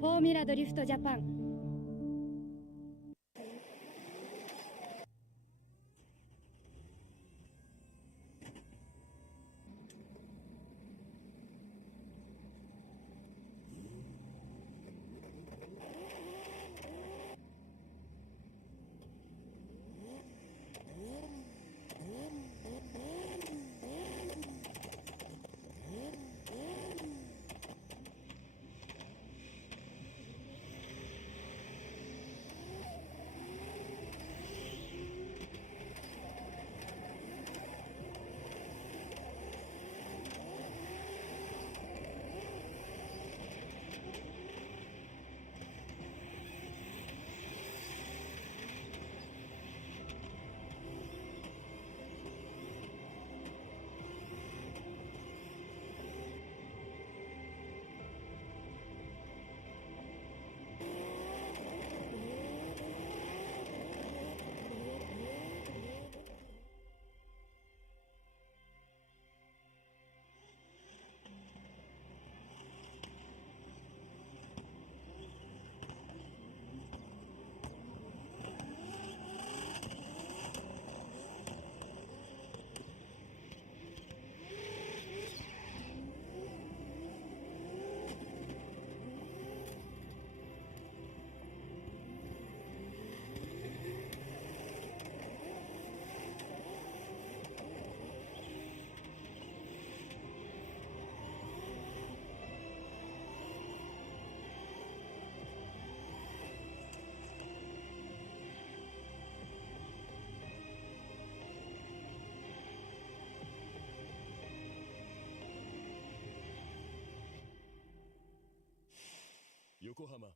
フォーミュラドリフトジャパン。横浜。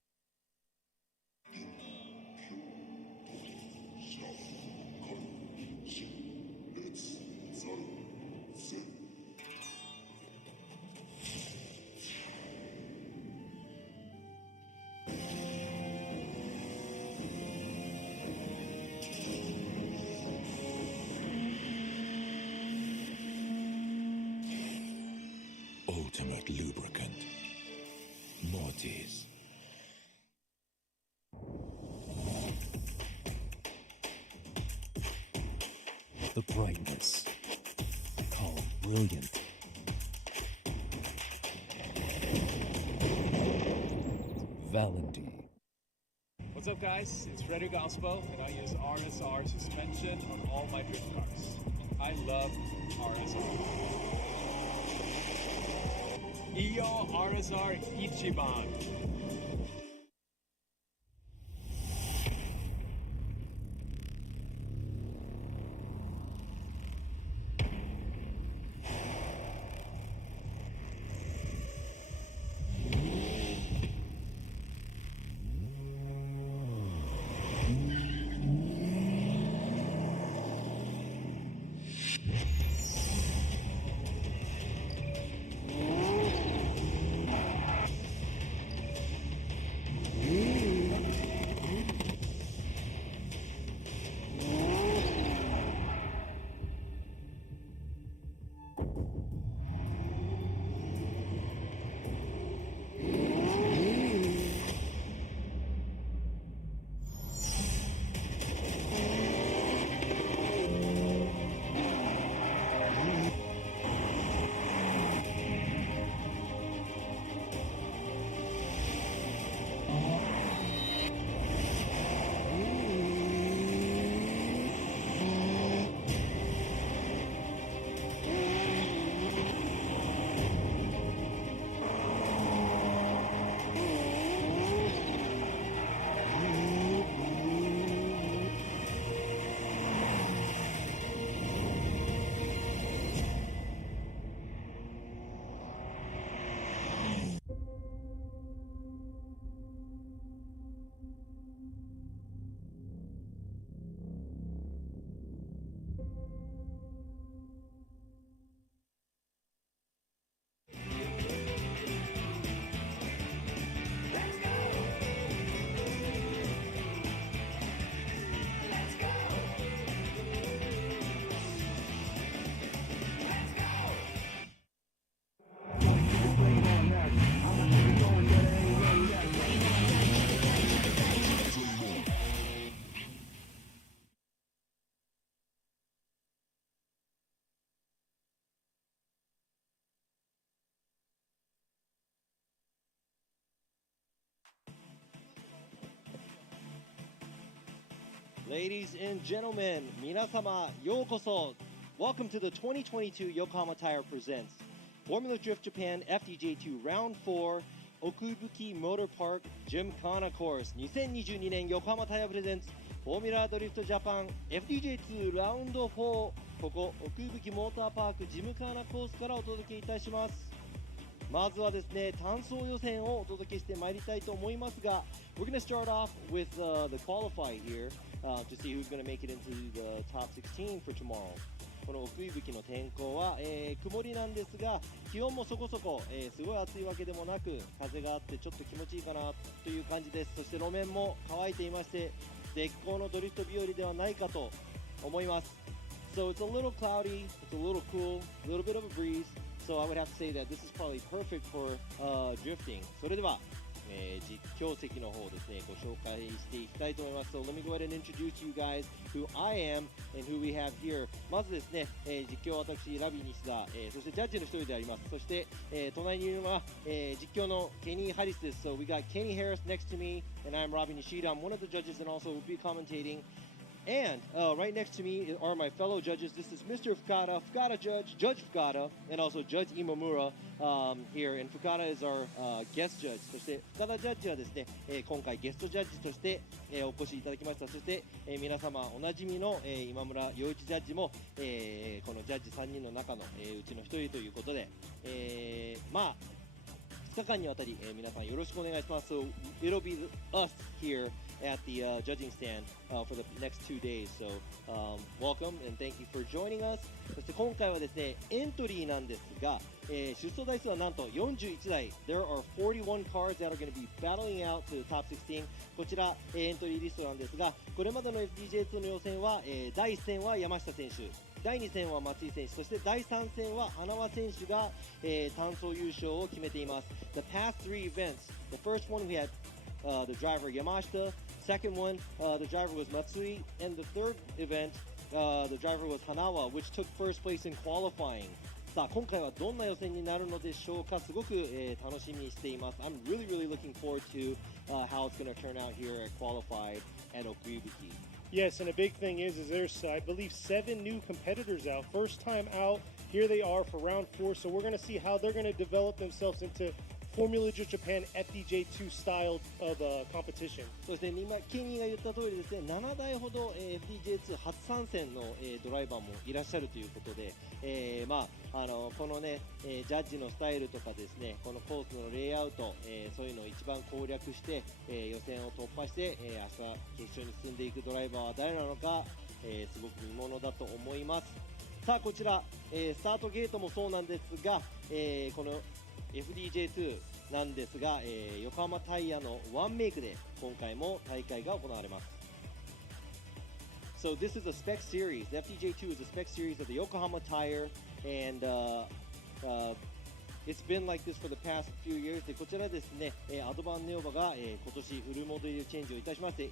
Ultimate lubricant. Mortis. The brightness. Called brilliant. Valenti. What's up, guys? It's Frederick Ospo, and I use RSR suspension on all my drift cars. I love RSR. Iyo RSR Ichiban. Ladies and gentlemen, 皆様ようこそ。Welcome to the 2022 Yokohama Tire presents Formula Drift Japan FDJ2 Round 4 Okuibuki Motorpark Gymkhana Course 2022年横浜タイヤプレゼンツフォーミュラードリフトジャパン FDJ2 ラウンド4ここ奥伊吹モーターパークジムカーナコースからお届けいたします。まずはですね単走予選をお届けしてまいりたいと思いますが We're going to start off with the qualifier here to see who's going to make it into the top 16 for tomorrow. この奥伊吹の天候は、曇りなんですが気温もそこそこ、すごい暑いわけでもなく風があってちょっと気持ちいいかなという感じです。そして路面も乾いていまして絶好のドリフト日和ではないかと思います。So it's a little cloudy, it's a little cool, a little bit of a breeze. So I would have to say that this is probably perfect for drifting. それでは、実況席の方ですねご紹介していきたいと思います。So let me go ahead and introduce you guys who I am and who we have here. まずですね、実況は私ラビー西田、そしてジャッジの一人であります。そして、隣にいるのは、実況のケニー・ハリスです。So we got Kenny Harris next to me and I'm Robbie Nishida. I'm one of the judges and also will be commentating.And right next to me are my fellow judges. This is Mr. Fukada, Fukada Judge, Judge Fukada, and also Judge Imamura here. And Fukada is our guest judge. そしてFukadaジャッジはですね、今回ゲストジャッジとして、お越しいただきました。そして、皆様おなじみの、今村洋一ジャッジも、このジャッジ3人の中の、うちの1人ということで、まあ2日間にわたり、皆さんよろしくお願いします。So it'll be us here at the judging stand for the next 2 days. So welcome and thank you for joining us. そして今回はですねエントリーなんですが、出走台数はなんと41台。There are 41 cars that are going to be battling out to the top 16. こちら、エントリーリストなんですが、これまでの FDJ2 の予選は、第1戦は山下選手。第2戦は松井選手、そして第3戦は花輪選手が、単走優勝を決めています。The past 3 events, the first one we had the driver Yamashita, second one the driver was Matsui, and the third event the driver was Hanawa, which took first place in qualifying. さあ今回はどんな予選になるのでしょうか。すごく、楽しみにしています。I'm really looking forward to how it's going to turn out here at Qualified at Okuibuki.Yes, and a big thing is there's, I believe, 7 new competitors out. First time out, here they are for round 4. So we're going to see how they're going to develop themselves into Formula Drift Japan FDJ2 style of competition. そうですね、今ケニーが言った通りですね、7台ほど、FDJ2 初参戦の、ドライバーもいらっしゃるということで、このね、ジャッジのスタイルとかですね、このコースのレイアウト、そういうのを一番攻略して、予選を突破して、明日決勝に進んでいくドライバーは誰なのか、すごく見ものだと思います。さあこちら、スタートゲートもそうなんですが、このFDJ2 なんですが、横浜タイヤのワンメイクで今回も大会が行われます。So this is a Spec series. The FDJ2 is a Spec series of the Yokohama Tire, and it's been like this for the past few years. でこちらですね、アドバンネオバが、今年フルモデルチェンジをいたしまして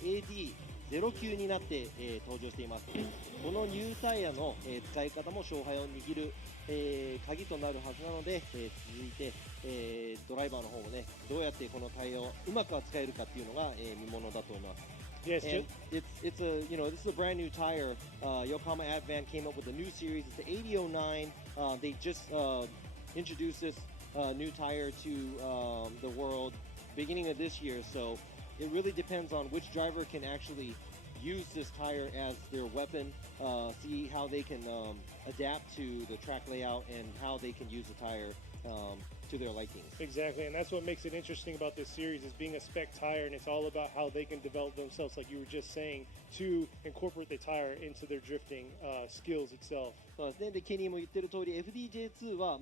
AD09 になって、登場しています。このニュータイヤの、使い方も勝敗を握る、鍵となるはずなので、続いて、ドライバーの方もねどうやってこのタイヤをうまく扱えるかっていうのが、見ものだと思います。Yes, and it's a this is a brand new tire. Yokohama Advan came up with a new series. It's the 8009. They just introduced this new tire to the world beginning of this year. So it really depends on which driver can actually use this tire as their weapon, see how they can adapt to the track layout and how they can use the tire to their likings. Exactly, and that's what makes it interesting about this series is being a spec tire, and it's all about how they can develop themselves, like you were just saying, to incorporate the tire into their drifting skills itself. そうですね。でケニーも言ってる通り FDJ2 は、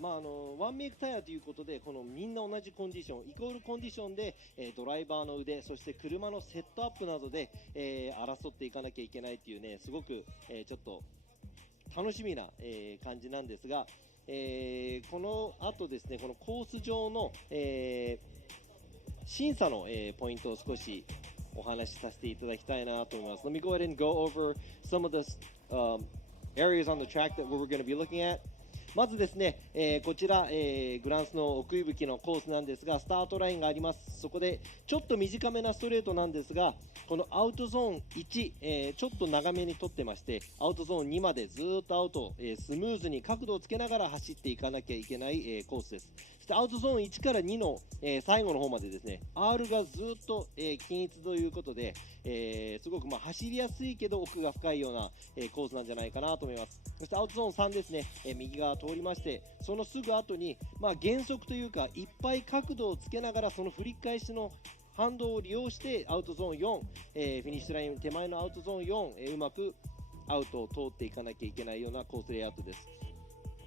ワンメイクタイヤということでこのみんな同じコンディションイコールコンディションで、ドライバーの腕そして車のセットアップなどで、争っていかなきゃいけないっていうねすごく、ちょっと楽しみな、感じなんですが、この後ですねこのコース上の、審査の、ポイントを少しお話しさせていただきたいなと思います。Let me go ahead and go over some of the areas on the track that we're going to be looking at. まずですね、こちら、グランスの奥伊吹のコースなんですが、スタートラインがあります。そこでちょっと短めなストレートなんですが、このアウトゾーン1、ちょっと長めに取ってまして、アウトゾーン2までずっとアウト、スムーズに角度をつけながら走っていかなきゃいけない、コースです。そしてアウトゾーン1から2の、最後の方までですね、R がずっと、均一ということで、すごく走りやすいけど奥が深いような、コースなんじゃないかなと思います。そしてアウトゾーン3ですね、右側通りまして、そのすぐ後に、減速というかいっぱい角度をつけながらその振り返しの反動を利用してアウトゾーン4、フィニッシュライン手前のアウトゾーン4、うまくアウトを通っていかなきゃいけないようなコースレイアウトです。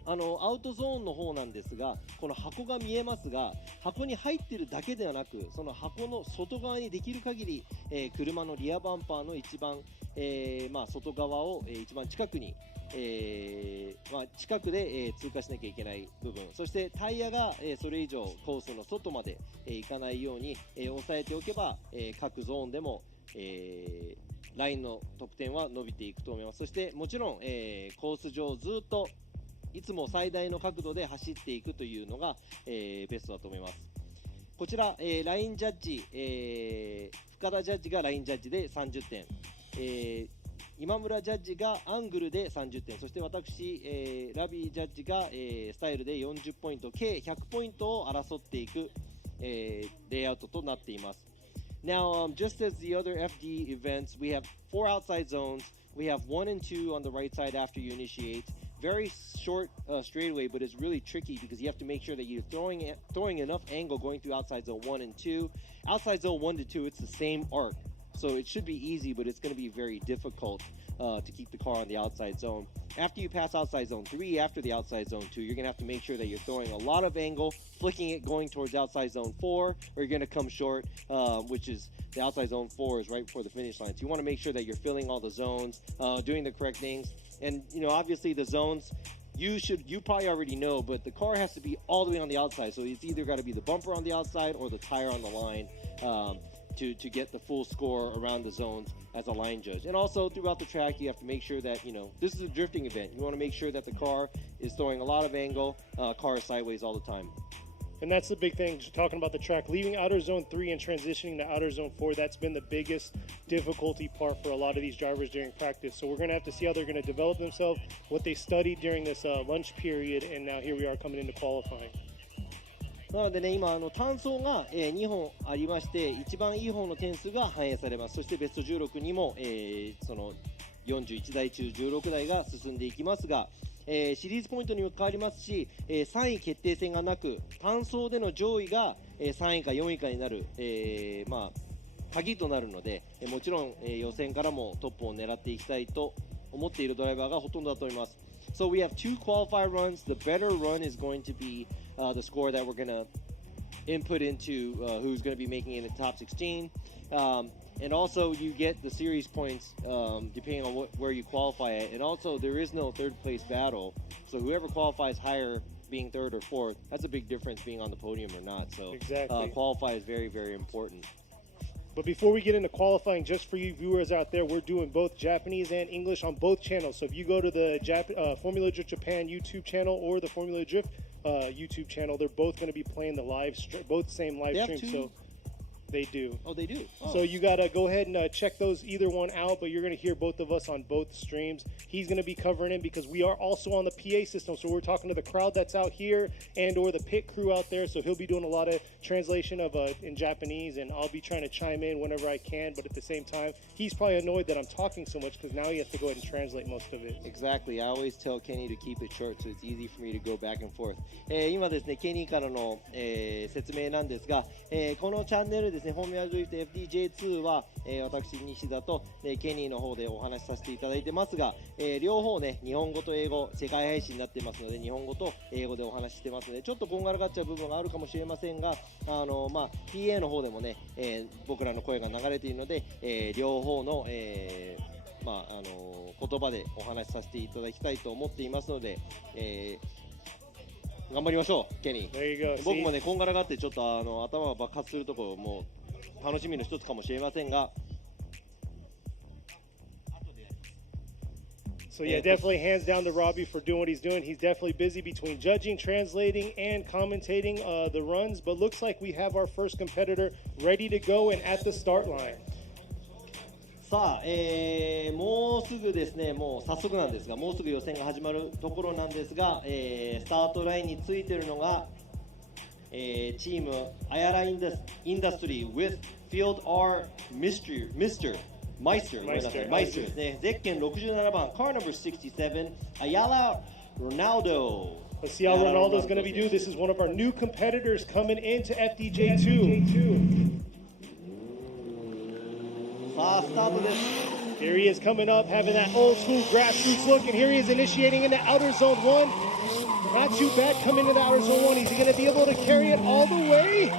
アウトゾーンの方なんですが、この箱が見えますが、箱に入っているだけではなく、その箱の外側にできる限り、車のリアバンパーの一番、外側を、一番近くに、近くで、通過しなきゃいけない部分、そしてタイヤが、それ以上コースの外まで、行かないように、抑えておけば、各ゾーンでも、ラインの得点は伸びていくと思います。そしてもちろん、コース上ずっといつも最大の角度で走っていくというのが、ベストだと思います。こちら、ラインジャッジ、深田ジャッジがラインジャッジで30点、今村ジャッジがアングルで30点、そして私、ラビージャッジが、スタイルで40ポイント、計100ポイントを争っていく、レイアウトとなっています。Now, just as the other FD events, we have 4 outside zones. We have 1 and 2 on the right side after you initiate. Very short straightaway, but it's really tricky because you have to make sure that you're throwing enough angle going through outside zone 1 and 2. Outside zone 1 to 2, it's the same arc. So it should be easy, but it's going to be very difficult to keep the car on the outside zone. After you pass outside zone 3, after the outside zone 2, you're going to have to make sure that you're throwing a lot of angle, flicking it going towards outside zone 4, or you're going to come short, which is the outside zone 4 is right before the finish line. So you want to make sure that you're filling all the zones, doing the correct things. And, obviously the zones, you probably already know, but the car has to be all the way on the outside. So it's either got to be the bumper on the outside or the tire on the line. To get the full score around the zones as a line judge. And also throughout the track, you have to make sure that, this is a drifting event. You want to make sure that the car is throwing a lot of angle, car is sideways all the time. And that's the big thing, just talking about the track. Leaving outer zone 3 and transitioning to outer zone 4, that's been the biggest difficulty part for a lot of these drivers during practice. So we're going to have to see how they're going to develop themselves, what they studied during this lunch period, and now here we are coming into qualifying. なのでね、今単走が、2本ありまして、一番いい方の点数が反映されます。そしてベスト16にも、その41台中16台が進んでいきますが、シリーズポイントにも変わりますし、3位決定戦がなく、単走での上位が、3位か4位かになる、鍵となるので、もちろん、予選からもトップを狙っていきたいと思っているドライバーがほとんどだと思います。So we have 2 qualifier runs. The better run is going to be the score that we're going to input into who's going to be making it in the top 16. And also you get the series points depending on where you qualify at. And also there is no third place battle. So whoever qualifies higher being third or fourth, that's a big difference being on the podium or not. So exactly. Qualify is very, very important. But before we get into qualifying, just for you viewers out there, we're doing both Japanese and English on both channels. So if you go to the Formula Drift Japan YouTube channel or the Formula Drift YouTube channel, they're both going to be playing the both same live streams. So they do. Oh, they do. Oh. So you got to go ahead and check those either one out, but you're going to hear both of us on both streams. He's going to be covering it because we are also on the PA system. So we're talking to the crowd that's out here and or the pit crew out there. So he'll be doing a lot of translation of in Japanese, and I'll be trying to chime in whenever I can. But at the same time, he's probably annoyed that I'm talking so much because now he has to go ahead and translate most of it. Exactly. I always tell Kenny to keep it short so it's easy for me to go back and forth. 今ですね、ケニーからの、説明なんですが、このチャンネルですね、フォーミュラドリフト FDJ2 は、私西田と、ケニーの方でお話しさせていただいてますが、両方ね、日本語と英語世界配信になってますので、日本語と英語でお話ししてますので、ちょっとこんがらがっちゃう部分があるかもしれませんが、PA の方でもね、僕らの声が流れているので、両方の、言葉でお話しさせていただきたいと思っていますので、頑張りましょう、ケニー。僕もね、こんがらがってちょっと頭が爆発するところも楽しみの一つかもしれませんが、So yeah, definitely hands down to Robbie for doing what he's doing. He's definitely busy between judging, translating, and commentating the runs. But looks like we have our first competitor ready to go and at the start line. さあ、もうすぐですね、もう早速なんですが、もうすぐ予選が始まるところなんですが、スタートラインについているのが、チームアヤラインダストリー with Field R Mr. Meister ですね。ゼッケン67番、car number 67, Ayala Ronaldo. Let's see how Ronaldo's going to be doing. This is one of our new competitors coming into FDJ2. さあ、スタートです。 Here he is coming up, having that old school grassroots look, and here he is initiating into outer zone 1. Not too bad coming into outer zone 1. Is he going to be able to carry it all the way?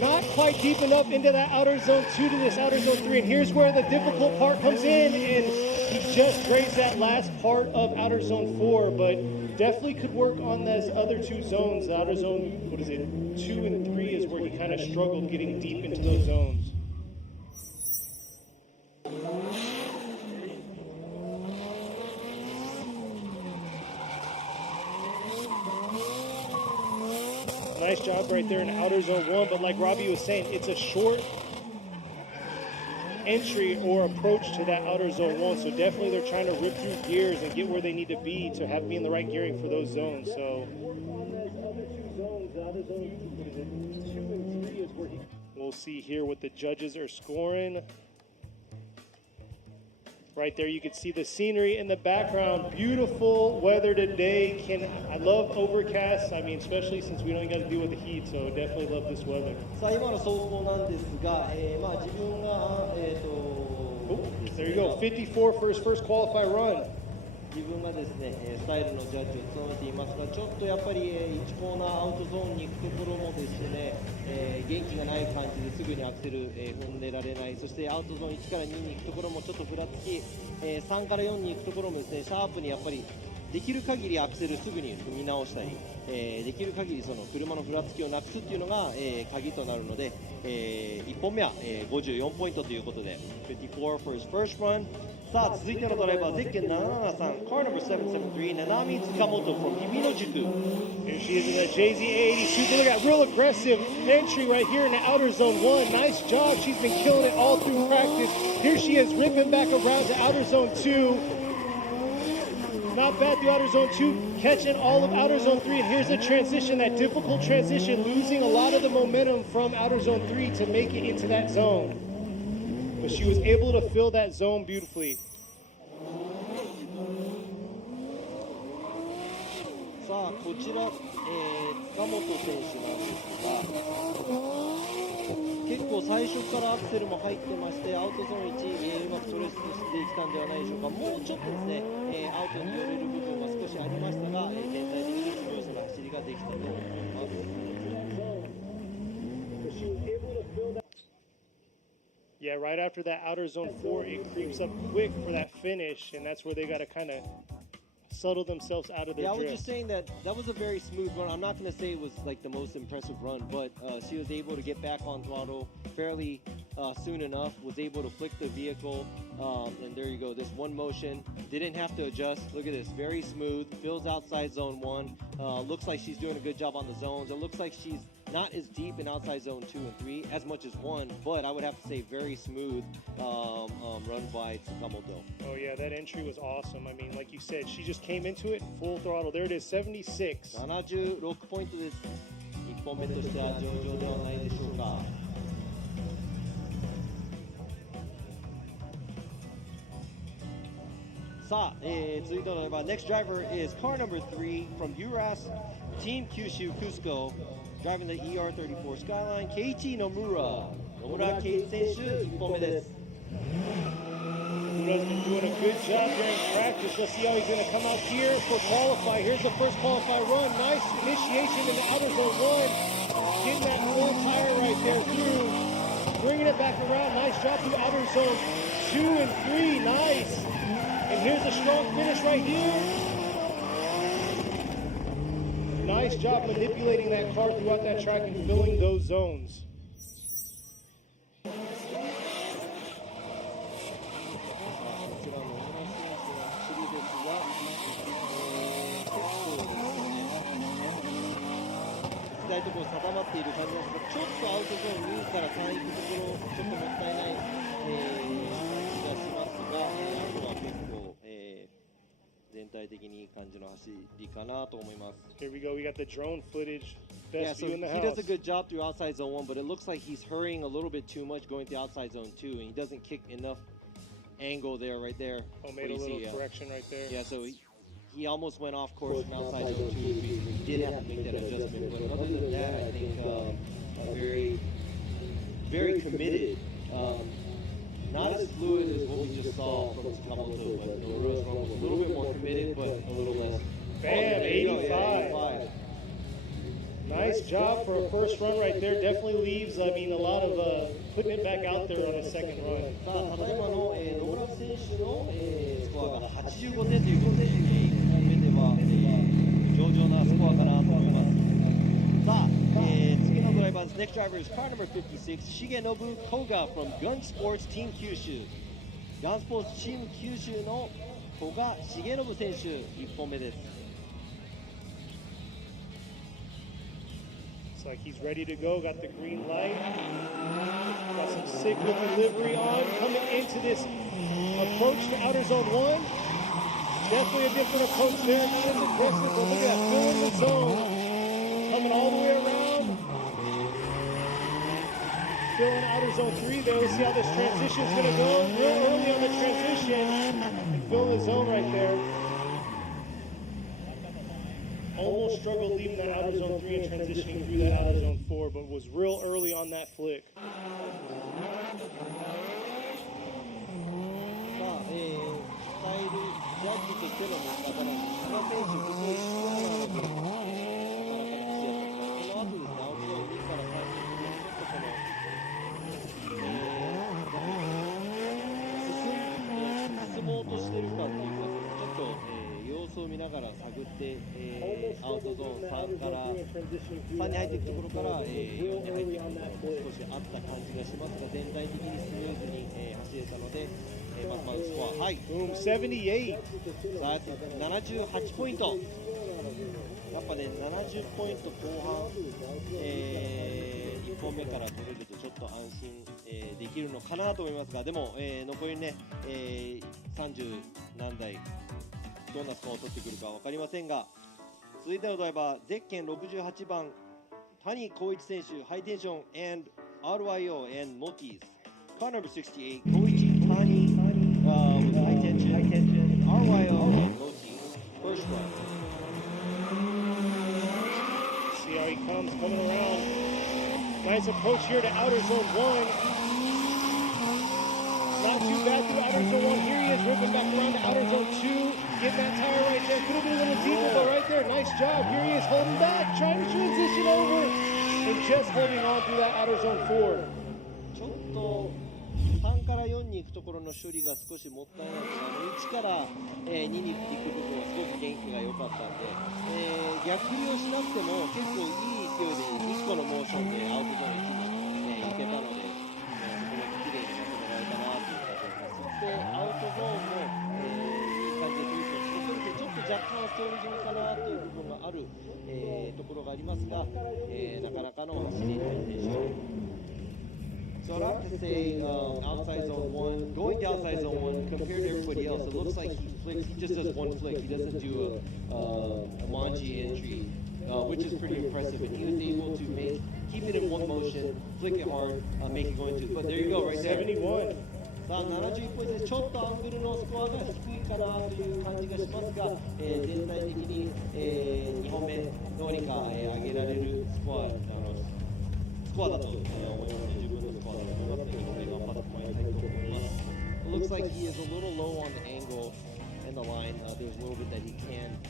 Not quite deep enough into that outer zone 2 to this outer zone 3. And here's where the difficult part comes in, and he just grazed that last part of outer zone 4, but definitely could work on those other two zones. The outer zone, 2 and 3 is where he kind of struggled getting deep into those zones. Nice job right there in outer zone 1, but like Robbie was saying, it's a short entry or approach to that outer zone 1, so definitely they're trying to rip through gears and get where they need to be in the right gearing for those zones. So we'll see here what the judges are scoring. Right there, you can see the scenery in the background. Beautiful weather today. I love overcast. I mean, especially since we don't got to deal with the heat, so definitely love this weather. さあ、今の走行なんですが、まあ自分がThere you go, 54 for his first qualifier run. 自分がですね、スタイルのジャッジを務めていますが、ちょっとやっぱり1コーナーアウトゾーンに行くところもですね、元気がない感じですぐにアクセル、踏んでられない、そしてアウトゾーン1から2に行くところもちょっとふらつき、3から4に行くところもですね、シャープにやっぱりできる限りアクセルすぐに踏み直したり、できる限りその車のふらつきをなくすっていうのが、鍵となるので、1本目は、54ポイントということで54 for his first run。さあ、続いてのドライバー、ゼッケン773 car number 773 Nanami Tsukamoto from Hibinojuku. Here she is in the JZ82. Look at real aggressive entry right here in the outer zone 1. Nice job. She's been killing it all through practice. Here she is ripping back around to outer zone 2. Not bad through outer zone 2, catching all of outer zone 3. And here's the transition, that difficult transition, losing a lot of the momentum from outer zone 3 to make it into that zone. But she was able to fill that zone beautifully. さあ、こちら、塚本選手なんですが、結構最初からアクセルも入ってまして、アウトゾーン1、うまくトレースしてきたんではないでしょうか。もうちょっとですね、アウトに寄れる部分は少しありましたが、全体的にスムーズな走りができたと思います。Yeah, right after that outer zone 4, it creeps up quick for that finish, and that's where they got to kind of settle themselves out of their Yeah, I was drift. just saying that was a very smooth run. I'm not going to say it was like the most impressive run, but she was able to get back on throttle fairly soon enough, was able to flick the vehicle, and there you go. This one motion, didn't have to adjust. Look at this, very smooth, fills outside zone 1. Looks like she's doing a good job on the zones. It looks like she's not as deep in outside zone 2 and 3 as much as 1, but I would have to say very smooth run by Tsukamoto. Oh yeah, that entry was awesome. I mean, like you said, she just came into it full throttle. There it is, 76. 76ポイントです。1本目としては上々ではないでしょうか。さあ、続いてのドライバー、Next driver is car number 3 from URAS Team Kyushu Cusco, driving the ER34 Skyline, Keiichi Nomura. 野村圭一選手、1本目です。Nomura's been doing a good job during practice. Let's see how he's going to come out here for qualify. Here's the first qualify run. Nice initiation in the outer zone 1. Getting that full tire right there through. Bringing it back around. Nice job through outer zone 2 and 3. Nice. And here's a strong finish right here. Nice job manipulating that car throughout that track and filling those zones. ところ定まっている感じなんですが、ちょっとアウトゾーン2から3行くところ、ちょっともったいない、気がしますが、あとは結構、全体的にいい感じの走りかなと思います。 Here we go. We got the drone footage. Yeah, Best so view in the he house. does a good job through outside zone 1, but it looks like he's hurrying a little bit too much going through outside zone 2, and he doesn't kick enough angle there, right there. Oh, made a What do you little see? correction right there. Yeah, so he almost went off course from outside zone 2. He did have to make that adjustment, but other than that, I think very committed. Not as fluid as what we just saw from Japan2, but a little bit more committed, but a little less. Bam, there you go, 85. yeah, 85. Nice job for a first run right there. Definitely leaves, I mean, a lot of putting it back out there on his second run. さあ、ただいまの、野村選手の、スコアが85点ということで、1本目では、上々なスコアかなと思います。さあ、次のドライバーです。Next driver is car number 56, Shigenobu Koga from Gunsports Team 九州。ガンスポーツチーム九州の古賀重信選手、1本目です。Looks like he's ready to go. Got the green light. Got some signal delivery on. Coming into this approach to outer zone 1. Definitely a different approach there. Not as aggressive, but look at that. Filling the zone. Coming all the way around. Filling outer zone 3 there. Let's see how this transition is going to go. Real early on the transition. And fill the zone right there. Almost struggled leaving that outer zone 3 and transitioning through that outer zone 4, but was real early on that flick. さあ、スタイルジャッジとしての見方なんです。この選手、ここ1コーナーの分、なかなかの口やった。この後ですね、アウトゾーン2から3人で、ちょっとこの、進もうとしてるかっていうか、ちょっと、様子を見ながら探って、アウトゾーン3から3に入っていくところから、4に入っていくところも少しあった感じがしますが、全体的にスムーズに、走れたので、まずスコア、はい、Boom, 78. さあ78ポイント、やっぱね、70ポイント後半、1本目から取れるとちょっと安心、できるのかなと思いますが、でも、残りね、30何台。どんなスコアを取ってくるか分かりませんが、続いてのドライバー、ゼッケン68番、谷光一選手、ハイテンション and RYO and Mokies。Car number 68, Koichi Tani with high tension and RYO and Mokies. First run. See how he comes coming around. Nice approach here to outer zone 1. Not too bad through outer zone 1. Here he is, ripping back around to outer zone 2. Getting that tire right there. Could have been a little deeper, but right there, nice job. Here he is, holding back, trying to transition over, and just holding on through that outer zone 4. ちょっと3から4に行くところの処理が少しもったいないですが、1から、2に行く部分はすごく元気が良かったんで、逆振りをしなくても結構いい勢いで1個のモーションでアウトゾーン1に、行けたので、そこも綺麗にまとめられたなという感じがします。そしてアウトゾーンも、いい感じで取り組んで、ちょっと若干ストーリー気味かなという部分がある、ところがありますが、なかなかの走りでした。So I'd have to say outside zone 1, going to outside zone 1 compared to everybody else, it looks like he flicks, he just does one flick, he doesn't do a manji entry, which is pretty impressive, and he was able to keep it in one motion, flick it hard, make it go into, but there you go, right there. 71. さあ71ポイントです。ちょっとアングルのスコアが低いかなという感じがしますが、全体的に、2本目どうにか、上げられるスコアだと、思いますので、十分なスコアだと思いますので、2本目頑張ってもらいたいと思います。It looks like he is a little low on the angle and the line. There's a little bit that he can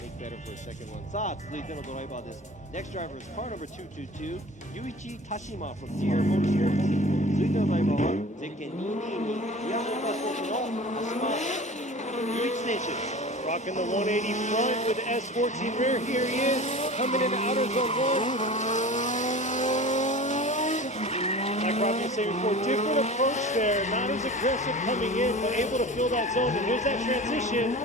make better for a second one. さあ続いてのドライバーです。Next driver is car number 222, Yuichi Tashima from Tier Motorsports. 続いてのドライバーはゼッケン222リアモータースポーツの田島雄一選手。Rocking the 180 front with the S14 rear. Here he is, coming into outer zone 1. Like Robbie was saying before, different approach there. Not as aggressive coming in, but able to fill that zone. And here's that transition.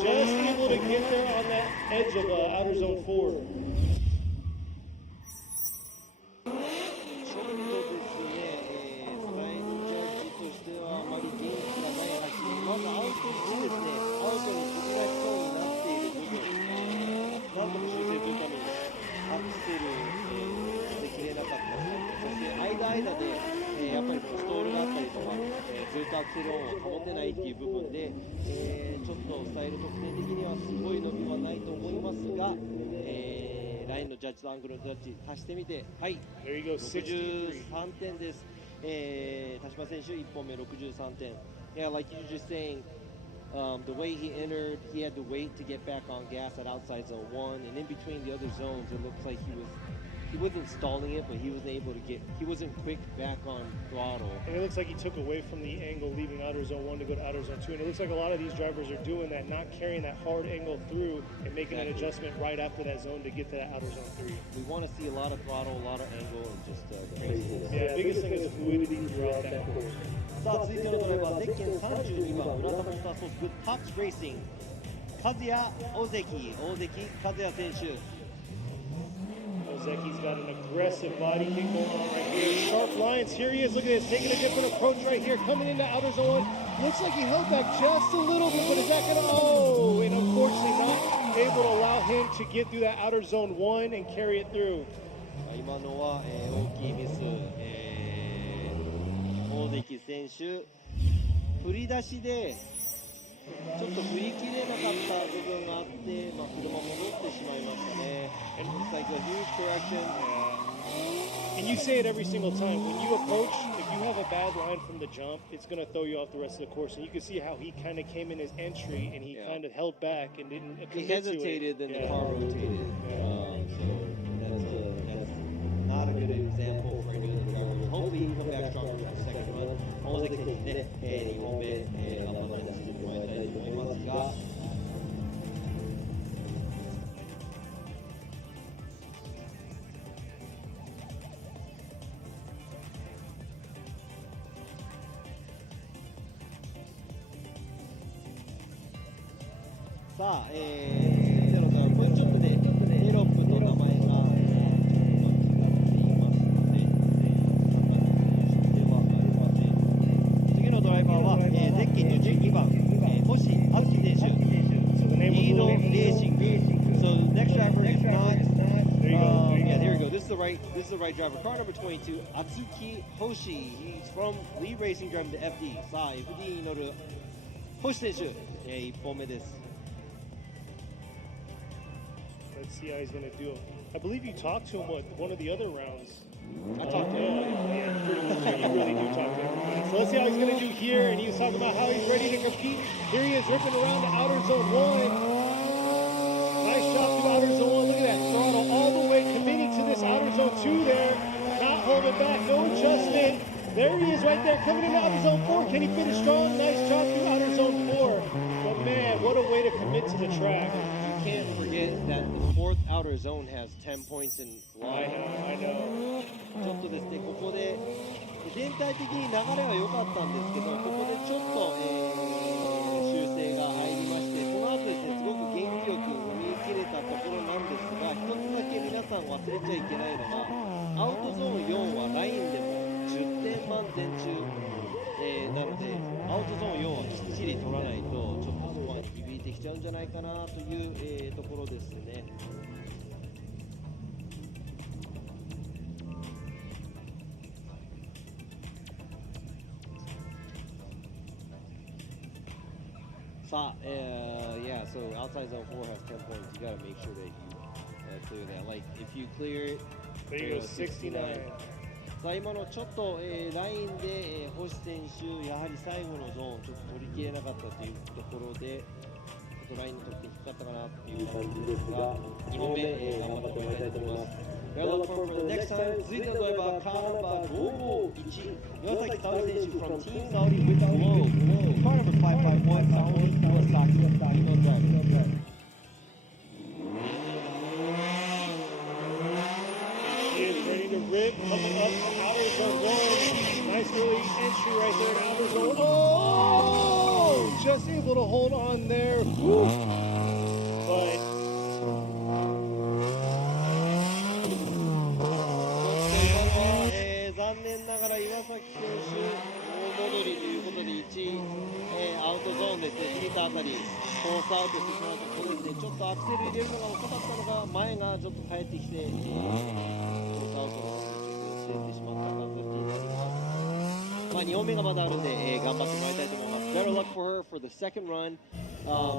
Just able able to get there on that edge of outer zone 4. ちょっとですね、スライドジャッジとしてはあまり元気がない走り、まずアウトでですね、アウトに飛び出しそうになっている部分、なんとか修正するためにアクセルできれなかったり、そして間で、やっぱりストールがあったりとか、ずっとアクセル音を保てないっていう部分で、ちょっとスタイル特典的にはすごい伸びはないと思いますが、ラインのジャッジとアングルのジャッジ足してみて、はい、63点です。田島選手1本目63点。Yeah, like you were just saying, the way he entered, he had to wait to get back on gas at outside zone 1, and in between the other zones, it looks like he wasn't stalling it, but he wasn't quick back on throttle. And it looks like he took away from the angle leaving outer zone 1 to go to outer zone 2. And it looks like a lot of these drivers are doing that, not carrying that hard angle through and making an adjustment right after that zone to get to that outer zone 3. We want to see a lot of throttle, a lot of angle, and just craziness. Yeah, biggest thing is the fluidity throughout that course. さあ続いてのドライバー、ゼッケン32番、村田モータースポーツグッドトップスレーシング、和也大関和也選手。Ozeki's got an aggressive body kick going on right here. Sharp lines. Here he is. Look at this. Taking a different approach right here. Coming into outer zone 1. Looks like he held back just a little bit, but is that going to... Oh! And unfortunately not able to allow him to get through that outer zone 1 and carry it through. 今のは、大きいミス、大関選手、振り出しでちょっと振り切れなかった部分があって、車戻ってしまいましたね。And it's like a huge correction. And you say it every single time. When you approach, if you have a bad line from the jump, it's going to throw you off the rest of the course. And you can see how he kind of came in his entry and he kind of held back and didn't commit to it. He hesitated, then the car rotated. So that's not a good example for any of the drivers. Hopefully he can come back stronger for the second run. 大関選手ね、2本目、頑張って走ってもらいたいと思いますが。さあ、ゼロさん、これちょっとね、テロップの名前が、違っていますので、ではありません。次のドライバーは、ゼッケン22番、星敦樹選手、リードレーシング。So the next driver is not. Yeah, there we go. This is the right driver. Car number 22, Atsuki Hoshi. He's from Lead Racing driving the FD. さあ、FD に乗る星選手、1本目です。Let's see how he's going to do it. I believe you talked to him one of the other rounds. I talked to him. Yeah, pretty much. You really do talk to him. So let's see how he's going to do here. And he was talking about how he's ready to compete. Here he is ripping around the outer zone 1. Nice shot through outer zone 1. Look at that throttle all the way, committing to this outer zone 2 there. Not holding back, no adjustment. There he is right there, coming into outer zone 4. Can he finish strong? Nice shot through outer zone 4. But man, what a way to commit to the track. Can't forget that the fourth outer zone has 10 points in line. I know. ちょっとですね、ここで全体的に流れは良かったんですけど、ここでちょっと、修正が入りまして、その後ですね、すごく元気よく見切れたところなんですが、一つだけ皆さん忘れちゃいけないのが、アウトゾーン4はラインでも10点満点中、なので、アウトゾーン4はきっちり取らないと、ちょっとスコアに響いてきちゃうんじゃないかなという、ところですね。さあ、yeah, so outside zone 4 has 10 points. You gotta make sure that you clear that. Like, if you clear it, there you go, 69. さあ今のちょっと、ラインで、星選手、やはり最後のゾーンちょっと取りきれなかったというところで、ちょっとラインの得点低かったかなという感じですが、2本目、頑張ってもらいたいと思います。Well, for the next time, 続いてのドライバー、カーナンバー551、岩崎沙織選手 from Team Saudi with Globe. Car number 551, Saudi Iwasaki, no driver. He is ready to rip, coming up to outer zone 1. Nice early entry right there to outer zone. Oh! Just able to hold on there. Woo. 残念ながら岩崎選手、大戻りということで1位、アウトゾーンでフリーターあたり、コースアウトしてしまうところですね、ちょっとアクセル入れるのが遅かったのが、前がちょっと帰ってきて、コースアウトのちょっと寄せてしまった形になります。まあ、2本目がまだあるんで、頑張ってもらいたいと思います。Better luck for her for the second run.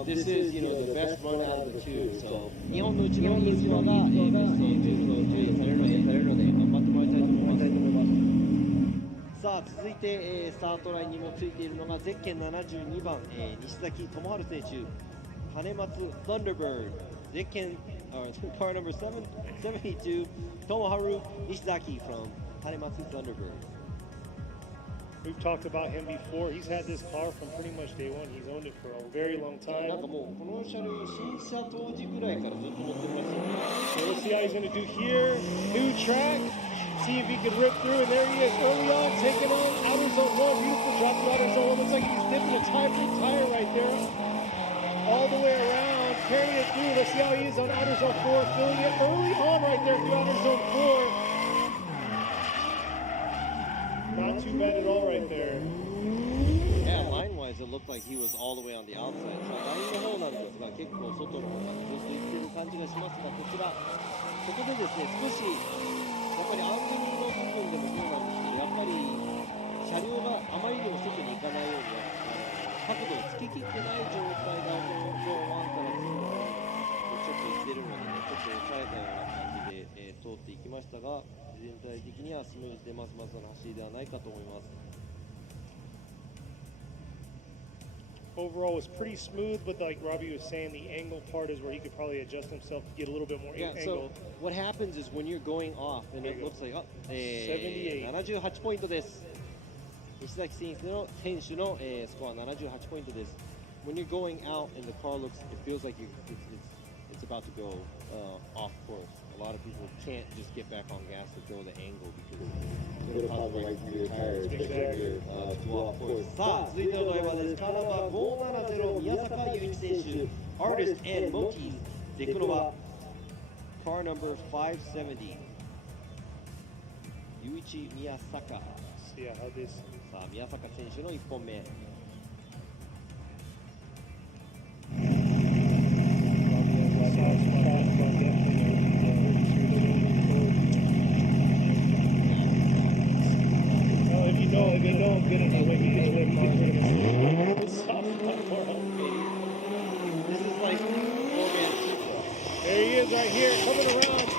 This is, the best run out of the two. So, 2本のうちのいいスコアが、ベスト10の10されるので、頑張ってもらいたいと思います。さあ、続いて、スタートラインにもついているのがゼッケン72番、西崎智春選手、羽松 Thunderbird、ゼッケン、car number 772, Tomoharu Nishizaki from 羽松 Thunderbird. We've talked about him before. He's had this car from pretty much day one. He's owned it for a very long なん time. かもうこの車両新車当時ぐらいからずっと乗ってましたね。 So we'll see how he's going to do here. New track. See if he can rip through. And there he is early on, taking on outer zone 1. Beautiful drop to outer zone 1. Looks like he's dipping a tire right there. All the way around, carrying it through. Let's see how he is on outer zone 4. Filling it early on right there through outer zone 4. Not too bad at all right there. Yeah, line-wise, it looked like he was all the way on the outside. ラインの方なんですが、結構外の方までずっと行ってる感じがしますが、こちら、ここでですね、少し、やっぱりアングルの部分でもそうなんですけど、やっぱり車両があまりにも外に行かないように、角度をつけきってない状態が、ゾーン1から2までちょっと行ってるのでね、ちょっと抑えたような感じで、通っていきましたが、全体的にはスムーズでまずまずの走りではないかと思います。Overall was pretty smooth, but like Robbie was saying, the angle part is where he could probably adjust himself to get a little bit more So angle. what happens is when you're going off, and it looks like 78ポイントです。西崎選手のスコア78ポイントです。When you're going out and the car looks, it feels like it's about to go off course. A lot of people can't just get back on gas or go the angle because it'll cause right through your tires to off course. さあ、続いてのドライバーです。カーナンバー570宮坂雄一選手、Artist and Motis デクノバ、Car number 570、雄一宮坂。See how this. さあ、宮坂選手の1本目。If you know I'm good enough, maybe you can win more. This is like There he is right here, coming around.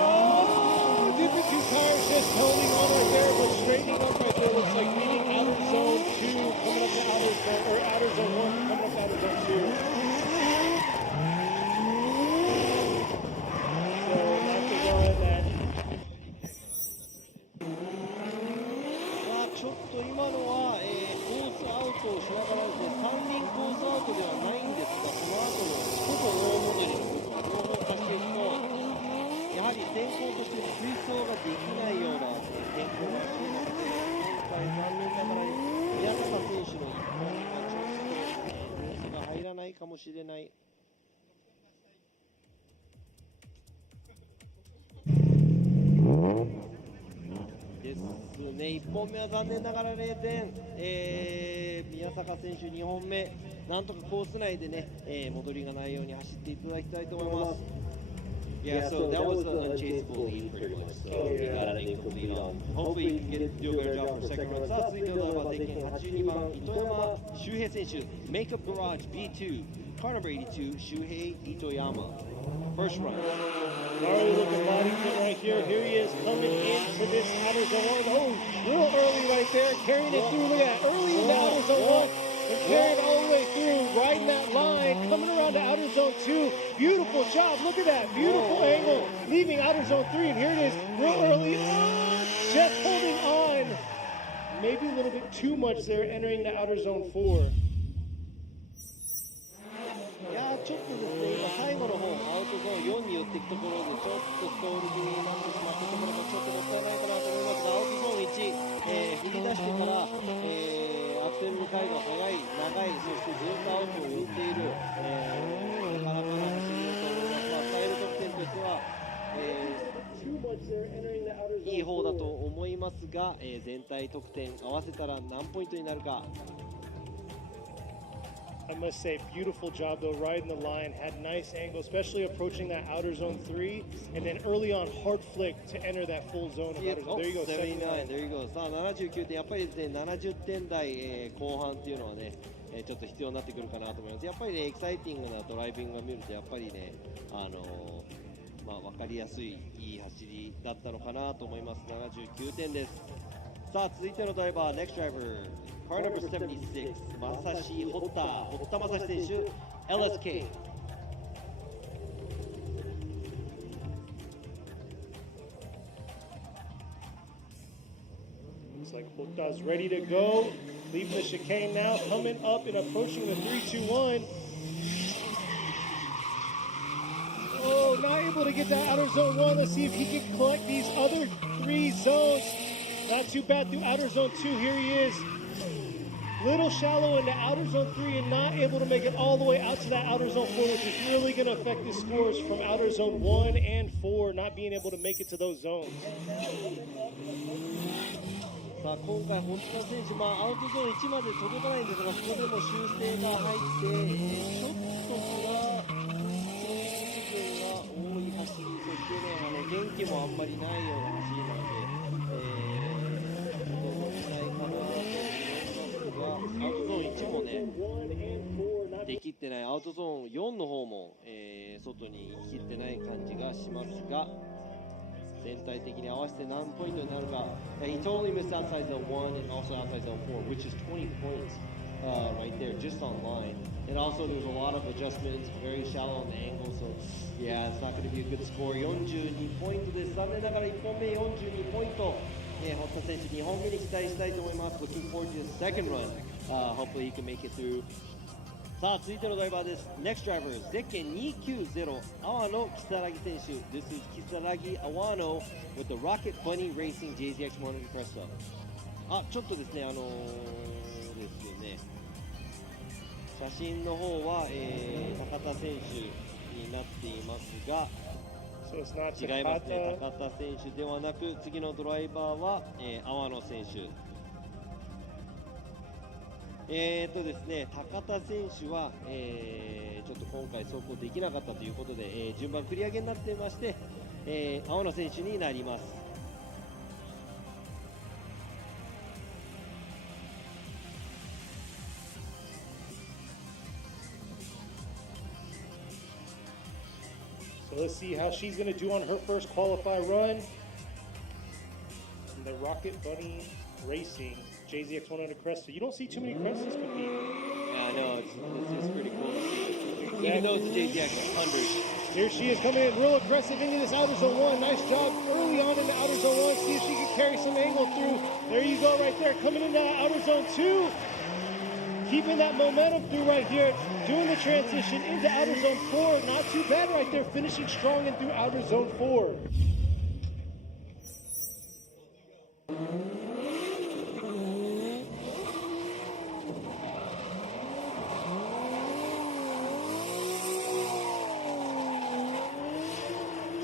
Oh, dipping 2 tires, just holding on right there, but straightening up right there. Looks like leading outer zone 2, coming up to outer zone, or outer zone 1, coming up to outer zone 2. So that's the one that. ちょっと今のは、コースアウトをしながらですね、3輪コースアウトではないんですが、その後のほぼ大戻りの部分、両方足していくと、やはり先行として追走ができないような天候がしていますので、今回残念ながら宮坂選手の1本がちょっとレースが入らないかもしれない。ですね、1本目は残念ながら0点、宮坂選手2本目、なんとかコース内でね、戻りがないように走っていただきたいと思います。Yeah, so that was an unchaseable lead pretty much. So you got an incomplete on. Hopefully you can do a better job for second run. さあ、続いてのドライバー、ゼッケン82番、糸山周平選手、Makeup Garage B2, Car number 82, 周平糸山。First run. Gnarly looking body kit right here. Here he is coming into this outer zone 1. Oh, real early right there, carrying it through. Look at that, early in the outer zone 1. And carrying it all the way through, riding that line, coming around to outer zone 2. Beautiful job, look at that, beautiful angle. Leaving outer zone 3, and here it is, real early. Oh, just holding on. Maybe a little bit too much there, entering the outer zone 4. いやちょっとですね、今最後の方、アウトゾーン4に寄っていくところで、ちょっとストール気味になってしまったところがちょっともったいないかなと思いますが、アウトゾーン1、振り出してから、アクセルの回が速い、長い、そしてずっとアウトを寄っている、いますが、全体得点合わせたら何ポイントになるか。I must say, beautiful job though, riding the line, had nice angle, especially approaching that outer zone 3, and then early on, hard flick to enter that full zone of outer zone. There you go, 79. There you go. さあ79点、やっぱりですね、70点台、後半っていうのはね、ちょっと必要になってくるかなと思います。やっぱりね、エキサイティングなドライビングを見ると、やっぱりね、まあ、分かりやすいいい走りだったのかなと思います。79点です。さあ続いてのドライバー、 Next driver car number 76、 まさし堀田まさし選手、 LSK。 Looks like Hota's ready to go, leaving the chicane now, coming up and approaching the 3-2-1. Oh, not able to get that outer zone 1. Let's see if he can collect these other 3 zones. Not too bad through outer zone 2. Here he is. Little shallow into outer zone 3 and not able to make it all the way out to that outer zone 4, which is really going to affect his scores from outer zone 1 and 4, not being able to make it to those zones. さあ今回堀田選手、アウトゾーン1まで届かないんですが、ここでも修正が入って、ちょっとこれは部分が多い走り、そしてね、元気もあんまりないような走りなので、もったいかなと思いますが、アウトゾーン1もね、できってない、アウトゾーン4の方も、外に行ききってない感じがしますが、全体的に合わせて何ポイントになるか。He totally missed outside zone 1 and also outside zone 4, which is 20 points right there, just on line. And also there was a lot of adjustments, very shallow on the angle, so yeah, it's not going to be a good score. 42ポイントです。残念ながら1本目42ポイント。堀田選手2本目に期待したいと思います。Looking forward to his second run. Hopefully he can make it through. さあ続いてのドライバーです。 Next driver ゼッケン290、阿波野木更木選手。 This is 木更木Awano with the Rocket Bunny Racing JZX100 Presto。 ちょっとですね、ですよね、写真の方は、高田選手になっていますが、 So it's not 違いますね。 Takata. 高田選手ではなく、次のドライバーは、阿波野選手。ですね、高田選手は、ちょっと今回走行できなかったということで、順番繰り上げになっていまして、阿波野選手になります。So let's see how she's going to do on her first qualify run. And the Rocket Bunny Racing JZX100 crest. So you don't see too many crests compete. Yeah, I know. It's pretty cool to see. Even though it's a JZX100. Here she is coming in real aggressive into this outer zone 1. Nice job early on in the outer zone 1. See if she can carry some angle through. There you go right there. Coming into outer zone 2. Keeping that momentum through right here. Doing the transition into outer zone 4. Not too bad right there. Finishing strong and through outer zone 4.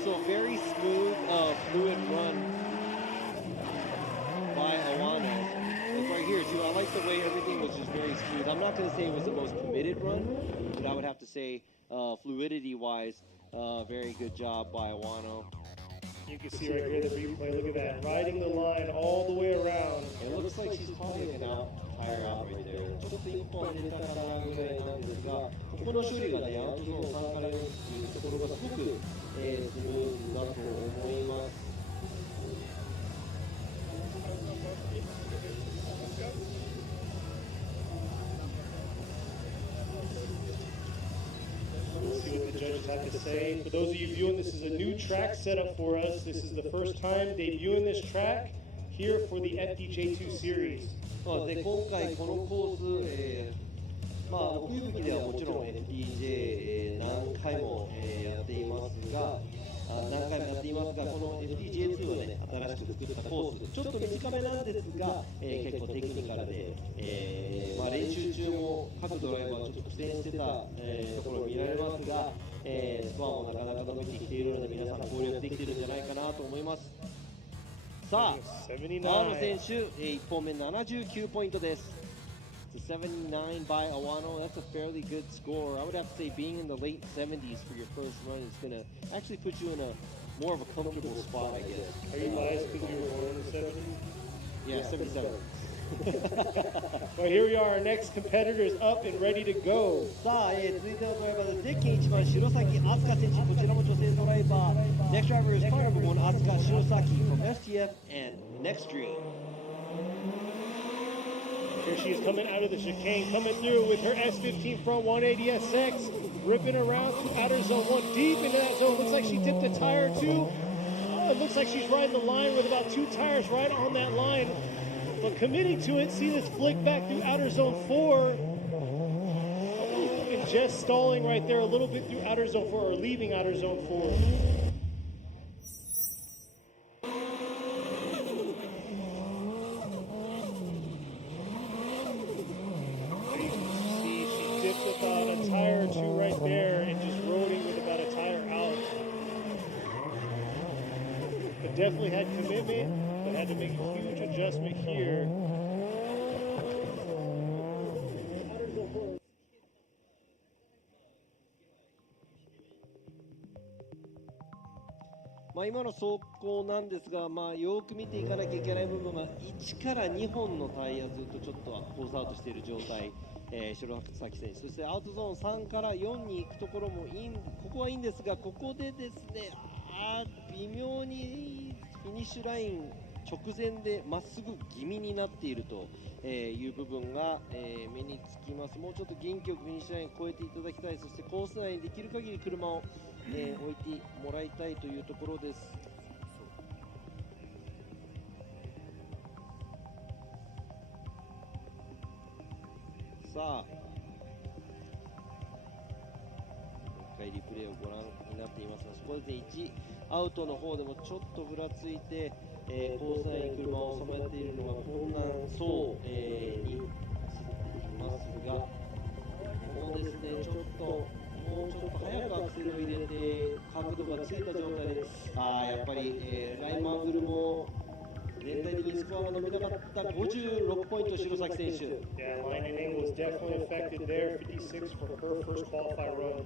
So very smooth, fluid run by Awano. Like right here too, I like the way everything was just very smooth. I'm not going to say it was the most committed run, but I would have to say fluidity-wise, very good job by Awano. You can see right here the replay. Look at that. Riding the line all the way around. It looks like she's probably going to tire out right there. ちょっと一本出たかなぐらいなんですが、ここの処理がね、アウトゾーン3から4っていうところがすごく、スムーズだと思います。We'll see what the judges have to say. For those of you viewing, this is a new track setup for us. This is the first time debuting this track here for the FDJ2 series. そうですね、今回このコース、奥行きではもちろん FDJ、何回も、やっていますが、この FDJ2 はね、新しく作ったコース、ちょっと短めなんですが、結構テクニカルで、練習中も各ドライバーちょっと苦戦してた、ところ見られますが、スコアもなかなか伸びてきているので、皆さん攻略できているんじゃないかなと思います。さあ、 79. 青野選手、1本目79ポイントです。It's a 79 by Awano. That's a fairly good score. I would have to say being in the late 70s for your first run is going to actually put you in a more of a comfortable spot, I guess. Are you biased because you were born in the 70s? Yeah, 77. Well, here we are. Our next competitor is up and ready to go. さあ、続いてのドライバーでゼッケン1番白崎飛鳥選手、こちらも女性ドライバー。 Next driver is car number 1 Asuka Shirosaki from STF and Nextstream. Here she is coming out of the chicane, coming through with her S15 front 180 SX, ripping around to outer zone 1, deep into that zone. Looks like she dipped a tire too. It looks like she's riding the line with about 2 tires right on that line. But committing to it, see this flick back through outer zone 4. And just stalling right there a little bit through outer zone 4, or leaving outer zone 4. About a tire or 2 right there and just roading with about a tire out. But definitely had commitment, but had to make a huge adjustment here. 今の走行なんですが、よく見ていかなきゃいけない部分が1から2本のタイヤずっとちょっとコースアウトしている状態。白崎選手、そしてアウトゾーン3から4に行くところもここはいいんですが、ここでですね、微妙にフィニッシュライン直前でまっすぐ気味になっているという部分が目につきます。もうちょっと元気よくフィニッシュラインを越えていただきたい。そしてコース内にできる限り車を置いてもらいたいというところです。さあ、もう一回リプレイをご覧になっていますが、そこで1アウトの方でもちょっとふらついて、コース内に車を収めているのが困難そう、に映っていますが、もうですね、もうちょっと早くアクセルを入れて角度がついた状態で、やっぱり、ラインアングルも全体的にスコアが伸びなかった56ポイント、白崎選手。Yeah, line and angle was definitely affected there. 56 for her first qualifier run.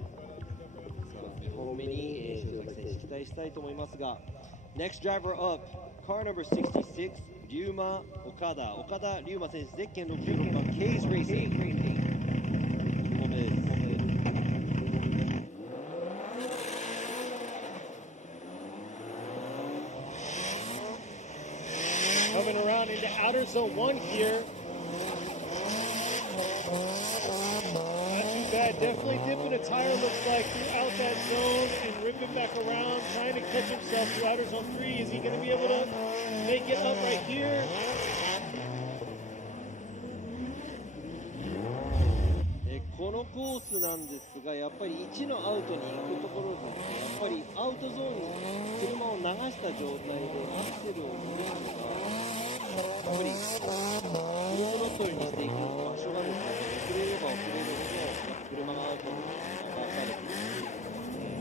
2本目に白崎選手期待したいと思いますが、Next driver up, car number 66, 龍馬岡田龍馬選手、ゼッケン66番 K's Racing。2本目です。Coming around into outer zone 1 here. Not too bad. Definitely dipping a tire, looks like, throughout that zone and ripping back around, trying to catch himself through outer zone 3. Is he going to be able to make it up right here? このコースなんですが、やっぱり1のアウトに行くところが、やっぱりアウトゾーンに車を流した状態でアクセルを入れるのが、やっぱりフルトロットルにしていく場所がですね、遅れれば遅れるほど車がアウトに流されていく、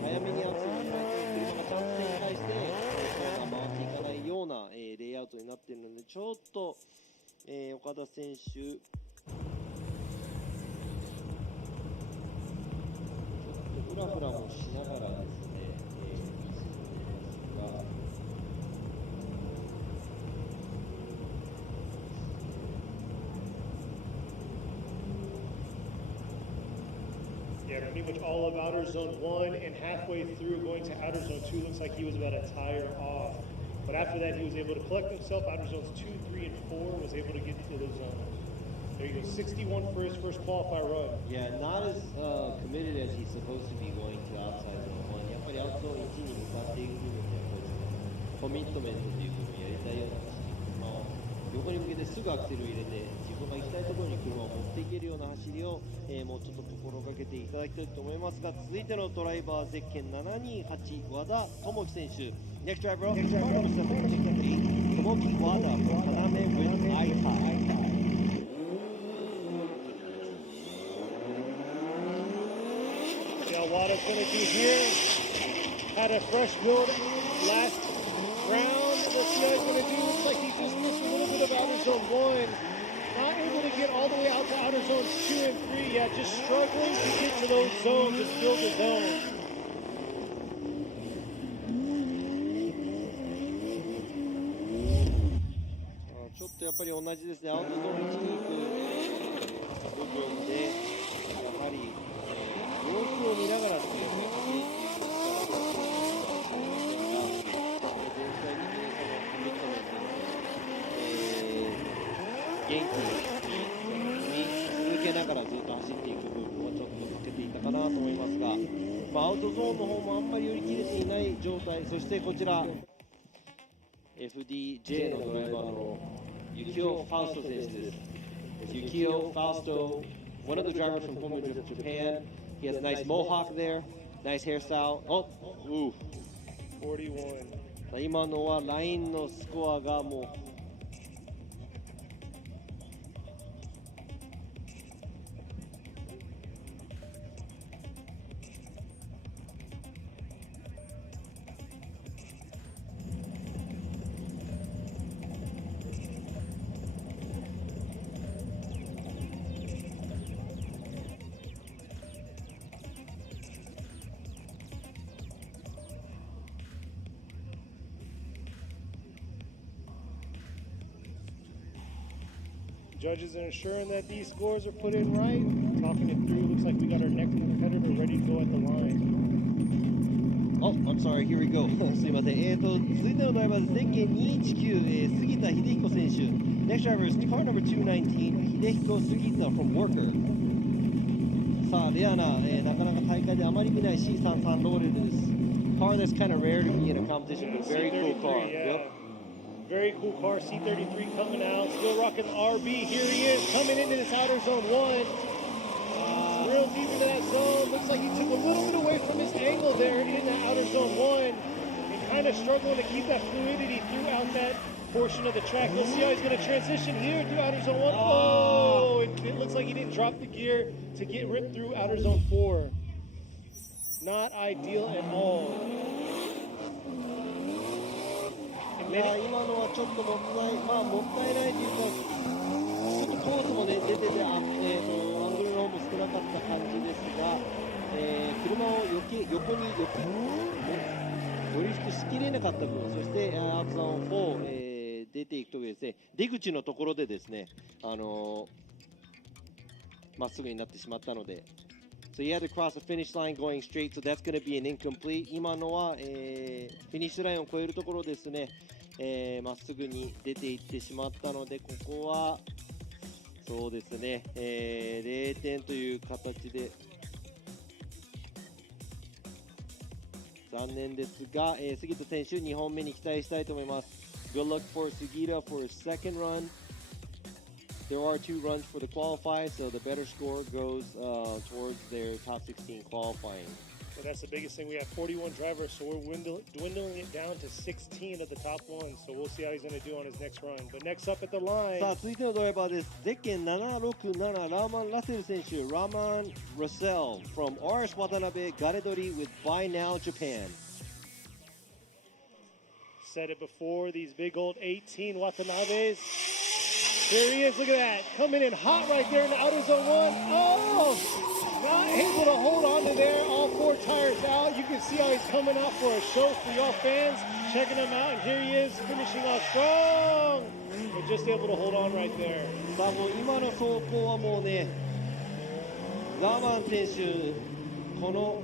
早めにアクセルを入れて車がちゃんと展開して、コースが回っていかないような、レイアウトになっているので、ちょっと、岡田選手、フラフラもしながらですね、Yeah, pretty much all of outer zone 1 and halfway through going to outer zone 2 looks like he was about a tire off. But after that, he was able to collect himself. Outer zones 2, 3, and 4 was able to get to those zones. There you go, 61 for his first qualifier run. Yeah, not as committed as he's supposed to be going to outside zone 1. やっぱりアウトゾーン1に向かっていく部分でコミットメントという部分をやりたいような車を横に向けてすぐアクセルを入れて自分が行きたいところに車を持っていけるような走りを、もうちょっと心がけていただきたいと思いますが、続いてのドライバーゼッケン728和田智樹選手。Next driver up, car number 728, Tomoki Wada from Kaname with I-Tie. Wada's going to do here. Had a fresh build last round. Let's see how he's going to do. zone. ちょっとやっぱり同じですね、アウトゾーン1に行く部分で、やはり、様子を見ながらっていうのがいいっていう力が全体的にそのコミットメントに、元気に続けながらずっと走っていく部分をちょっと欠けていたかなと思いますが、アウトゾーンの方もあんまり寄り切れていない状態、そしてこちら、FDJ のドライバーのYukio Fausto 選手です。Yukio Fausto, one of the drivers from Formula Drift Japan. He has a nice mohawk there, nice hairstyle. Oh, ooh. 41. 今のはラインのスコアがもうJudges are ensuring that these scores are put in right. Talking it through. Looks like we got our next competitor ready to go at the line. Oh, I'm sorry, here we go. すいません。続いてのドライバーです。ゼッケン219、杉田秀彦選手。Next driver is car number 219、秀彦杉田 from Worker。さあ、レアな、なかなか大会であまり見ない C33 ローレルです。Car that's kind of rare to be in a competition, but very cool car. Yeah. Yep. Very cool car, C33 coming out, still rocking the RB. Here he is, coming into this outer zone 1. Real deep into that zone. Looks like he took a little bit away from his angle there in the outer zone 1. And kind of struggling to keep that fluidity throughout that portion of the track. Let's see how he's going to transition here through outer zone 1. Oh, it looks like he didn't drop the gear to get ripped through outer zone 4. Not ideal at all. いや今のはちょっともったいないというか、ちょっとコースもね出てて、アングルの方も少なかった感じですが、車を横にドリフトしきれなかった分、そしてアウトゾーン4、出ていくとですね、出口のところでですね、まっすぐになってしまったので。So you had to cross the finish line going straight, so that's going to be an incomplete. 今のは、フィニッシュラインを越えるところですね、まっすぐに出ていってしまったので、ここはそうですね、0点という形で残念ですが、杉田選手2本目に期待したいと思います。Good luck for Sugita for his second run. There are 2 runs for the qualify, so the better score goes towards their top 16 qualifying. So that's the biggest thing. We have 41 drivers, so we're dwindling it down to 16 of the top ones. So we'll see how he's going to do on his next run. But next up at the line. さあ続いてのドライバーです。ゼッケン767ラーマン・ラセル選手、ラーマン・ラセル from RS 渡辺ガレドリ with Buy Now Japan. Said it before, these big old 18 Watanabes. There he is, look at that. Coming in hot right there in the outer zone 1. Oh! Not able to hold on to there. All 4 tires out. You can see how he's coming out for a show for y'all fans. Checking him out. And here he is, finishing off strong. But just able to hold on right there. さあもう今の走行はもうね、ラーマン選手、この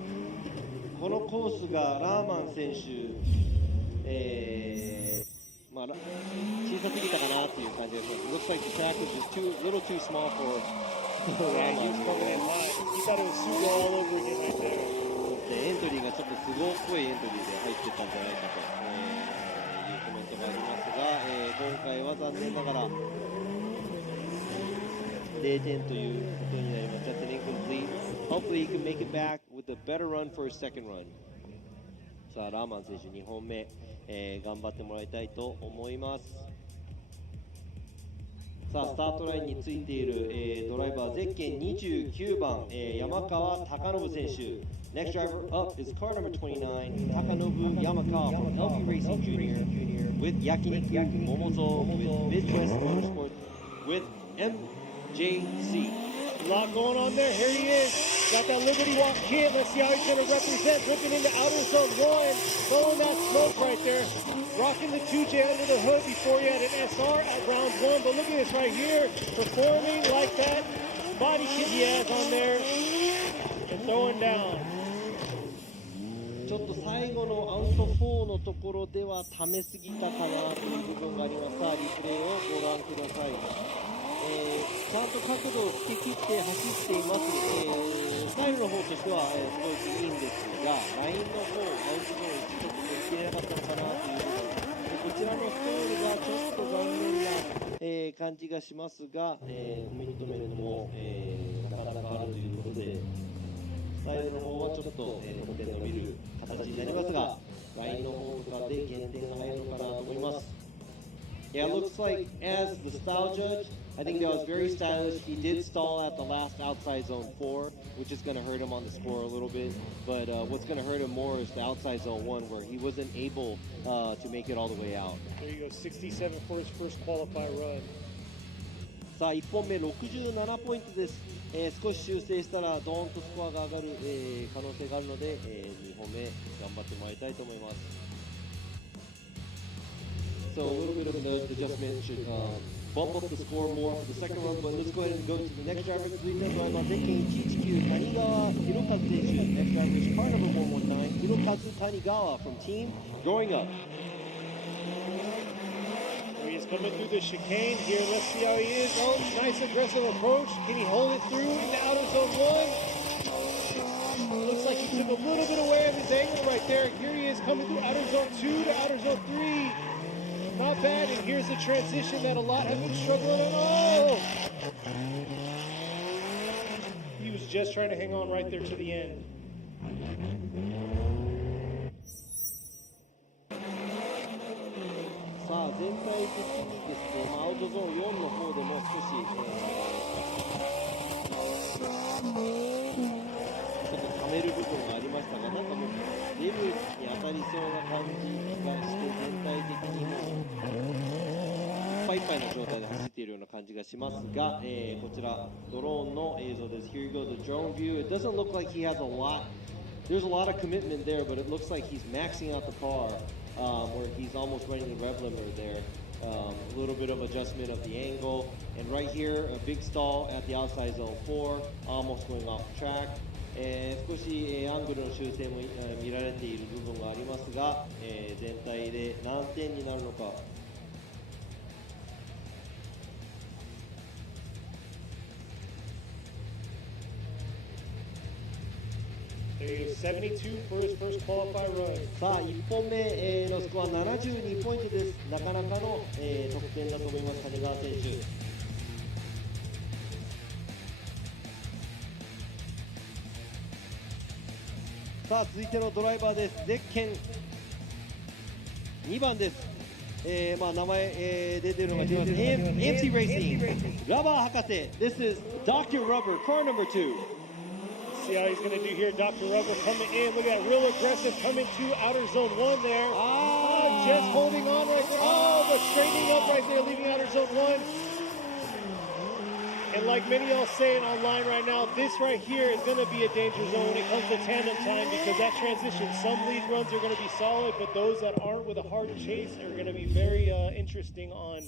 コースがラーマン選手、まあ、小さすぎたかなっていう感じです。Looks like the track was just a little too small for Yeah, he was coming in hot. He thought it was Sugo all over again right there. エントリーがちょっとすごっぽいエントリーで入ってたんじゃないかと、いうコメントがありますが、今回は残念ながら0点ということになります。That's an incomplete. Hopefully he can make it back with a better run for his second run. さあラーマン選手2本目、頑張ってもらいたいと思います。さあスタートラインについている、ドライバーゼッケン29番、山川貴信選手。Next driver up is car number 29, Takanobu Yamakawa from LV Racing Junior with Yakiniku Momozo with Midwest Motorsports with JC. A lot going on there. Here he is. Got that Liberty Walk kid. Let's see how he's going to represent. Ripping into outer zone 1. Blowing that smoke right there. Rocking the 2J under the hood before he had an SR at round 1. But look at this right here. Performing like that body kit he has on there. And throwing down. ちょっと最後のアウト4のところでは溜めすぎたかなという部分があります。さあ、リプレイをご覧ください。ちゃんと角度をつけ切って走っています。スタイルの方としては、すごいいいんですが、ラインの方、アウトゾーンちょっといけなかったのかなという部分。こちらのストールがちょっと残念な、感じがしますが、コミットメントも、なかなかあるということで、スタイルの方はちょっと、得点伸びる形になりますが、ラインの方とかで減点が入るのかなと思います。Yeah, it looks like as the style judge, I think that was very stylish. He did stall at the last outside zone 4, which is going to hurt him on the score a little bit. But what's going to hurt him more is the outside zone 1, where he wasn't able to make it all the way out. There you go, 67 for his first qualifier run. さあ1本目67ポイントです。少し修正したらドーンとスコアが上がる、可能性があるので、2本目頑張ってもらいたいと思います。So a little bit of an adjustment should bump up the score more for the second run, but let's go ahead and go to the next driver. 続いてのドライバー、ゼッケン119、谷川博和選手。Next driver is car number 119、博和谷川 from team Growing Up. He's coming through the chicane here. Let's see how he is. Oh, nice aggressive approach. Can he hold it through into outer zone 1? Looks like he took a little bit away of his angle right there. Here he is coming through outer zone 2 to outer zone 3. Not bad. And here's the transition that a lot have been struggling on. Oh! He was just trying to hang on right there to the end. さあ全体的にですね、アウトゾーン4の方でも少し、ちょっと溜める部分がありましたが、なんかもうデブに当たりそうな感じがして全体的にもいっぱいいっぱいの状態で走っているような感じがしますが、こちらドローンの映像です。Here you go, the drone view. It doesn't look like he has a lot. There's a lot of commitment there, but it looks like he's maxing out the car. Where he's almost running the rev limiter there. A little bit of adjustment of the angle. And right here, a big stall at the outside zone 4, almost going off the track. 少し、アングルの修正も、見られている部分がありますが、全体で何点になるのか。72 for his first qualifier run. さあ1本目のスコア72ポイントです。なかなかの得点だと思います、谷川選手。さあ続いてのドライバーです。ゼッケン2番です。まあ名前、出てるのが違います。MC Racing ラバー博士。This is Dr. Rubber, car number 2. See how he's going to do here. Dr. Rubber coming in. Look at that, real aggressive coming to outer zone 1 there. Just holding on right there. Oh, but straightening up right there, leaving outer zone 1. And like many of y'all saying online right now, this right here is going to be a danger zone when it comes to tandem time, because that transition, some lead runs are going to be solid, but those that aren't with a hard chase are going to be very interesting on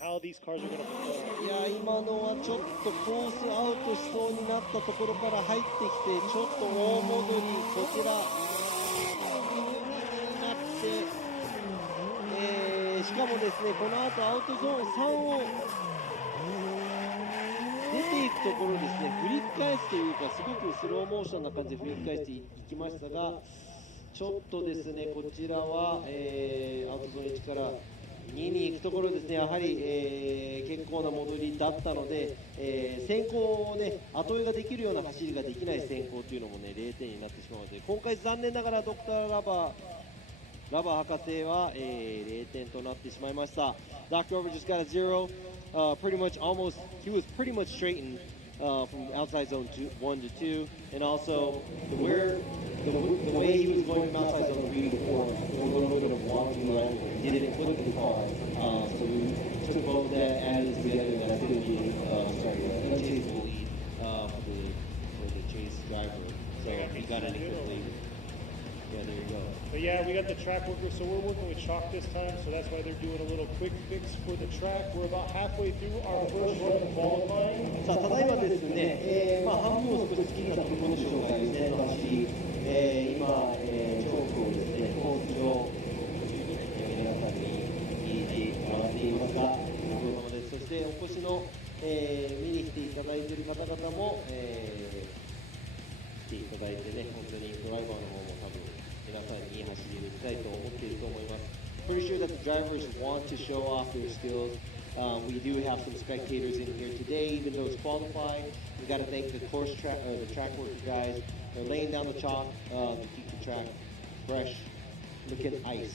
how these cars are going to perform. いや今のはちょっとコースアウトしそうになったところから入ってきてちょっと大戻りこちらになって、しかもですねこの後アウトゾーン3を出ていくところですね振り返すというかすごくスローモーションな感じで振り返していきましたがちょっとですねこちらは、アウトゾーン1から2に行くところですねやはり、結構な戻りだったので、先行をね後追いができるような走りができない先行というのもね0点になってしまうので今回残念ながらドクターラバー博士は、0点となってしまいました。Dr. Over just got a 0. Pretty much almost he was pretty much straightened from outside zone 1 to 2, and also the way he was going from outside zone 3 to 4 was a little bit of walking around. He didn't flip the car, so we took both that added together. That's going to be starting driver. So he got in quickly. Yeah, there you go. But yeah, we got the track worker, so we're working with chalk this time, so that's why they're doing a little quick fix for the track. We're about halfway through our first run of qualifying. さあ、ただいまですね、半分を少し過ぎたところでしょうか、予選の走り、今、チョークをですね、コース上、皆さんに聞いてもらっていますが、ご苦労様です。そしてお越しの、見に来ていただいている方々も、来ていただいてね、本当にドライバーの方も多分皆さんにいい走りを見たいと思っていると思います。Pretty sure that the drivers want to show off their skills. We do have some spectators in here today, even though it's qualified. We got to thank the the track worker guys. They're laying down the chalk to keep the track fresh. Look at ice.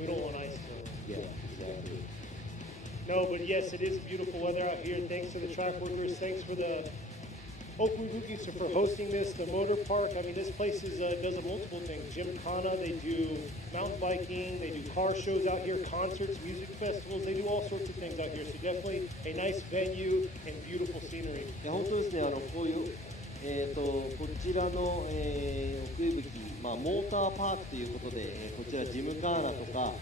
We don't want ice. Yeah, exactly. No, but yes, it is beautiful weather out here. Thanks to the track workers. Thanks for the Okuibuki for hosting this. The Motorpark. I mean, this place does multiple things. Gymkhana. They do mountain biking. They do car shows out here. Concerts, music festivals. They do all sorts of things out here. So definitely a nice venue and beautiful scenery. いや本当ですね。こういうこちらの、奥伊吹、モーターパークということで、こちらジムカーナとか、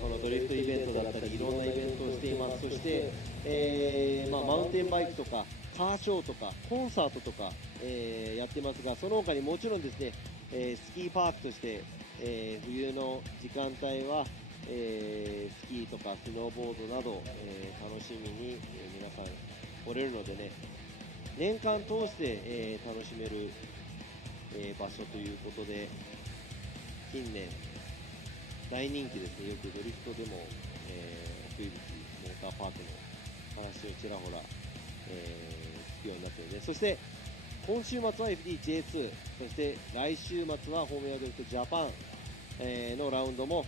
このドリフトイベントだったりいろんなイベントをしています。そして、マウンテンバイクとかカーショーとかコンサートとか、やってますが、その他にもちろんですね、スキーパークとして、冬の時間帯は、スキーとかスノーボードなど、楽しみに、皆さん来れるのでね、年間通して、楽しめる、場所ということで、近年大人気ですね。よくドリフトでも、奥伊吹モーターパークの話をちらほら、聞くようになっているので、そして今週末は FDJ2、そして来週末はフォーミュラドリフトジャパン、のラウンドも、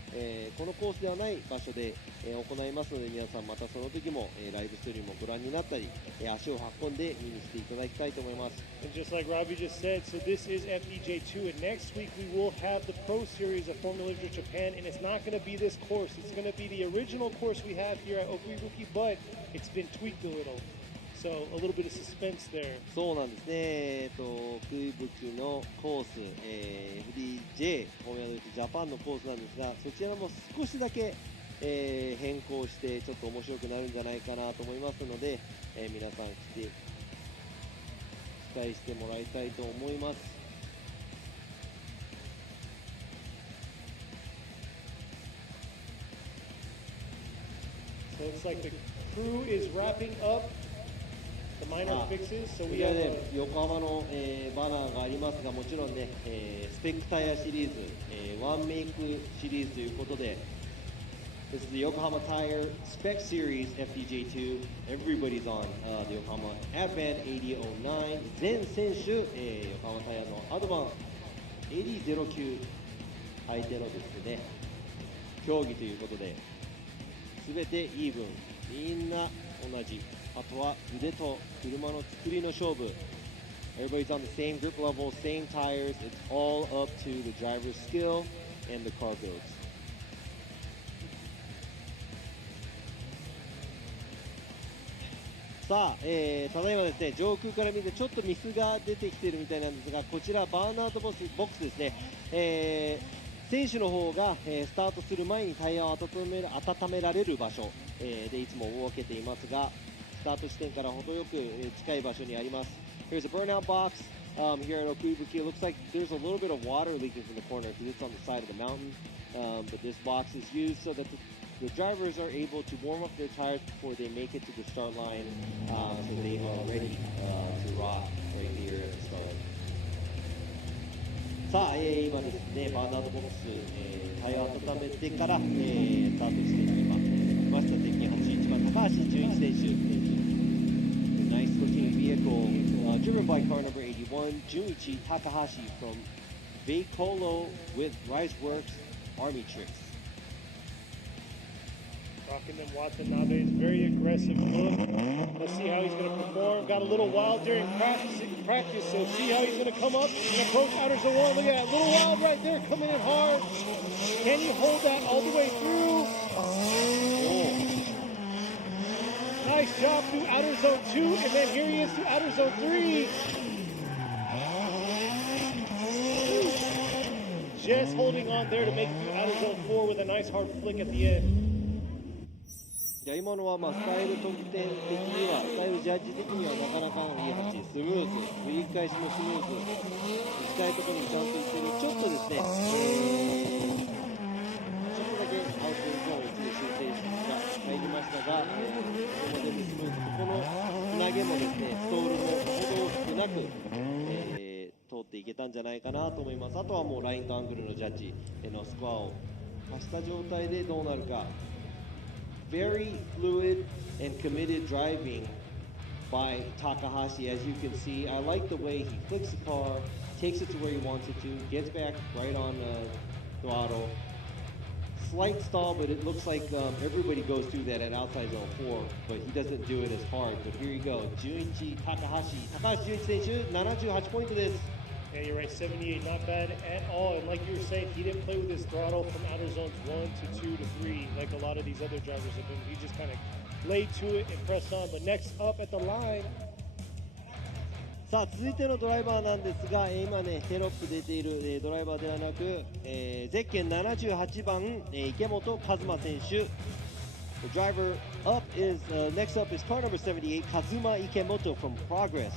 このコースではない場所で、行いますので、皆さんまたその時も、ライブストリームをご覧になったり、足を運んで見に来ていただきたいと思います。And just like Robbie just said, so this is FDJ2, and next week we will have the Pro Series of Formula Drift Japan, and it's not going to be this course. It's going to be the original course we have here at Okuibuki, but it's been tweaked a little. So a little bit of suspense there. そうなんですね。奥伊吹のコース、FDJ フォーミュラドリフトジャパンのコースなんですが、そちらも少しだけ、変更してちょっと面白くなるんじゃないかなと思いますので、皆さん来て期待してもらいたいと思います。So it's like the crew is wrapping up the minor fixes. So こ we ちら have で横浜の、バナーがありますが、もちろんね、スペックタイヤシリーズ、ワンメイクシリーズということで、This is the Yokohama Tire Spec Series FDJ2. Everybody's on the Yokohama Advan 8009. 全選手、横浜タイヤのアドバン8009相手のですね、競技ということで、すべてイーブン、みんな同じ。あとは腕と車の作りの勝負。Everybody's on the same grip level, same tires. It's all up to the driver's skill and the car builds. さあ、ただいまですね、上空から見てちょっとミスが出てきているみたいなんですが、こちらバーナードボックスですね、選手の方が、スタートする前にタイヤを温められる場所、でいつも分けていますが、スタート地点から程よく、近い場所にあります。Here's a burnout box here at Okuibuki. It looks like there's a little bit of water leaking from the corner because it's on the side of the mountain, but this box is used so that the drivers are able to warm up their tires before they make it to the start line, so they are ready to rock right here at the start. さあ、今ですね、バーナードボックス、タイヤを温めてから、スタート地点に今、来ました。鉄筋81番、高橋純一選手。Nice looking vehicle, driven by car number 81, Junichi Takahashi from Beikolo with Riseworks Army Tricks. rocking them Watanabes, very aggressive look. Let's see how he's going to perform. Got a little wild during practice, so see how he's going to come up and approach outer zone one. Look at that, a little wild right there, coming in hard. Can you hold that all the way through? Oh. Nice job through outer zone 2, and then here he is through outer zone 3. Just holding on there to make it through outer zone 4 with a nice hard flick at the end. いや今のはまあスタイル得点的には、スタイルジャッジ的にはなかなかのいい走り、スムーズ、繰り返しもスムーズ、行きたいところにちゃんと行ってる、ちょっとですね、ちょっとだけアウトゾーン1で修正が入りましたが、ここも全部スムーズ、ここのつなげもですね、ストールもほど大きくなく、通っていけたんじゃないかなと思います。あとはもうラインとアングルのジャッジのスコアを足した状態でどうなるか。Very fluid and committed driving by Takahashi, as you can see. I like the way he flicks the car, takes it to where he wants it to, gets back right on throttle. Slight stall, but it looks like everybody goes through that at outside zone 4, but he doesn't do it as hard. But here you go, Junichi Takahashi. Takahashi Junichi 選手、78ポイントです。Yeah, you're right, 78, not bad at all. And like you were saying, he didn't play with his throttle from outer zones 1 to 2 to 3 like a lot of these other drivers have been. He just kind of laid to it and pressed on. But next up at the line. さあ続いてのドライバーなんですが、今ねテロップ出ている、ドライバーではなく、ゼッケン78番、池本和馬選手。The driver up is next up is car number 78 Kazuma Ikemoto from Progress.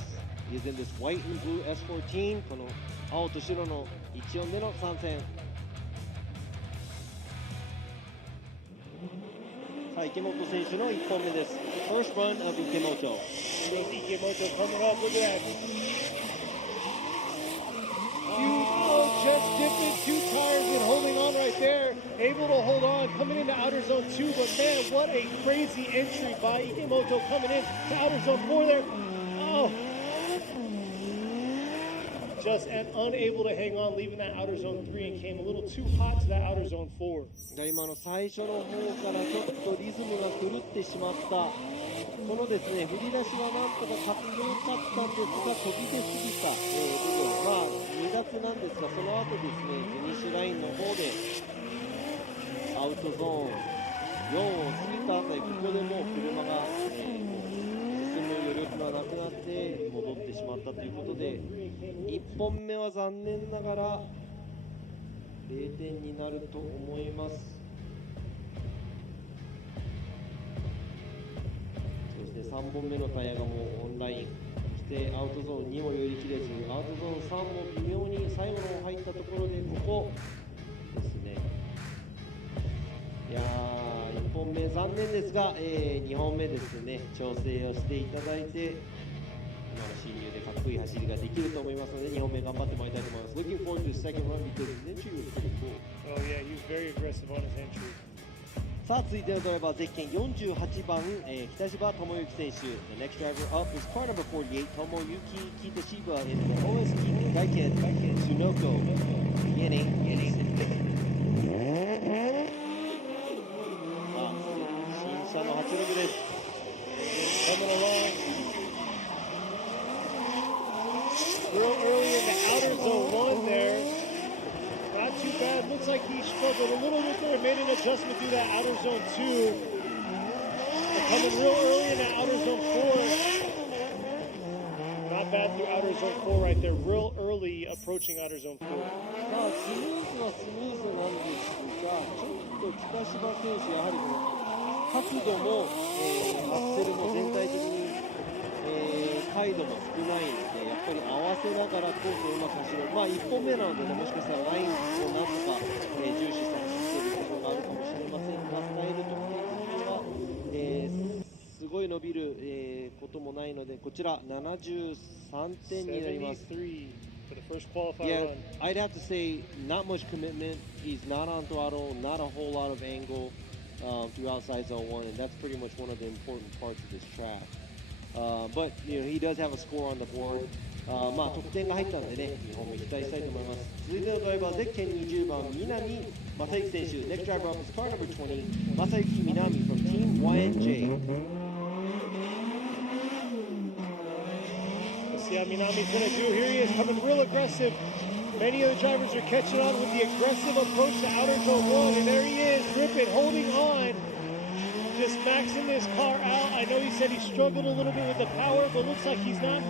He is in this white and blue S14. この青と白の14での参戦。さあ池本選手の1本目です。First run of Ikemoto. Ikemoto coming up, look at that. Just dipping 2 tires and holding on right there. Able to hold on, coming into outer zone 2. But man, what a crazy entry by Ikemoto coming in to outer zone 4 there. Oh. Just unable to hang on, leaving that outer zone 3 and came a little too hot to that outer zone 4. 今の最初の方からちょっとリズムが狂ってしまった。このですね、振り出しはなんとかかっこよかったんですが、飛び出すぎた、部分、まあ、2脱なんですが、その後ですね、フィニッシュラインの方で、アウトゾーン4を過ぎたあたり、ここでもう車が、進む余力がなくなって戻ってしまったということで、1本目は残念ながら0点になると思います。3本目のタイヤがもうオンライン、そしてアウトゾーン2も寄り切れず、アウトゾーン3も微妙に最後の方入ったところで、ここですね。いやー、1本目残念ですが、2本目ですね、調整をしていただいて、今の進入でかっこいい走りができると思いますので、2本目頑張ってもらいたいと思います。Looking forward to the second run because his entry was pretty cool. Oh yeah, he was very aggressive on his entry. さあ続いてのドライバー、ゼッケン48番、北島智之選手。The next driver up is car number 48 Tomoyuki Kitashiba in the OSK Gaiken Sunoko. Beginning. 新車の86です。Coming along. Real early in the outer zone 1 there. Not too bad. Looks like he struggled a little bit there. Made an adjustment through that outer zone 2. But coming real early in that outer zone 4. Not bad through outer zone 4 right there. Real early approaching outer zone 4. まあスムーズはスムーズなんですが、ちょっと北島選手、やはりこの角度も、アクセルも全体的に、回路も少ないので、やっぱり合わせながらコースをうまく走る。まあ1本目なのでね、もしかしたらラインをなんとか、重視して走っているところがあるかもしれませんが、スタイル得点的には、すごい伸びる、こともないので、こちら73点になります。For the first qualifier Yeah, run. I'd have to say not much commitment. He's not on throttle, not a whole lot of angle through outside zone 1, and that's pretty much one of the important parts of this track. But you know, he does have a score on the board. まあ得点が入ったのでね、2本目期待したいと思います。続いてのドライバー、ゼッケン20番、南正幸選手。Next driver up is car number 20, 正幸南 from Team YNJ. Let's see how Minami's going to do. Here he is, coming real aggressive. Many of the drivers are catching on with the aggressive approach to outer zone 1, and there he is, ripping, holding on. just maxing this car out. I know he said he struggled a little bit with the power, but looks like he's not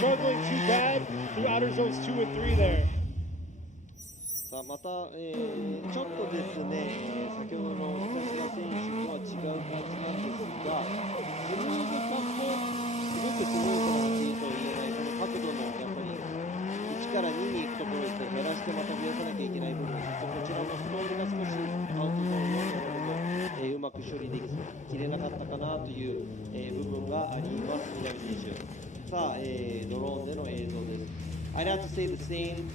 struggling too bad through outer zones 2 and 3 there. さあまた、ちょっとですね、先ほどの北島選手とは違う感じなんですが、スムーズさもすごくスムーズな走りと言えない、この角度のやっぱり1から2に行くところで減らしてまた増やさなきゃいけない部分、そしてこちらのスロールが少しアウトゾーン4の方でも、うまく処理できれなかったかなという、部分があります、南選手。さあ、ドローンでの映像です。I'd have to say the same,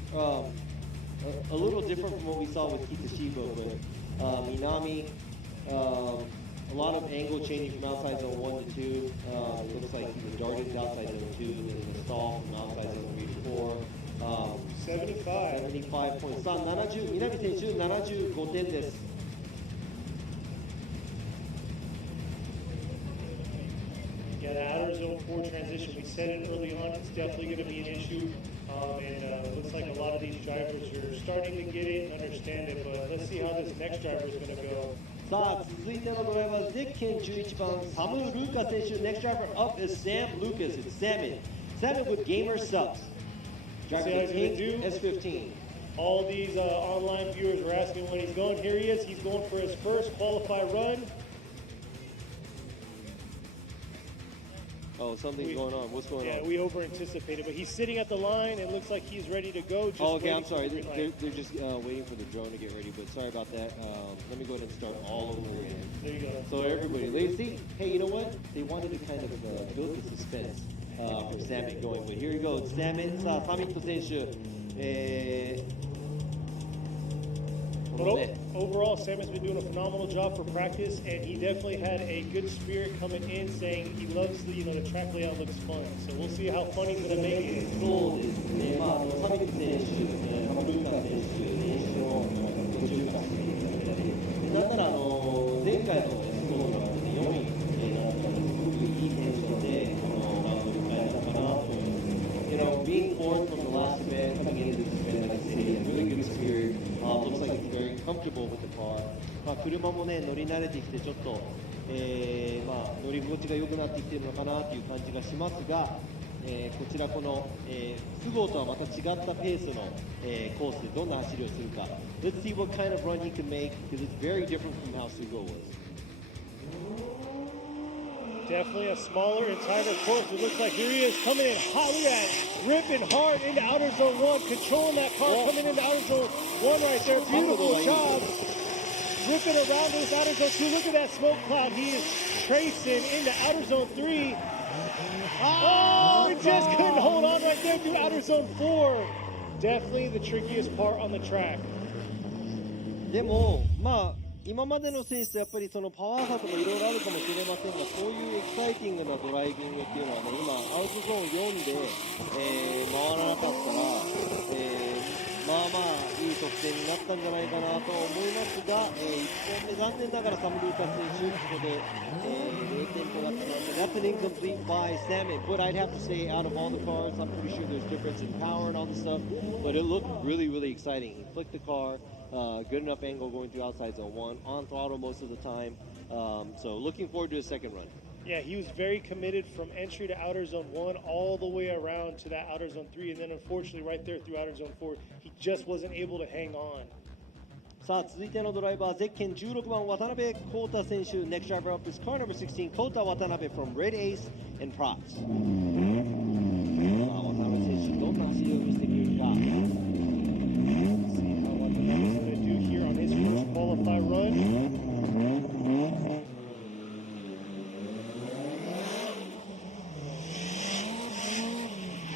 a little different from what we saw with Kitashiba with Minami. A lot of angle changing from outside zone 1 to 2. It looks like he was darted to outside zone 2 and then the stall from outside zone 3 to 4. 75 points. さあ、70、南選手75点です。Yeah, the outer zone 4 transition, we said it early on, it's definitely going to be an issue. And looks like a lot of these drivers are starting to get it and understand it, but let's see how this next driver is going to go. さあ、続いてのドライバー、ゼッケン11番、サム・ルーカ選手。Next driver up is Sam Lucas. It's Salmon. Salmon with Gamer Subs. Driving the pink S15. All these online viewers were asking when he's going. Here he is. He's going for his first qualifier run. Oh, something's going on. What's going on? Yeah, we over-anticipated, but he's sitting at the line. It looks like he's ready to go. Just okay, I'm sorry. They're just waiting for the drone to get ready, but sorry about that. Let me go ahead and start all over again. There you go. So everybody, let's see. Hey, you know what? They wanted to kind of build the suspense for Samet going, but here you go. Samet, さあ、サミット選手。But overall, Samon's been doing a phenomenal job for practice, and he definitely had a good spirit coming in, saying he loves the track layout looks fun. So we'll see how fun he's gonna make it. そうですね。まあサミット選手、サム・ルーカ選手、練習を途中からしていただいて、なんなら前回のスコーラーで4位になったのですごくいいテンションでこのラウンドに変えたかなと思います。Being fourth from the last event, coming into this event, like I said, he had really good spirit. Looks like he's very comfortable with the car. まあ車もね乗り慣れてきてちょっと、まあ乗り心地が良くなってきているのかなという感じがしますが、こちらこの、スゴーとはまた違ったペースの、コースでどんな走りをするか。Let's see what kind of run he can make because it's very different from how Sugo was. Definitely a smaller and tighter course. It looks like here he is coming in hot. Look at that, ripping hard into outer zone 1, controlling that car, coming into outer zone 1 right there. Beautiful job. Ripping around this outer zone 2. Look at that smoke cloud. He is tracing into outer zone 3. Oh, he just couldn't hold on right there through outer zone 4. Definitely the trickiest part on the track. でもまあ今までの選手とやっぱりそのパワー差とかいろいろあるかもしれませんが、こういうエキサイティングなドライビングっていうのはね、今アウトゾーン4で、回らなかったら、まあまあいい得点になったんじゃないかなと思いますが、1本目残念ながらサム・ルーカ選手ここで、0点となってます。That's an incomplete by Samet, but I'd have to say out of all the cars, I'm pretty sure there's difference in power and all this stuff, but it looked really, really exciting. He flicked the car. Good enough angle going through outside zone 1, on throttle most of the time. So looking forward to his second run. Yeah, he was very committed from entry to outer zone 1 all the way around to that outer zone 3, and then unfortunately right there through outer zone 4, he just wasn't able to hang on. さあ続いてのドライバー、ゼッケン16番渡辺浩太選手。 Next driver up is car number 16, Kota Watanabe from Red Ace and Props. さあ渡辺選手どんな走りを見せてくれるか。Qualify run.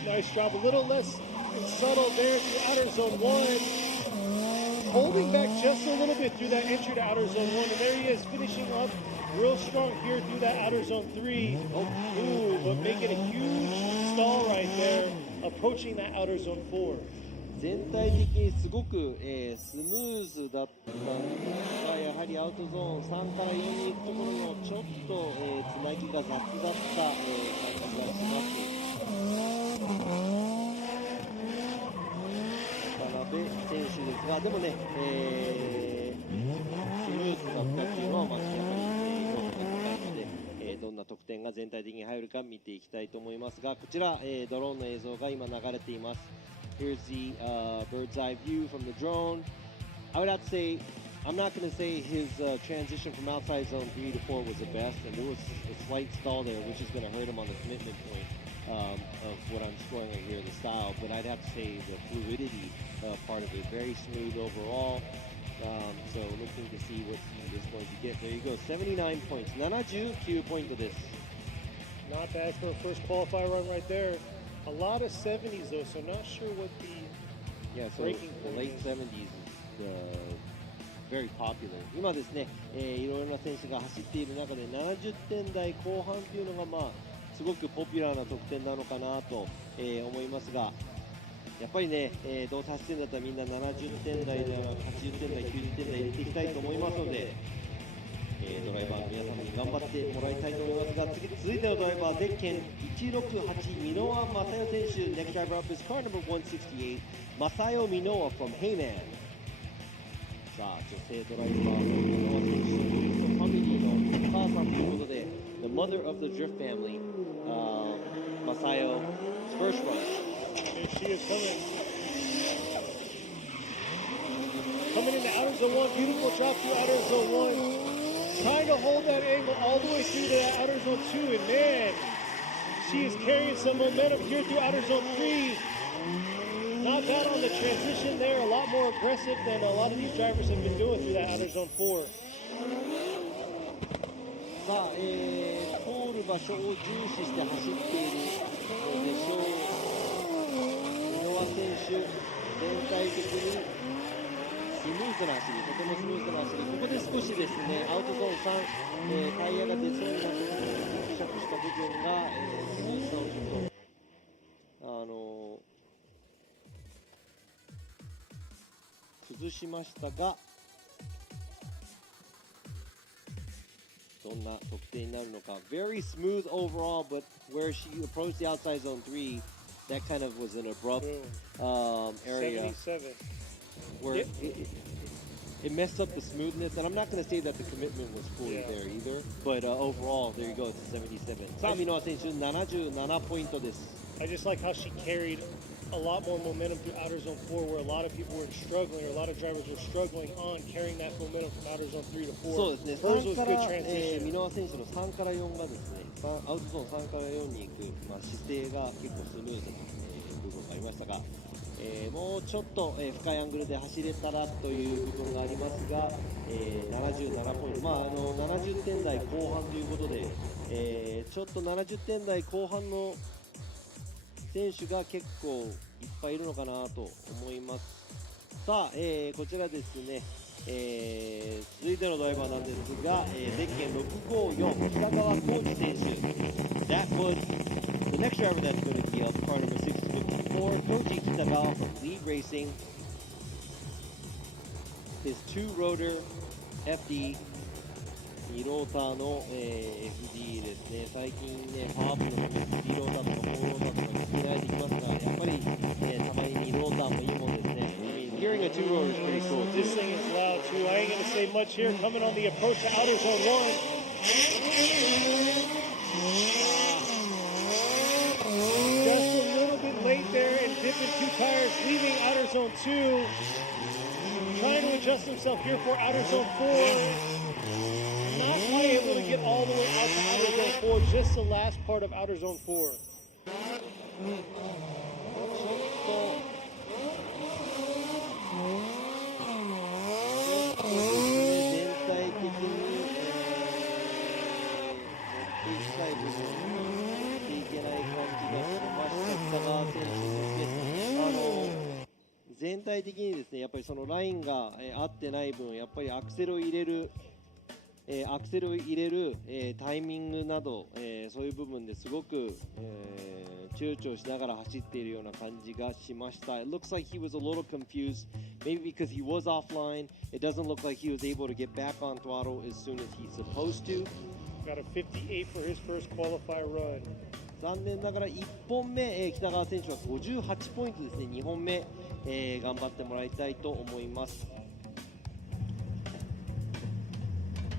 Nice job, a little less subtle there through outer zone 1. Holding back just a little bit through that entry to outer zone 1. And there he is finishing up real strong here through that outer zone 3. Ooh, but making a huge stall right there, approaching that outer zone 4. 全体的にすごく、スムーズだったんですが、やはりアウトゾーン3から4に行くところのちょっと、つなぎが雑だった、感じがします。渡辺選手ですが、でもね、スムーズだったっていうのは、まあ、やっぱり、評価得点が全体的に入るか見ていきたいと思いますが、こちら、ドローンの映像が今流れています。Here's the bird's eye view from the drone. I would have to say, I'm not going to say his transition from outside zone 3 to 4 was the best, and there was a slight stall there, which is going to hurt him on the commitment point of what I'm scoring right here, the style. But I'd have to say the fluidity part of it, very smooth overall. So looking to see what he is going to get. There you go, 79 points, 79ポイントです。Not bad for a first qualifier run right there. A lot of 70s though, so not sure what the so breaking the point late is. 70s is very popular. 今ですね、いろいろな選手が走っている中で70点台後半というのがすごくポピュラーな得点なのかなと、思いますが、やっぱりね、どうせ走ってるんだったらみんな70点台では80点台90点台入れていきたいと思いますので、ドライバーの皆様に頑張ってもらいたいと思いますが、続いてのドライバーゼッケン168箕輪正代選手。 Next driver up is car number 168 Masayo Minoa from Heyman。 さあ女性ドライバーの箕輪選手、ファミリーのお母さんということで The mother of the drift family、Masayo's first run. Here she is coming into outer zone 1. Beautiful drop through outer zone 1. Trying to hold that angle all the way through to that outer zone 2. And man, she is carrying some momentum here through outer zone 3. Not bad on the transition there. A lot more aggressive than a lot of these drivers have been doing through that outer zone 4. さあ、通る場所を重視して走っているのでしょう。箕輪選手、全体的にスムーズな走り、とてもスムーズな走り。ここで少しですね、アウトゾーン3、タイヤが出そうになって着地した部分が、スムーズさをちょっと崩しましたが、どんな得点になるのか。 Very smooth overall, but where she approached the outside zone 3, that kind of was an abrupt area 77. where Yep. it messed up the smoothness, and I'm not going to say that the commitment was fully there either, but overall, there you go, it's 77. さあ、箕輪選手77ポイントです。 I just like how she carried a lot more momentum through outer zone 4, where a lot of people were struggling, or a lot of drivers were struggling on carrying that momentum from outer zone 3 to 4. そうですね、 Hers was 3か good ら、transition. 箕輪選手の3から4がですね、アウトゾーン3から4に行く、姿勢が結構スムーズな、部分がありましたが、もうちょっと、深いアングルで走れたらという部分がありますが、77ポイント、70点台後半ということで、ちょっと70点台後半の選手が結構いっぱいいるのかなと思います。さあ、こちらですね、続いてのドライバーなんですが、ゼッケン654北川浩二選手。 That was the next driver that's going to be up, car number 654 Koji Kitagawa from Lead Racing. His two-rotor FD 2ローターの、FD ですね。最近ね、パワーアップの3ローターとか4ローターとかに見られてきますが、やっぱり、たまに2ローターもいいもんですね。I mean, hearing a two-rotor is pretty cool. This thing is loud too. I ain't going to say much here. Coming on the approach to outer zone 1. Just a little bit late there and dipping 2 tires, leaving outer zone 2. Trying to adjust himself here for outer zone 4. Not quite able to get all the way out to outer zone 4, just the last part of outer zone 4. 全体的に、持っていきたい部分持っていけない感じがしました。北川選手ですね。全体的にですね、やっぱりそのラインが、合ってない分、やっぱりアクセルを入れる、タイミングなど、そういう部分ですごく、躊躇しながら走っているような感じがしました。It looks like he was a little confused, maybe because he was offline. It doesn't look like he was able to get back on throttle as soon as he's supposed to. Got a 58 for his first qualifier run. 残念ながら1本目、北川選手は58ポイントですね。2本目、頑張ってもらいたいと思います。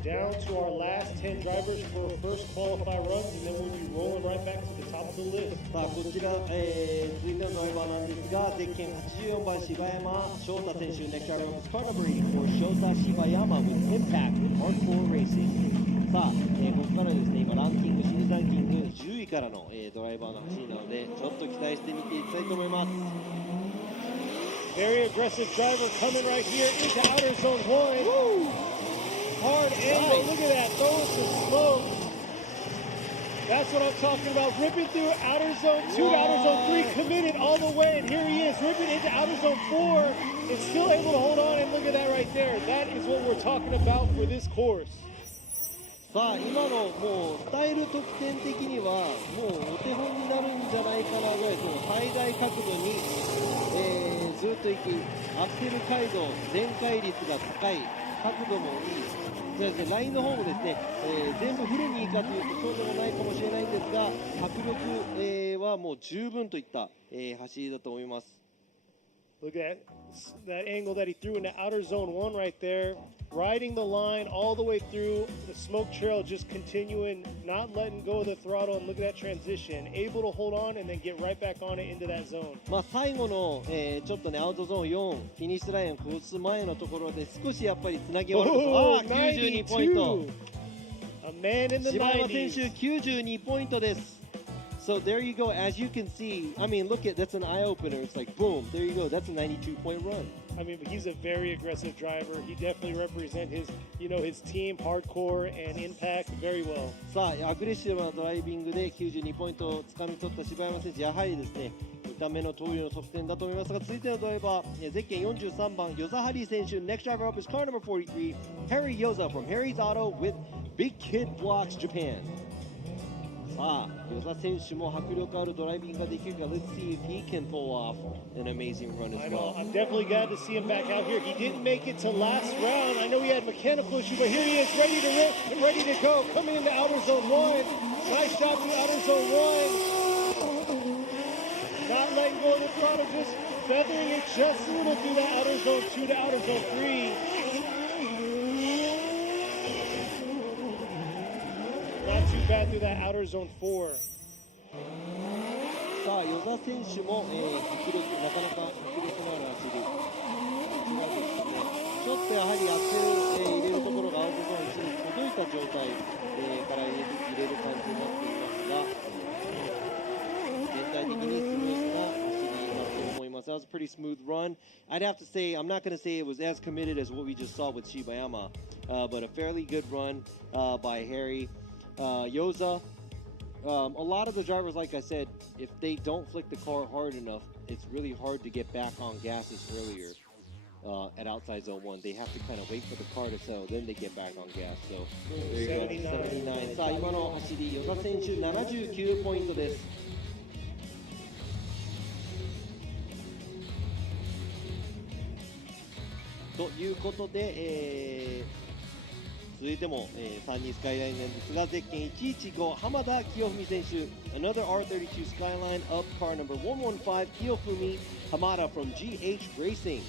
down to our last 10 drivers for first qualifier runs, and then we'll be rolling right back to the top of the list. さあこちら、続いてのドライバーなんですが、ゼッケン84番柴山翔太選手、Next driver is car number 84 Shota Shibayama with impact with hardcore racing。さあ、ここからですね、今ランキング、新ランキング10位からの、ドライバーの走りなので、ちょっと期待して見ていきたいと思います。Very aggressive driver coming right here into outer zone 1. Woo! Hard angle, look at that, throwing some smoke. That's what I'm talking about, ripping through outer zone 2 to outer zone 3, committed all the way, and here he is, ripping into outer zone 4, and still able to hold on, and look at that right there. That is what we're talking about for this course. さあ今のもうスタイル得点的にはもうお手本になるんじゃないかなぐらい、その最大角度に、ずっと行きアクセル回動全開率が高い角度もいいそうですね、ラインの方もですね、全部フルにいいかというとそうでもないかもしれないんですが迫力、はもう十分といった、走りだと思います。 Look at that angle that he threw into outer zone 1 right there. Riding the line all the way through the smoke trail, just continuing, not letting go of the throttle, and look at that transition. Able to hold on and then get right back on it into that zone. まあ最後の、ちょっとねアウトゾーン4フィニッシュラインを越す前のところで少しやっぱりつなぎ悪く92ポイント A man in the 柴山選 90s. 手92ポイントです。So there you go. As you can see, I mean, look at that's an eye opener. It's like boom, there you go. That's a 92-point run. I mean, but he's a very aggressive driver. He definitely represents his, his team, hardcore and impact very well. さあアグレッシブなドライビングで92ポイントをつかみ取った柴山選手、やはりですね見た目の通りの得点だと思いますが、続いてのドライバー、ゼッケン43番ヨザハリー選手、Next driver up is car number 43 Harry Yoza from Harry's Auto with Big Kid Blocks Japan。さあ、ヨザ選手も迫力あるドライビングができるか、Let's see if he can pull off an amazing run as I know. well. I'm definitely glad to see him back out here. He didn't make it to last round. I know he had mechanical issue, but here he is, ready to rip and ready to go. Coming into outer zone 1. Nice shot to outer zone 1. Not letting go of the throttle, just feathering it just a little through that outer zone 2 to outer zone 3. Not too bad through that outer zone 4. さあ、ヨザ選手も、迫力、なかなか迫力のある走り。違うですね。ちょっとやはりアクセル、入れるところがアウトゾーン1に届いた状態、から入れる感じになっていますが、全体的にスムーズな走りだと思います。That was a pretty smooth run. I'd have to say, I'm not going to say it was as committed as what we just saw with Shibayama, but a fairly good run by Harry. Yoza, a lot of the drivers, like I said, if they don't flick the car hard enough, it's really hard to get back on gases earlier at outside zone 1. They have to kind of wait for the car to settle, then they get back on gas. So there you go, 79. さあ、今の走り、ヨザ選手79ポイントです。ということで、続いても、3人スカイラインなんですが、ゼッケン115浜田清文選手 Another R32 Skyline up car number 115 Kiyofumi Hamada from GH Racing.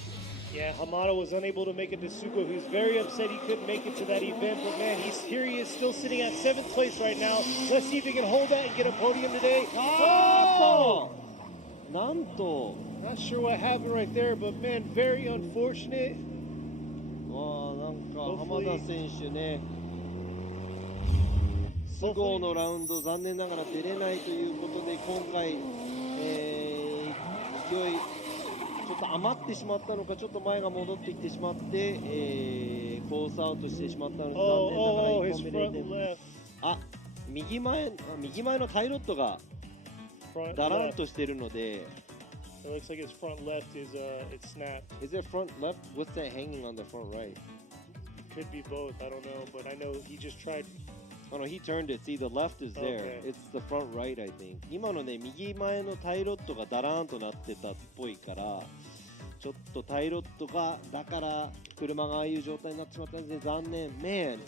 Yeah, Hamada was unable to make it to Tsukuba. He was very upset he couldn't make it to that event, but man, here he is still sitting at 7th place right now. Let's see if he can hold that and get a podium today. Oh! なんと Not sure what happened right there, but man, very unfortunate. なんか浜田選手ね、都合のラウンド残念ながら出れないということで今回、勢いちょっと余ってしまったのか、ちょっと前が戻ってきてしまって、コースアウトしてしまったので残念ながら1本目0点。あ、右前のタイロットがダランとしてるので。It looks like his front left is it's snapped. Is it front left? What's that hanging on the front right? Could be both. I don't know, but I know he just tried. Oh no, he turned it. See, the left is there. Okay. It's the front right, I think. 今のね、右前のタイロットがダラーンとなってたっぽいから、ちょっとタイロットがだから車がああいう状態になってしまったんですね。残念。Man.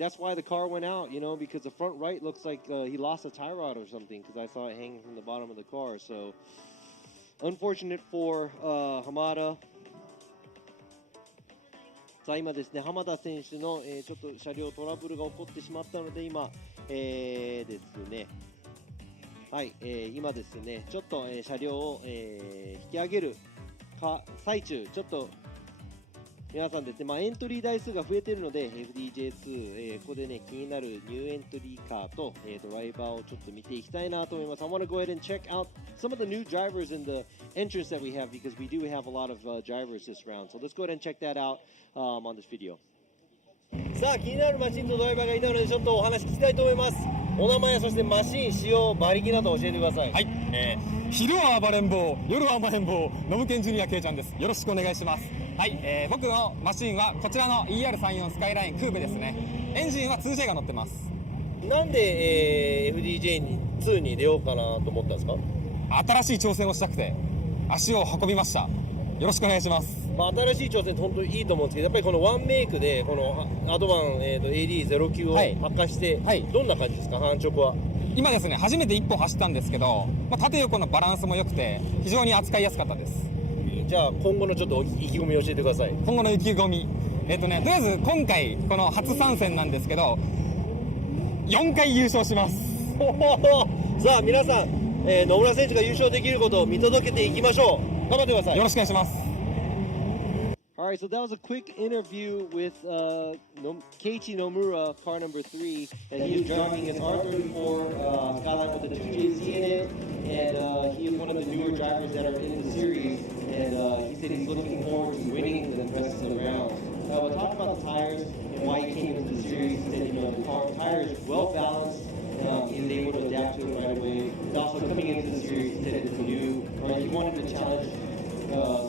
That's why the car went out, because the front right looks like he lost a tie rod or something because I saw it hanging from the bottom of the car. So unfortunate for Hamada. さあ今ですね、浜田選手の、ちょっと車両トラブルが起こってしまったので今、ですね、はい、今ですね、ちょっと、車両を、引き上げる最中、ちょっと皆さんですね、エントリー台数が増えているので FDJ2、ここでね気になるニューエントリーカーと、ドライバーをちょっと見ていきたいなと思います。I want to go ahead and check out some of the new drivers in the entrance that we have because we do have a lot of drivers this round. So let's go ahead and check that out on this video. さあ気になるマシンとドライバーがいたのでちょっとお話聞きたいと思います。お名前、そしてマシン使用馬力など教えてください。はい、昼は暴れん坊、夜は暴れん坊、ノブケンジュニアケイちゃんです。よろしくお願いします。はい、僕のマシンはこちらの ER34 スカイラインクーペですね。エンジンは 2J が乗ってます。なんで、FDJ2 に出ようかなと思ったんですか？新しい挑戦をしたくて足を運びました。よろしくお願いします。新しい挑戦って本当にいいと思うんですけど、やっぱりこのワンメイクでこのアドバン、AD09 を発火して、はい、どんな感じですか、感触は？今ですね、初めて1本走ったんですけど、縦横のバランスも良くて非常に扱いやすかったです。じゃあ今後のちょっと意気込みを教えてください。今後の意気込み、とりあえず今回この初参戦なんですけど4回優勝します。さあ皆さん、野村選手が優勝できることを見届けていきましょう。頑張ってください。よろしくお願いします。Alright, so that was a quick interview with Keiichi Nomura, car number 3, and he is driving his R34 Skyline with a 2JZ in it, and he is one of the newer drivers that are in the series, and he said he's looking forward to winning the rest of the rounds. We'll talk about the tires and why he came into the series. He said, you know, the tire is well balanced, he was able to adapt to it right away. And also coming into the series, he said it was new, or he wanted to challenge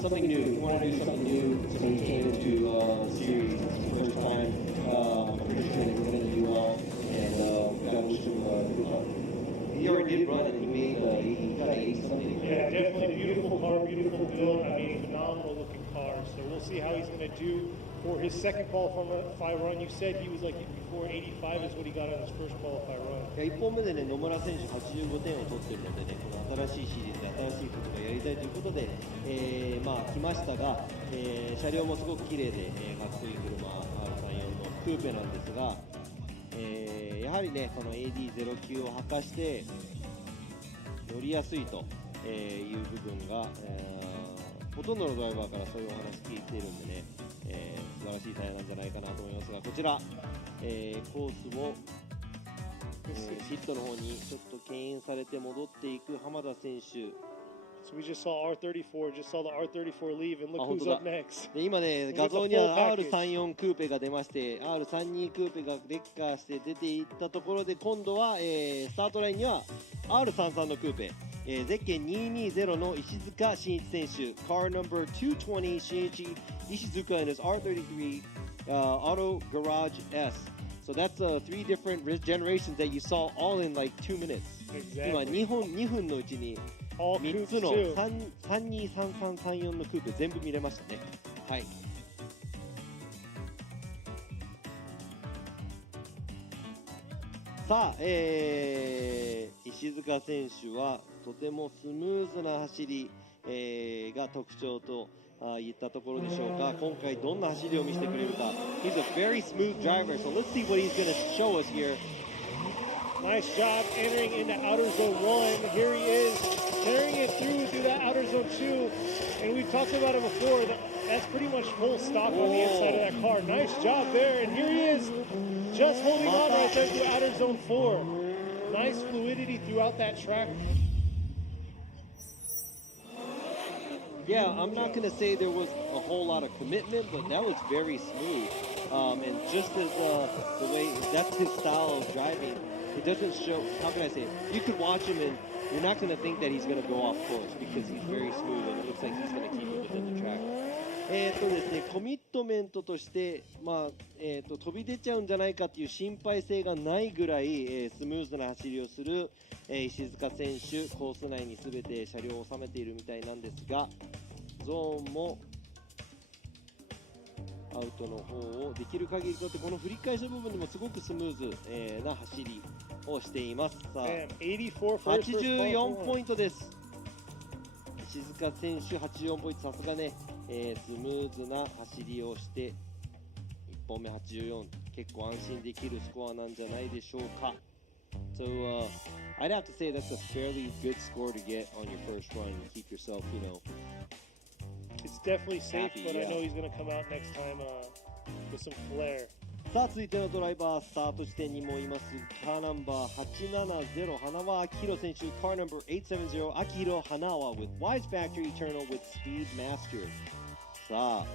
something new. He wanted to do something new, so he came into the series. It's his first time. I'm pretty sure he's going to do well, and gotta wish him good luck. He already did run, and he got an 80 something. Yeah, definitely beautiful car, beautiful build. I mean, phenomenal looking car. So we'll see how he's going to do for his second qualify run. You said he was like before 85 is what he got on his first qualify run. 1本目でね、野村選手85点を取っているのでね、この新しいシリーズで新しいことがやりたいということで、来ましたが、車両もすごく綺麗で、かっこいい車 R34 のクーペなんですが、やはりね、この AD09 を履かして乗りやすいという部分が、ほとんどのドライバーからそういうお話聞いているんでね、素晴らしいタイヤなんじゃないかなと思いますが、こちら、コースをピットの方にちょっと牽引されて戻っていく浜田選手。So we just saw R34, just saw the R34 leave, and look who's up next. で今ね、画像には R34 クーペが出まして、R32 クーペが劣化して出ていったところで、今度は、スタートラインには R33 のクーペ、ゼッケン220の石塚真一選手、Car number 220 Shinichi Ishizuka and his R33 Auto Garage S.So that's 3 different generations that you saw all in like 2 minutes. Exactly. 今2分のうちに3つの323334のクーペ全部見れましたね。はい。さあ、石塚選手はとてもスムーズな走り、が特徴といったところでしょうか。今回どんな走りを見せてくれるか。He's a very smooth driver, so let's see what he's going to show us here. Nice job entering into outer zone 1. Here he is, carrying it through that outer zone 2. And we've talked about it before. That's pretty much full stop on the inside of that car. Nice job there. And here he is, just holding on right there to outer zone 4. Nice fluidity throughout that track. Yeah, I'm not going to say there was a whole lot of commitment, but that was very smooth. And just as the way, that's his style of driving. It doesn't show, how can I say it? You could watch him and you're not going to think that he's going to go off course because he's very smooth and it looks like he's going to keep it within the track. ですね、コミットメントとして、飛び出ちゃうんじゃないかっていう心配性がないぐらい、スムーズな走りをする、石塚選手、コース内に全て車両を収めているみたいなんですが、ゾーンもアウトの方をできる限りとって、この振り返しの部分でもすごくスムーズ、な走りをしています。さあ、84ポイントです。石塚選手84ポイント、さすがね、スムーズな走りをして本目84、結構安心できるスコアなんじゃないでしょうか。So I'd have to say that's a fairly good score to get on your first run and keep yourself, you know. It's definitely safe, Happy, but I yeah. know he's going to come out next time with some flair. さあ続いてのドライバースタート地点にもいます。カーナンバー870花輪明宏選手、カーナンバー870明宏花輪 with Wise Factory Eternal with Speed Master。さあ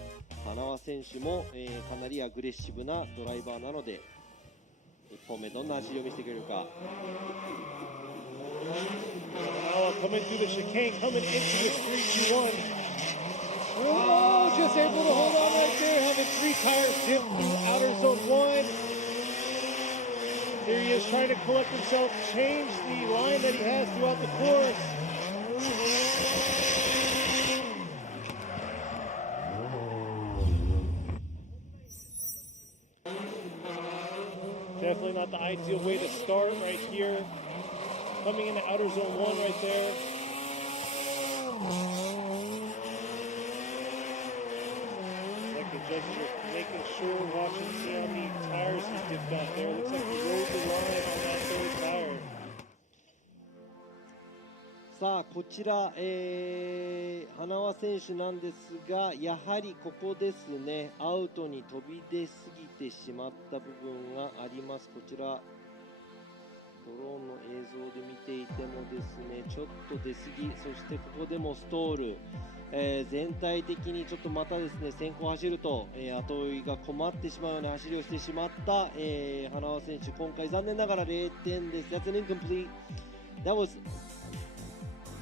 花輪選手も、かなりアグレッシブなドライバーなので1本目どんな走りを見せてくれるか。Coming through the chicane, coming into this 3-2-1. Oh, just able to hold on right there, having 3 tires dip through outer zone 1. Here he is trying to collect himself, change the line that he has throughout the course. Definitely not the ideal way to start right here. Coming into outer zone 1 right there. Like the judges are making sure, watching, see how many tires he's dipped out there. Looks like he rolled the line on that 3rd tire. さあこちら、花輪選手なんですが、やはりここですね、アウトに飛び出すぎてしまった部分があります。こちらドローンの映像で見ていてもですね、ちょっと出過ぎ、そしてここでもストール、全体的にちょっとまたですね、先行走ると、後追いが困ってしまうような走りをしてしまった、花輪選手、今回残念ながら0点です。That's an incomplete. That was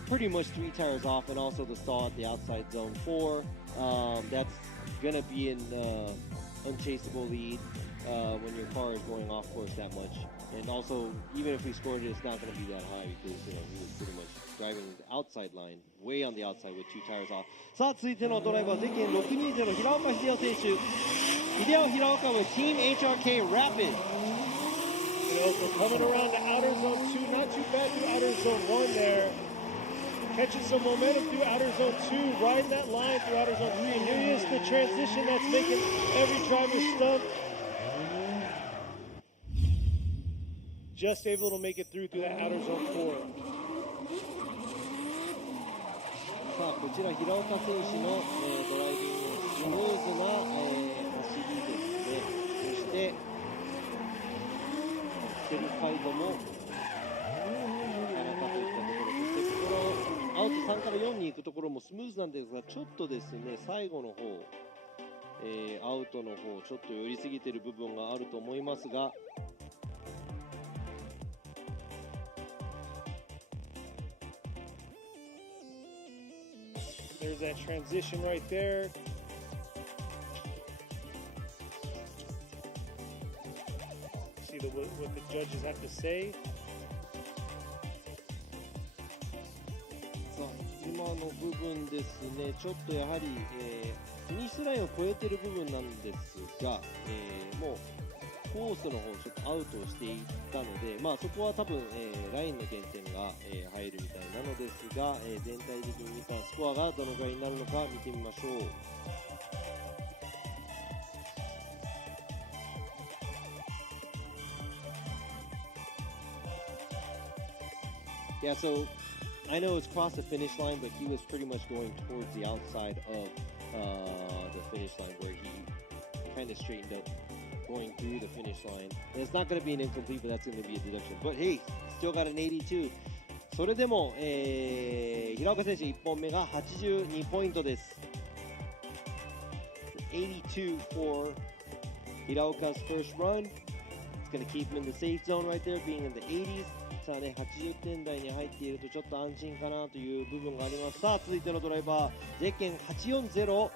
pretty much 3 tires off, and also the stall at the outside zone 4. That's going to be an unchaseable lead when your car is going off course that much. And also, even if we scored it, it's not going to be that high because, you know, he was pretty much driving the outside line, way on the outside with 2 tires off. さあ続いてのドライバー、ゼッケン620平岡秀夫選手。秀夫平岡 with Team HRK Rapid. Coming around to outer zone 2, not too bad through outer zone 1 there. Catching some momentum through outer zone 2, riding that line through outer zone 3. And here is the transition that's making every driver stump. Just able to make it through that outer zone 4. さあこちら平岡選手の、ドライビングのスムーズな、走りですね。そしてアクセルサイドもなかなかといったところ、そしてこのアウト3から4に行くところもスムーズなんですが、ちょっとですね最後の方、アウトの方ちょっと寄りすぎている部分があると思いますが。There's that transition right there. See what the judges have to say. さあ今の部分ですね、ちょっとやはり、フィニッシュラインを超えてる部分なんですが、もうコースの方ちょっとアウトをしていったので、まあそこは多分、ラインの減点が、入るみたいなのですが、全体的に見たスコアがどのぐらいになるのか見てみましょう。Yeah, so I know it's crossed the finish line, but he was pretty much going towards the outside of the finish line where he kind of straightened up going through the finish line. And it's not going to be an incomplete, but that's going to be a deduction. But hey, still got an 82. それでも、平岡選手1本目が82ポイントです。82 for Hiraoka's first run. It's going to keep him in the safe zone right there, being in the 80s. さあね、80点台に入っているとちょっと安心かなという部分があります。さあ続いてのドライバー、ゼッケン840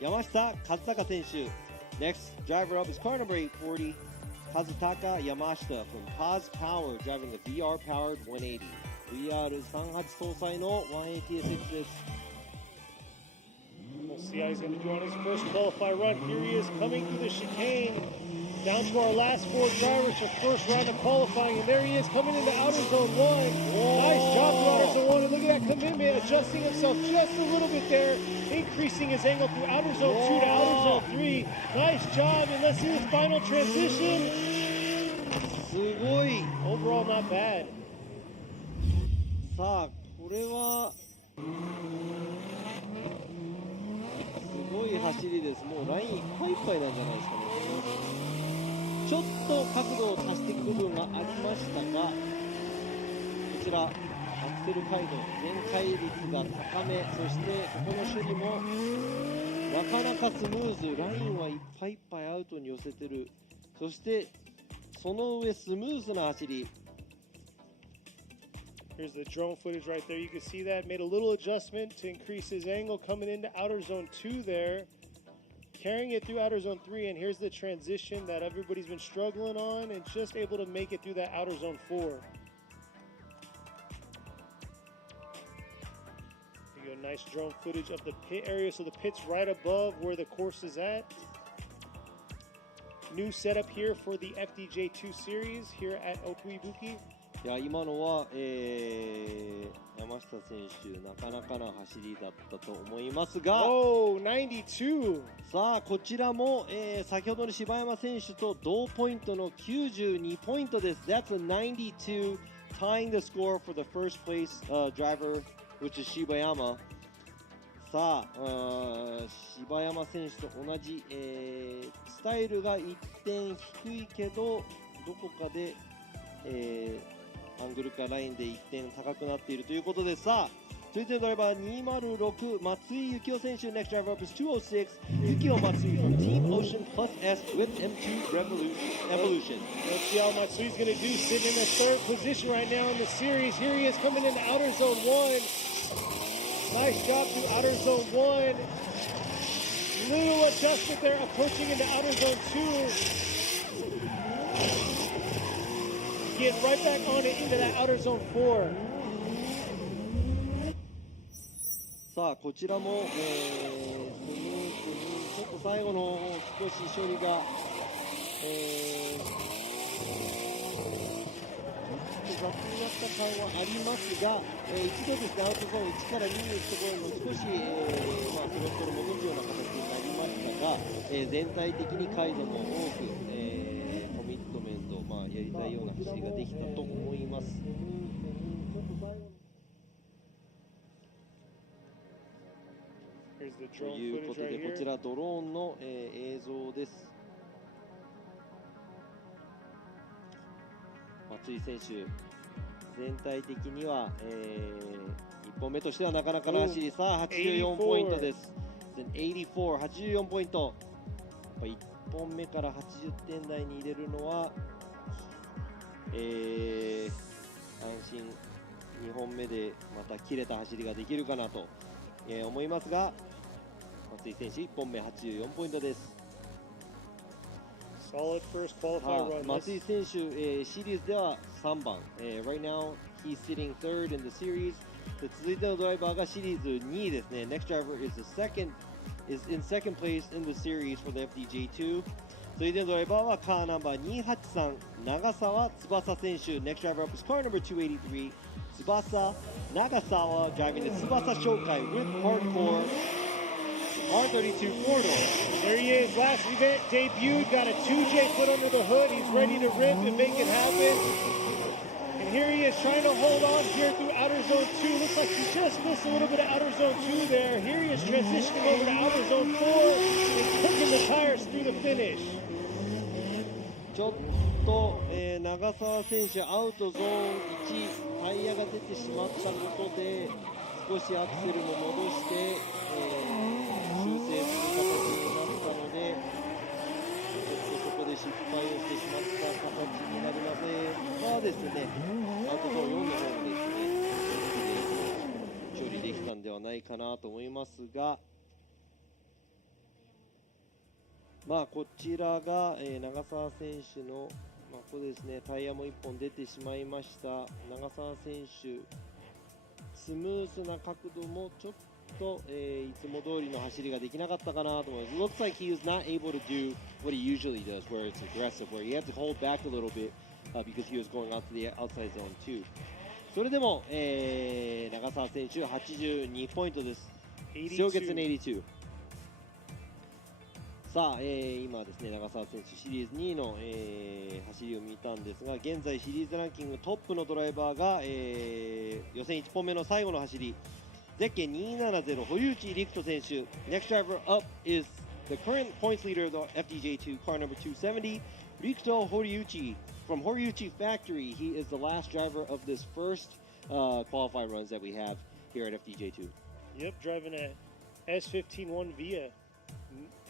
山下和孝選手。Next driver up is car number 840, Kazutaka Yamashita from Kaz Power, driving the VR powered 180. VR38 搭載の 180SX です。We'll see how he's going to do on his first qualifier run. Here he is coming through the chicane. Down to our last 4 drivers for first round of qualifying, and there he is coming into outer zone 1. Nice job to outer zone 1, and look at that commitment, adjusting himself just a little bit there, increasing his angle through outer zone 2 to outer zone 3. Nice job, and let's see his final transition. すごい。 Overall, not bad. さあこれはすごい走りです。もうラインいっぱいいっぱいなんじゃないですかね。ちょっと角度を足していく部分がありましたが、こちらアクセル回路全開率が高め、そしてここの処理もなかなかスムーズ、ラインはいっぱいいっぱいアウトに寄せてる、そしてその上スムーズな走り。 Here's the drone footage right there. You can see that. Made a little adjustment to increase his angle coming into outer zone 2 there. Carrying it through outer zone 3. And here's the transition that everybody's been struggling on and just able to make it through that outer zone 4. There you go. Nice drone footage of the pit area. So the pit's right above where the course is at. New setup here for the FDJ2 series here at Okuibuki. いや今のは、山下選手なかなかな走りだったと思いますが、Oh, 92. さあこちらも、先ほどの柴山選手と同ポイントの92ポイントです。That's a 92, tying the score for the first place driver, which is 柴山。さあ、柴山選手と同じ、スタイルが1点低いけどどこかで、アングルかラインで1点高くなっているということで、さあ続いてのドライバー206松井幸雄選手、 Next driver up is 206 Yukio Matsui from Team Ocean Plus S with M2 Evolution. Let's see how Matsui's going to do, sitting in the 3rd position right now in the series. Here he is coming into outer zone 1. Nice job through outer zone 1. Little adjustment there, approaching into outer zone 2. Get right back on it into that outer zone 4. さあこちらも、スムーズにちょっと最後の少し処理が、ちょっと雑になった感はありますが、一度ですねアウトゾーン1から2に行くところも少し、スロットル戻るような形になりましたが、全体的に回路も多く、コミットメント、やりたいような走りができたと思います。ということで、こちらドローンの、映像です。松井選手、全体的には、1本目としてはなかなかの走り、さあ84ポイントです。84、84ポイント。やっぱ1本目から80点台に入れるのは、安心2本目でまた切れた走りができるかなと、思いますが、松井選手1本目84ポイントです。Solid first qualifier run. 松井選手、シリーズでは3番、Right now he's sitting third in the series. で続いてのドライバーがシリーズ2位ですね。Next driver is in second place in the series for the FDJ2. 続いてのドライバーはカーナンバー283長澤翼選手。 Next driver up is car number 283 翼長澤 driving the 翼紹介 with hardcore R32 4-door. There he is, last event debuted, got a 2J put under the hood. He's ready to rip and make it happen. And here he is trying to hold on here through outer zone 2. Looks like he just missed a little bit of outer zone 2 there. Here he is transitioning over to outer zone 4 and cooking the tires through the finish. ちょっと、長澤選手アウトゾーン1タイヤが出てしまったことで少しアクセルも戻して、修正する形になったので、ちょっとそこで失敗をしてしまった形になりますがですね、アウトゾーン4の方もですね、処理できたんではないかなと思いますが、こちらが、長澤選手の、ここですね、タイヤも1本出てしまいました。長澤選手、スムーズな角度もちょっと、いつも通りの走りができなかったかなと思います。Looks like he was not able to do what he usually does, where it's aggressive, where he had to hold back a little bit because he was going out to the outside zone too. それでも、長澤選手82ポイントです。Still gets an 82. さあ、今ですね、長澤選手シリーズ2位の、走りを見たんですが、現在シリーズランキングトップのドライバーが、予選1本目の最後の走り、ゼッケン270堀内陸斗選手。Next driver up is the current points leader of the FDJ2 car number 270, Rikuto Horiuchi from Horiuchi Factory. He is the last driver of this first qualify runs that we have here at FDJ2. Yep, driving a S15-1 Via.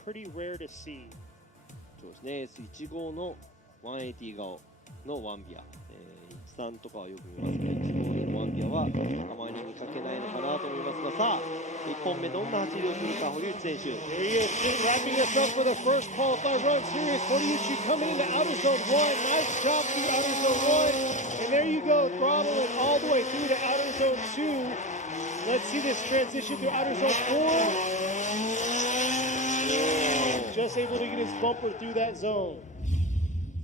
Pretty rare to see. そうですね、S15 の180顔のワンビア、13とかはよく見ますね。15のワンビアはあまり見かけないのかなと思いますが、さあ、1本目どんな走りをするか、堀内選手。There he is, wrapping us up for the first qualify run. Here is Horiuchi coming into outer zone 1. Nice job through outer zone 1. And there you go, throttling all the way through to outer zone 2. Let's see this transition through outer zone 4. Just able to get his bumper through that zone.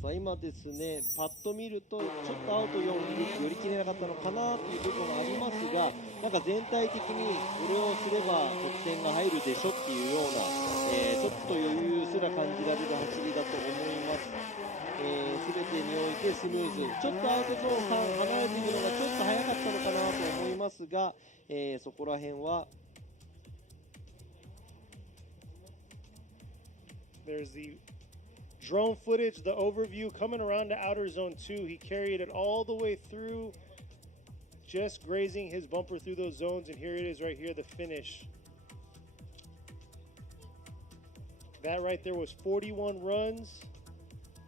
さあ今ですね、パッと見るとちょっとアウト4寄り切れなかったのかなという部分がありますが、なんか全体的にこれをすれば得点が入るでしょっていうような、ちょっと余裕すら感じられる走りだと思います。全てにおいてスムーズ、ちょっとアウトゾーンから離れているのがちょっと早かったのかなと思いますが、そこら辺はThere's the drone footage, the overview coming around to outer zone 2. He carried it all the way through, just grazing his bumper through those zones. And here it is right here, the finish. That right there was 41 runs.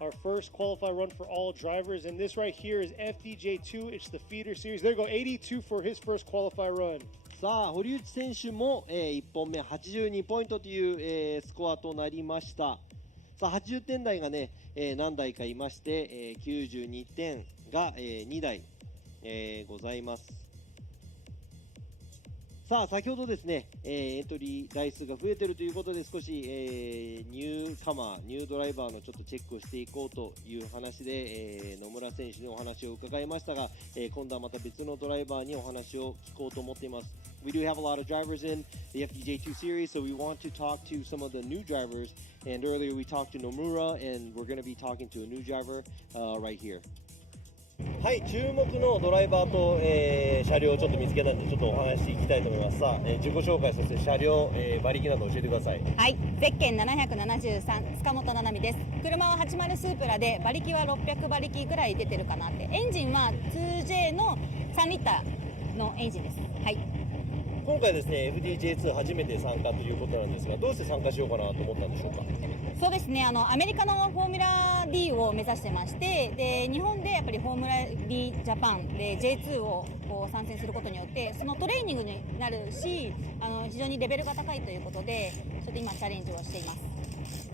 Our first qualify run for all drivers. And this right here is FDJ2. It's the feeder series. There you go, 82 for his first qualify run. さあ堀内選手も、1本目82ポイントという、スコアとなりました。さあ80点台がね、何台かいまして、92点が、2台、ございます。さあ先ほどですね、エントリー台数が増えているということで少し、ニュードライバーのちょっとチェックをしていこうという話で、野村選手にお話を伺いましたが、今度はまた別のドライバーにお話を聞こうと思っています。We do have a lot of drivers in the FDJ2 series, so we want to talk to some of the new drivers. And earlier we talked to Nomura, and we're going to be talking to a new driver right here. はい、注目のドライバーと、車両をちょっと見つけたのでちょっとお話していきたいと思います。さあ、自己紹介、そして車両、馬力など教えてください。はい、ゼッケン773塚本七海です。車は80スープラで馬力は600馬力ぐらい出てるかなって。エンジンは 2J の3リッターのエンジンです。はい。今回ですね FDJ2 初めて参加ということなんですが、どうして参加しようかなと思ったんでしょうか。そうですね、アメリカのフォーミュラ D を目指してまして、で日本でやっぱりフォーミュラ D ジャパンで J2 をこう参戦することによってそのトレーニングになるし、非常にレベルが高いということでちょっと今チャレンジをしています。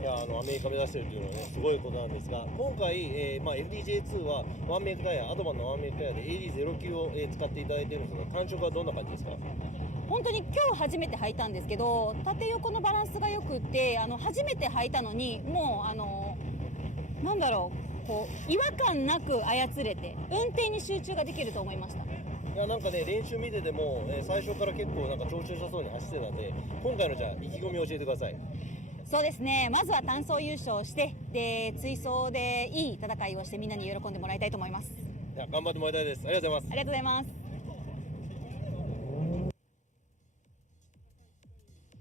いやアメリカ目指しているというのはねすごいことなんですが、今回、FDJ2 はワンメイクタイヤ、アドバンのワンメイクタイヤで AD09 を、使っていただいているんですが、感触はどんな感じですか。本当に今日初めて履いたんですけど、縦横のバランスがよくって初めて履いたのにもうなんだろう、こう違和感なく操れて運転に集中ができると思いました。いやなんかね練習見てても、最初から結構なんか調子良さそうに走ってたんで、今回のじゃあ意気込みを教えてください。そうですね、まずは単走優勝してで追走でいい戦いをしてみんなに喜んでもらいたいと思います。いや頑張ってもらいたいです。ありがとうございます。ありがとうございます。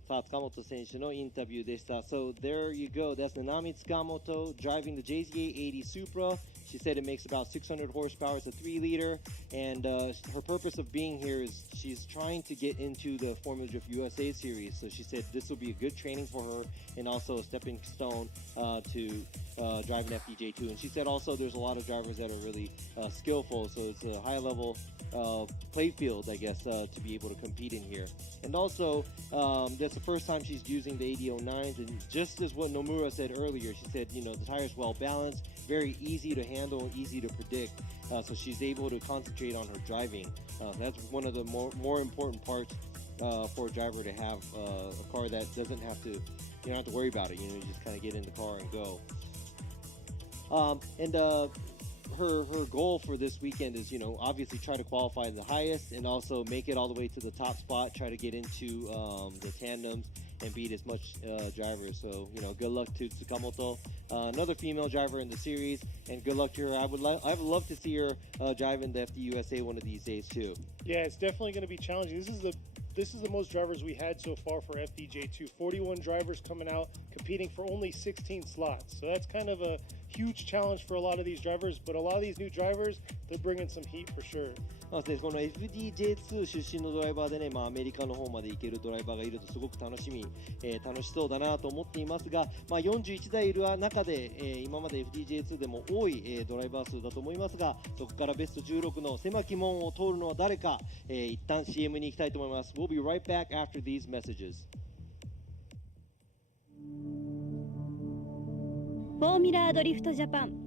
さあ塚本選手のインタビューでした。So there you go. That's Nanami Tsukamoto driving the JZA80 Supra. She said it makes about 600 horsepower. It's a 3-liter. And her purpose of being here is she's trying to get into the Formula Drift USA series. So she said this will be a good training for her and also a stepping stone to drive an FDJ2. And she said also there's a lot of drivers that are really skillful. So it's a high level play field, I guess, to be able to compete in here. And also, that's the first time she's using the 8009s, and just as what Nomura said earlier, she said, you know, the tire's well balanced, very easy to handle, easy to predict, so she's able to concentrate on her driving. That's one of the more important parts for a driver to have a car that doesn't have to, you don't have to worry about it. You know, you just kind of get in the car and go. Her goal for this weekend is, you know, obviously try to qualify the highest and also make it all the way to the top spot, try to get into the tandems and beat as much drivers. So, you know, good luck to Tsukamoto, another female driver in the series, and good luck to her. I would love to see her drive in the FDUSA one of these days too. Yeah, it's definitely going to be challenging. This is the most drivers we had so far for FDJ2. 41 drivers coming out, competing for only 16 slots. So that's kind of a huge challenge for a lot of these drivers, but a lot of these new drivers, they're bringing some heat for sure. この FDJ2 出身のドライバーでね、アメリカの方まで行けるドライバーがいるとすごく楽しそうだなと思っていますが、41台いる中で、今まで FDJ2 でも多い、ドライバー数だと思いますが、そこからベスト16の狭き門を通るのは誰か、一旦 CM に行きたいと思います。We'll be right back after these messages. フォーミュラードリフトジャパン。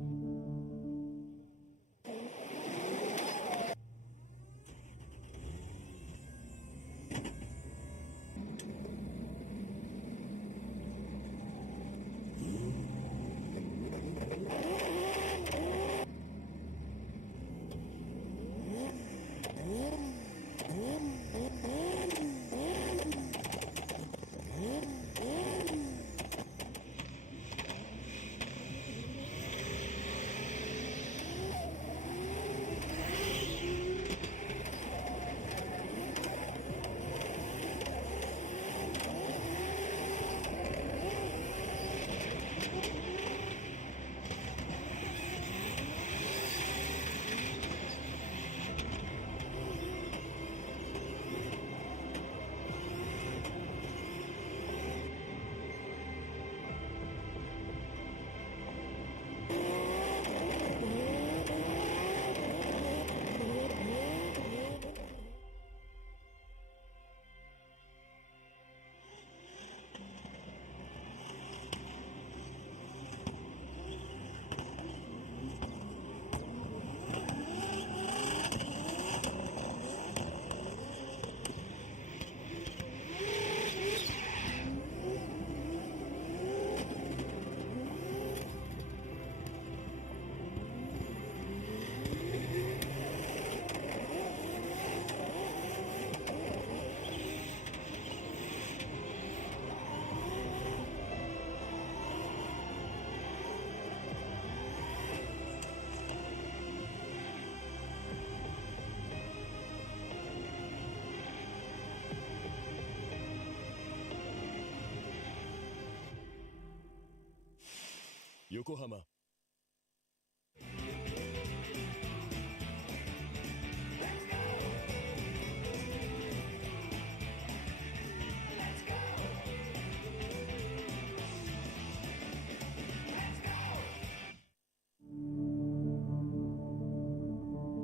横浜。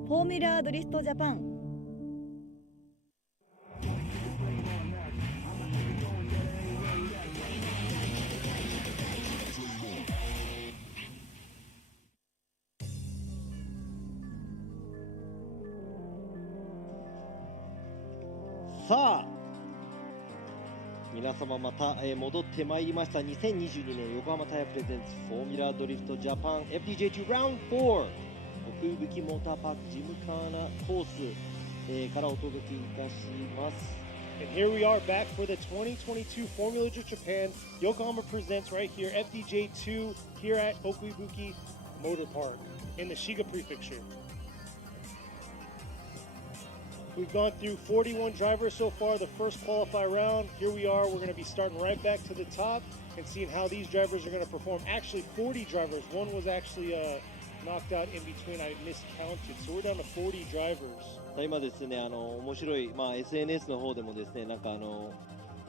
フォーミュラードリフトジャパン。さあ、皆様また、戻ってまいりました。2022年横浜タイヤプレゼンツフォーミュラードリフトジャパン FDJ2 Round 4奥井吹モーターパークジムカーナコース、からお届けいたします。And here we are back for the 2022 Formula Drift Japan Yokohama Presents right here, FDJ2 here at Okuibuki Motorpark in the Shiga Prefecture. We've gone through 41 drivers so far, the first qualifier round. Here we are, we're going to be starting right back to the top and seeing how these drivers are going to perform. Actually, 40 drivers. One was actually knocked out in between, I miscounted. So we're down to 40 drivers. 今ですね、面白い、SNS の方でもですね、なんか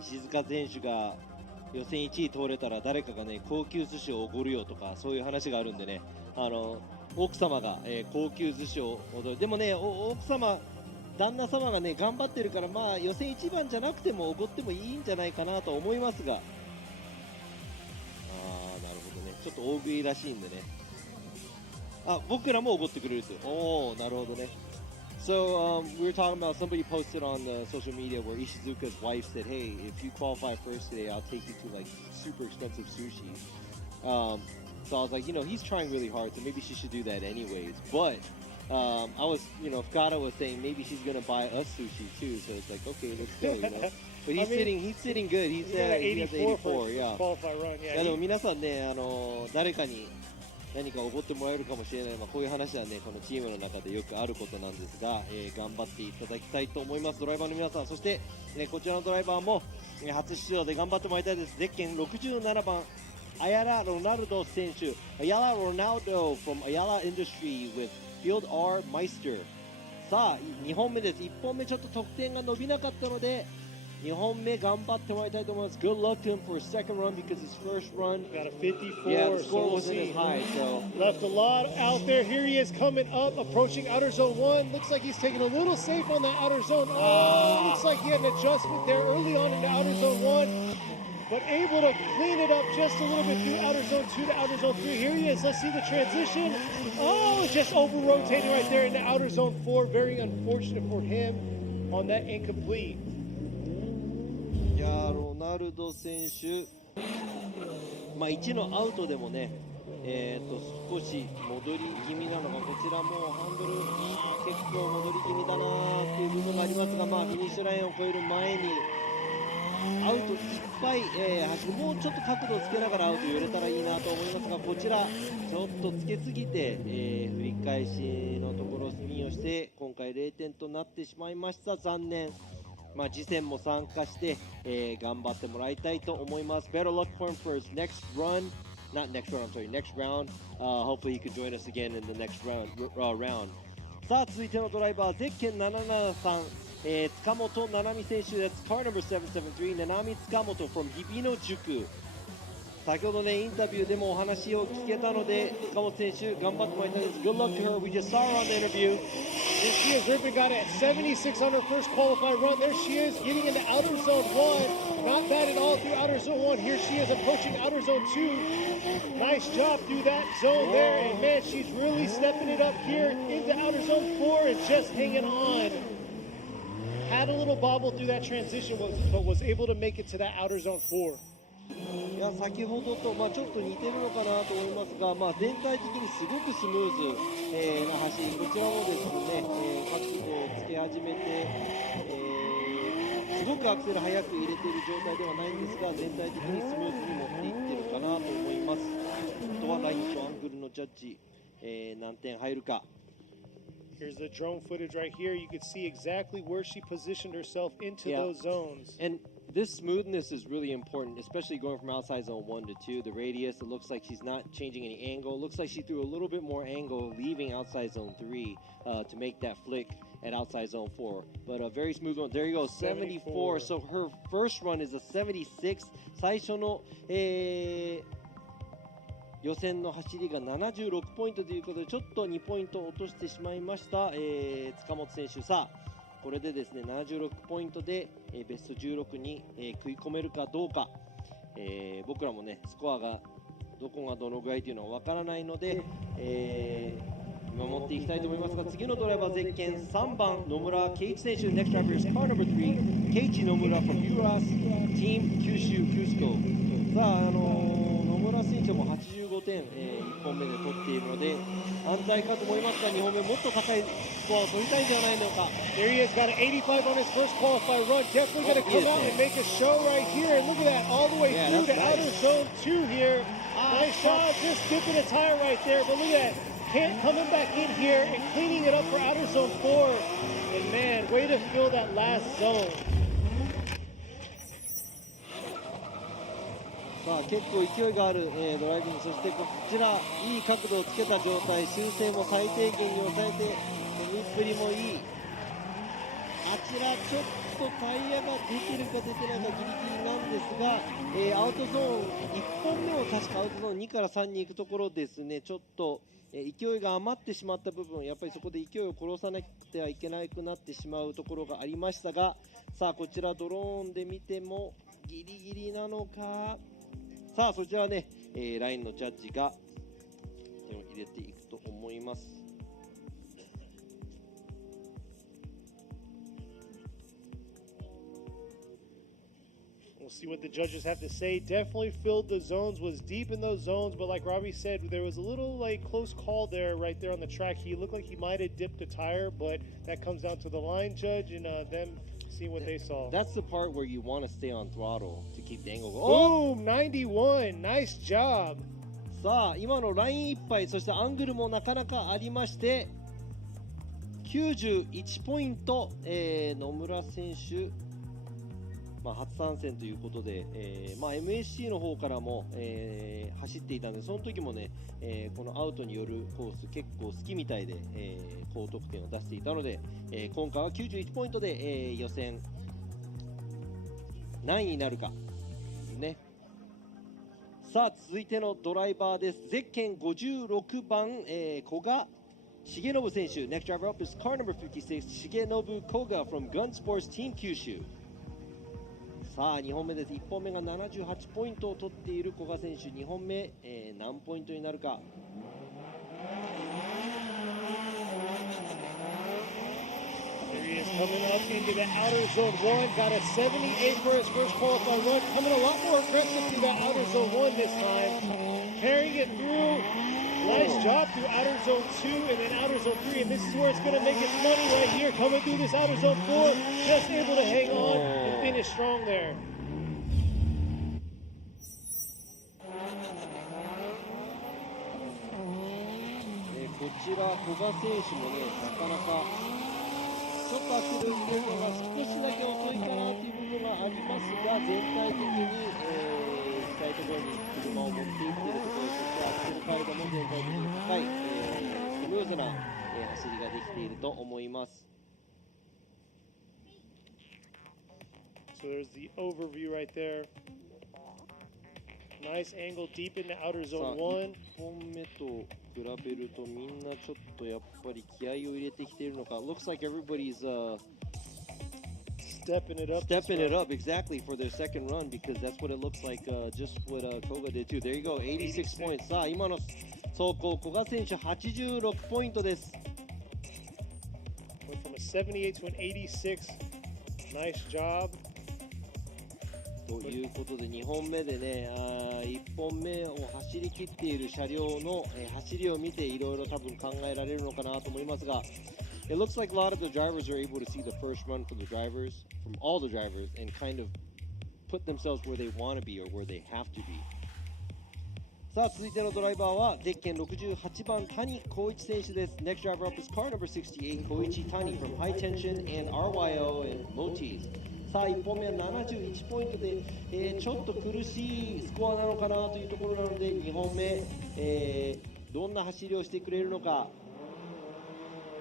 石塚選手が予選1位通れたら誰かがね、高級寿司をおごるよとか、そういう話があるんでね、奥様が、高級寿司をおごる。でもね、奥様、旦那様がね、頑張ってるから、予選1番じゃなくてもおごってもいいんじゃないかなと思いますが、なるほどね、ちょっと大食いらしいんでね。僕らもおごってくれるという。なるほどね。So we were talking about somebody posted on the social media where Ishizuka's wife said, "Hey, if you qualify first today, I'll take you to like super expensive sushi." So I was like, he's trying really hard, so maybe she should do that anyways. But I was, Fukada was saying maybe she's gonna buy us sushi too. So it's like, okay, let's go. But he's sitting good. He's at 84. Yeah. Qualify run. いやでも皆さんね、誰かに何かおごってもらえるかもしれない、こういう話はね、このチームの中でよくあることなんですが、頑張っていただきたいと思います、ドライバーの皆さん。そして、こちらのドライバーも、初出場で頑張ってもらいたいです。ゼッケン67番、アヤラ・ロナルド選手、アヤラ・ロナルド from アヤラ Industry with Field R Meister。さあ、2本目です。1本目ちょっと得点が伸びなかったので、2本目頑張ってもらいたいと思います。Good luck to him for his second run because his first run got a 54. Yeah, the score so wasn't as high. So left a lot out there. Here he is coming up, approaching outer zone 1. Looks like he's taking a little safe on the outer zone. Oh, looks like he had an adjustment there early on in the outer zone 1. But able to clean it up just a little bit through outer zone 2 to outer zone 3. Here he is. Let's see the transition. Oh, just over rotating right there in the outer zone 4. Very unfortunate for him on that incomplete. いやロナルド選手、1のアウトでもね、少し戻り気味なのが、こちらもハンドル、結構戻り気味だなっていう部分がありますが、フィニッシュラインを越える前にアウトいっぱい、もうちょっと角度をつけながらアウト寄れたらいいなと思いますが、こちらちょっとつけすぎて、振り返しのところスピンをして今回0点となってしまいました。残念。次戦も参加して、頑張ってもらいたいと思います。Better luck for him for his next run. Not next run, I'm sorry, next round. Hopefully he could join us again in the next round. さあ、続いてのドライバー、ゼッケン773、塚本七海選手です。Car number 773、七海塚本 from 日比野塾。先ほどね、インタビューでもお話を聞けたので、塚本選手、頑張ってもらいたいです。Good luck to her. We just saw her on the interview. There she is. Rippin got it at 76 on her first qualified run. There she is, getting into outer zone 1. Not bad at all through outer zone 1. Here she is approaching outer zone 2. Nice job through that zone there. And man, she's really stepping it up here into outer zone 4 and just hanging on. Had a little bobble through that transition, but was able to make it to that outer zone 4. いや先ほどと、ちょっと似てるのかなと思いますが、全体的にすごくスムーズ、な走り、こちらもですね、角度をつけ始めて、すごくアクセル速く入れている状態ではないんですが、全体的にスムーズに持っていってるかなと思います。あとはラインとアングルのジャッジ、何点入るか。Here's the drone footage right here. You can see exactly where she positioned herself into those zones. And this smoothness is really important, especially going from outside zone 1 to 2. The radius, it looks like she's not changing any angle. It looks like she threw a little bit more angle leaving outside zone 3 to make that flick at outside zone 4. But a very smooth one. There you go, 74. So her first run is a 76. 最初の、予選の走りが76ポイントということで、ちょっと2ポイント落としてしまいました、塚本選手。さあ、これでですね76ポイントで、ベスト16に、食い込めるかどうか、僕らもねスコアがどこがどのぐらいというのはわからないので、見守っていきたいと思いますが、次のドライバーゼッケン3番野村圭一選手。 Next driver is car number 3 Keiichi Nomura from URAS Team 九州クスコ。さあ、野村選手も85点、1本目で取っているので安泰かと思いますが、2本目もっと高いスコアを取りたいんではないのか。 There he is, got an 85 on his first qualified run. Definitely going to come out and make a show right here. And look at that, all the way through to outer zone 2 here. Nice job, just dipping a tire right there. But look at that, Kent coming back in here and cleaning it up for outer zone 4. And man, way to fill that last zone. さあ結構勢いがある、ドライビング、そしてこちらいい角度をつけた状態、修正も最低限に抑えて踏みっぷりもいい。あちらちょっとタイヤが出てるか出てないかギリギリなんですが、アウトゾーン1本目も確かアウトゾーン2から3に行くところですね、ちょっと、勢いが余ってしまった部分、やっぱりそこで勢いを殺さなくてはいけなくなってしまうところがありましたが、さあこちらドローンで見てもギリギリなのか。さあそちらはね、ラインのジャッジが点を入れていくと思います。We'll see what the judges have to say. Definitely filled the zones, was deep in those zones, but like Robbie said, there was a little close call there, right there on the track. He looked like he might have dipped a tire, but that comes down to the line judge and them seeing what they saw. That's the part where you want to stay on throttle to keep the angle going. Boom! 91! Nice job! さあ、今のラインいっぱい、そしてアングルもなかなかありまして、91ポイント、野村選手、初参戦ということで、MSC の方からも、走っていたので、その時もね、このアウトによるコース結構好きみたいで、高得点を出していたので、今回は91ポイントで、予選何位になるかね。さあ、続いてのドライバーです。ゼッケン56番、古賀重信選手。Next driver up is car number 56, 重信古賀 from Gunsports Team 九州。さあ、2本目です。1本目が78ポイントを取っている古賀選手。2本目、何ポイントになるか。There he is coming up into the outer zone 1. Got a 78 for his first qualifying run. Coming a lot more aggressive through that outer zone 1 this time. Carrying it through. Nice job through outer zone 2 and then outer zone 3. And this is where it's going to make its money right here. Coming through this outer zone 4. Just able to hang on and finish strong there. こちら古賀選手もね、なかなかちょっとアクセル入れるのが少しだけ遅いかなという部分がありますが、全体的に、行きたいところに車を持っていっているところ、そしてアクセル回路も全体的に高い、スムーズな、走りができていると思います。So there's the overview right there. Nice angle deep in the outer zone 1. 1本目と比べるとみんなちょっとやっぱり気合を入れてきているのか。Looks like everybody's stepping it up exactly for their second run because that's what it looks like, just what Koga did too. There you go, 86 points. さあ、今の走行、古賀選手86ポイントです。Went from a 78 to an 86. Nice job. ということで2本目でね、1本目を走り切っている車両の、走りを見ていろいろ多分考えられるのかなと思いますが、It looks like a lot of the drivers are able to see the first run from the drivers, from all the drivers, and kind of put themselves where they want to be or where they have to be. さあ、続いてのドライバーはゼッケン68番谷光一選手です。Next driver up is car number 68, Koichi Tani from High Tension and RYO and Motis. さあ、1本目は71ポイントで、ちょっと苦しいスコアなのかなというところなので、2本目、どんな走りをしてくれるのか。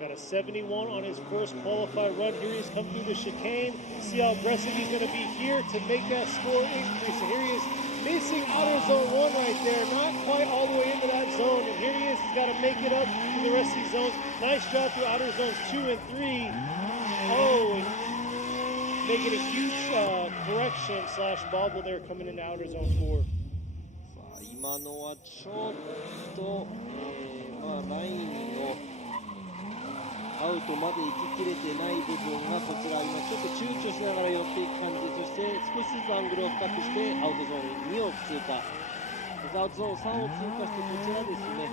Got a 71 on his first qualified run. Here he's come through the chicane. See how aggressive he's going to be here to make that score increase. And here he is missing outer zone 1 right there. Not quite all the way into that zone. And here he is. He's got to make it up to the rest of these zones. Nice job through outer zones 2 and 3. Oh, and making a huge correction slash bobble there coming into outer zone 4. さあ、今のはちょっと、ラインのアウトまで行ききれてない部分がこちら今ちょっと躊躇しながら寄っていく感じ、そして少しずつアングルを深くしてアウトゾーン2を通過、アウトゾーン3を通過してこちらですね、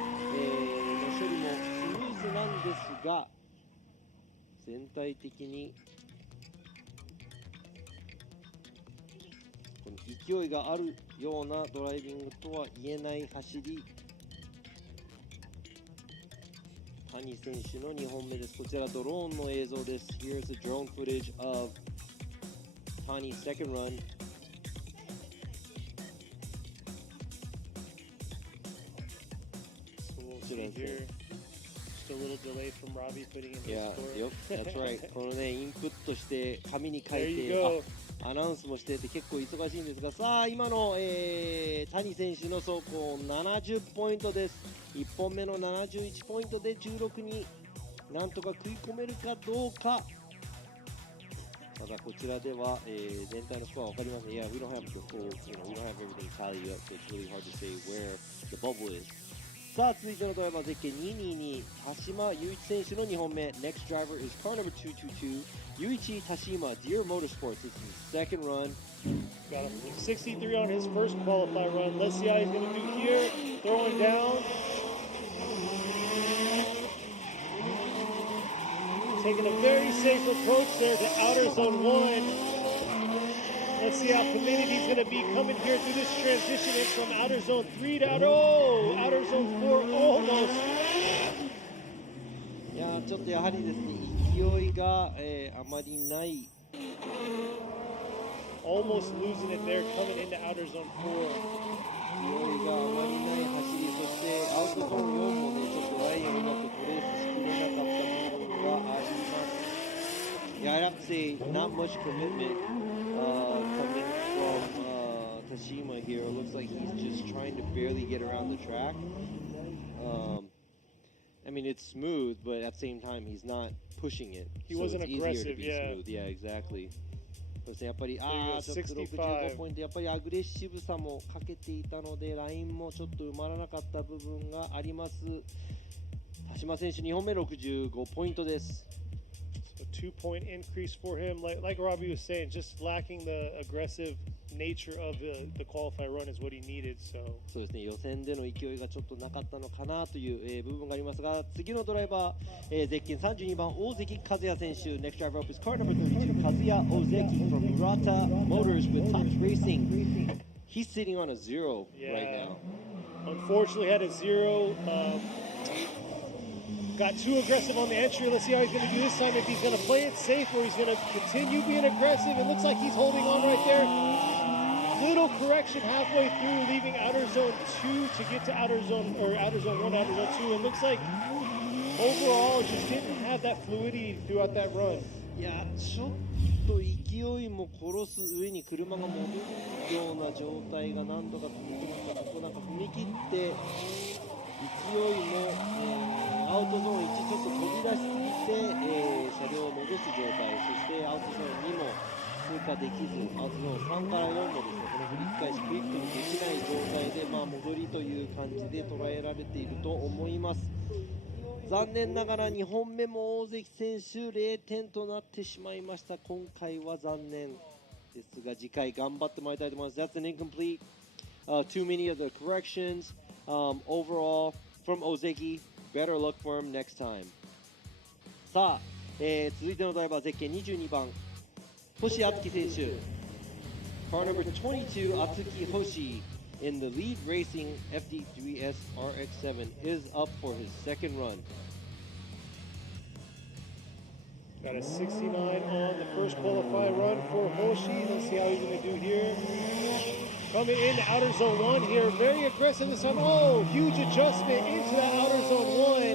処理もスムーズなんですが、全体的にこの勢いがあるようなドライビングとは言えない走り。谷選手の2本目です。こちらドローンの映像です。Here's the drone footage of Tani's second run. So we'll see here. Just a little delay from Robbie putting in his score. Yep, that's right. このね、インプットして紙に書いてアナウンスもしてて結構忙しいんですが、さあ今の、谷選手の走行70ポイントです。1本目の71ポイントで16になんとか食い込めるかどうか。ただこちらでは、全体のスコアは分かりません。Yeah, we don't have the full, we don't have everything tallied up, so it's really hard to say where the bubble is. さあ続いてのドライバーゼッケン222田島雄一選手の2本目 Next driver is car number 222 Yuichi Tashima Deer Motorsports. This is his second run. Got a 63 on his first qualifier run. Let's see how he's going to do here. Throwing down. Taking a very safe approach there to outer zone 1. Let's see how committed he's going to be coming here through this transition in from outer zone 3 to outer zone 4 almost. いやちょっとやはりですね勢いが、あまりない Almost losing it there coming into outer zone 4. 勢いがあまりない走りそしてアウトゾーン4もねちょっとラインをうまくトレースしきれなかった部分があります。Yeah, I'd have to say not much commitment coming from Tashima here. It looks like he's just trying to barely get around the track. I mean, it's smooth, but at the same time, he's not pushing it. He so wasn't it's easier aggressive, to be yeah. smooth. Yeah, exactly. そしてやっぱりちょっと65ポイントやっぱりアグレッシブさもかけていたのでラインもちょっと埋まらなかった部分があります。田島選手2本目65ポイントです。A 2-point increase for him. Like Robbie was saying, just lacking the aggressive nature of the qualifier run is what he needed. So そうですね予選での勢いがちょっとなかったのかなという、部分がありますが次のドライバー、ゼッケン32番大関和也選手 Next driver up is car number 32 Kazuya Ozeki from Murata Motors with Tops Racing. He's sitting on a 0 right now. Unfortunately had a 0. Got too aggressive on the entry. Let's see how he's going to do this time. If he's going to play it safe or he's going to continue being aggressive. It looks like he's holding on right there. Little correction halfway through, leaving outer zone 2 to get to outer zone 1, outer zone 2. It looks like overall just didn't have that fluidity throughout that run. いやちょっと勢いも殺す上に車が戻るような状態が何度か続きました。ここなんか踏み切って勢いも、アウトゾーン1ちょっと飛び出しすぎて、車両を戻す状態そしてアウトゾーン2も通過できずアウトゾーン3から4もですねこの振り返しクイックにできない状態で、戻りという感じで捉えられていると思います。残念ながら2本目も大関選手0点となってしまいました。今回は残念ですが次回頑張ってもらいたいと思います。That's an incomplete. Too many of the corrections. Overall from Ozeki, better luck for him next time. さあ、続いてのドライバーゼッケン22番星敦樹選手 Car number 22 Atsuki Hoshi in the lead racing FD3S RX7 is up for his second run. Got a 69 on the first qualifier run for Hoshi. Let's see how he's going to do here. Coming into outer zone 1 here. Very aggressive this time. Oh, huge adjustment into that outer zone 1.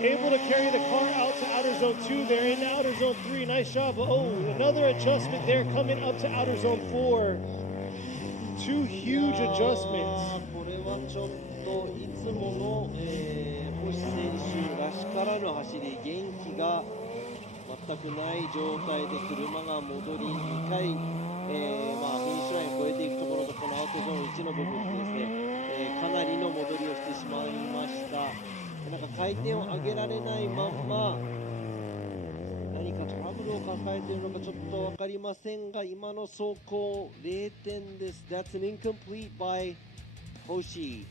Able to carry the car out to outer zone 2 there. Into outer zone 3. Nice job. Oh, another adjustment there coming up to outer zone 4. Two huge adjustments. これはちょっといつもの、星選手らしからぬ走り元気が全くない状態で車が戻り2回、フィニッシュラインを越えていくところとこのアウトゾーン1の部分でですね、かなりの戻りをしてしまいました。なんか回転を上げられないまんま何かトラブルを抱えているのかちょっと分かりませんが今の走行0点です。That's an incomplete by Hoshi.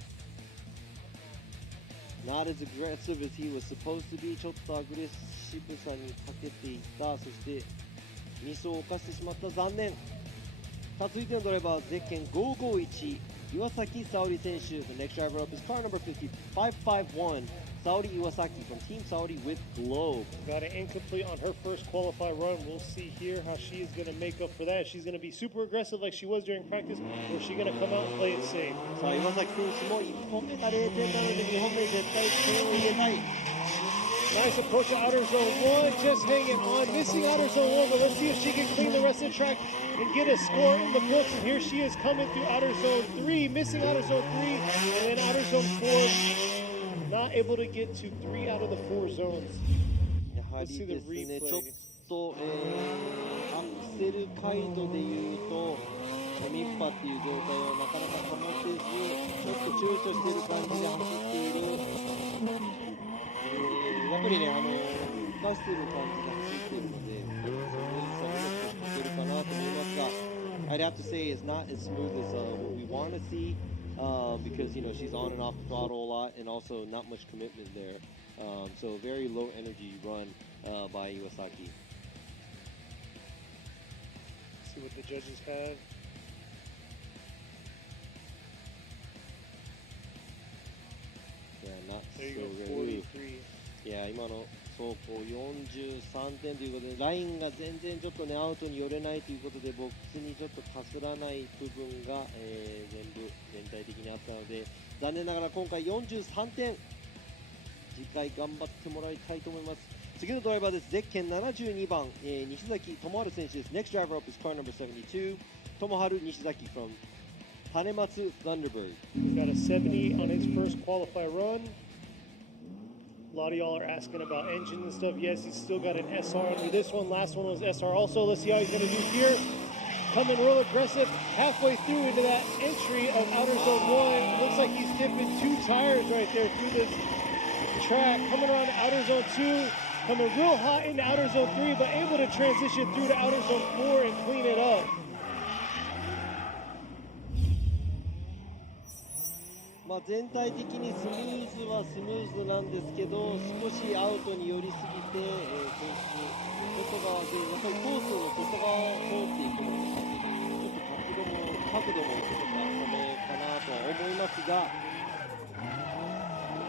Not as aggressive as he was supposed to be. ちょっとアグレッシブさに欠けていた。そしてミスを犯してしまった。残念。さあ続いてのドライバーゼッケン551岩崎沙織選手 The next driver up is car number 551 Saudi Iwasaki from Team Saudi with Globe. Got an incomplete on her first qualified run. We'll see here how she is going to make up for that. She's going to be super aggressive like she was during practice, or is she going to come out and play it safe? さあ岩崎選手も1本目が0点なので2本目絶対点を入れたい。Nice approach to outer zone 1, just hanging on, missing outer zone 1, but let's see if she can clean the rest of the track and get a score in the books. And here she is coming through outer zone 3, missing outer zone 3, and then outer zone 4, not able to get to 3 out of the 4 zones. やはりですね、ちょっと、アクセル回路でいうとセミッパっていう状態をなかなか保てず、ちょっと躊躇している感じで走っている。やっぱりね、浮かしている感じで走っているので、その少ししているかなと思いますが、I'd have to say it's not as smooth as what we want to see, because she's on and off the throttle a lot, and also not much commitment there. So a very low energy run by Iwasaki. See what the judges have. Yeah, not There you so go, good. 43. Yeah, 今の走行43点ということで、ラインが全然ちょっとね、アウトに寄れないということで、ボックスにちょっとかすらない部分が、全体的にあったので、残念ながら今回43点、次回頑張ってもらいたいと思います。次のドライバーです。ゼッケン72番、西崎智春選手です。Next driver up is car number 72, 智春西崎 from 種松 Thunderbird. Got a 70 on his first qualifier run. A lot of y'all are asking about engine and stuff. Yes, he's still got an SR under this one. Last one was SR also. Let's see how he's going to do here. Coming real aggressive halfway through into that entry of outer zone 1. Looks like he's dipping 2 tires right there through this track. Coming around to outer zone 2. Coming real hot into outer zone 3, but able to transition through to outer zone 4 and clean it up. 全体的にスムーズはスムーズなんですけど、少しアウトに寄りすぎて、外側でやっぱりコースの外側を通っていくので、ちょっと角度もちょっと高めかなとは思いますが、ち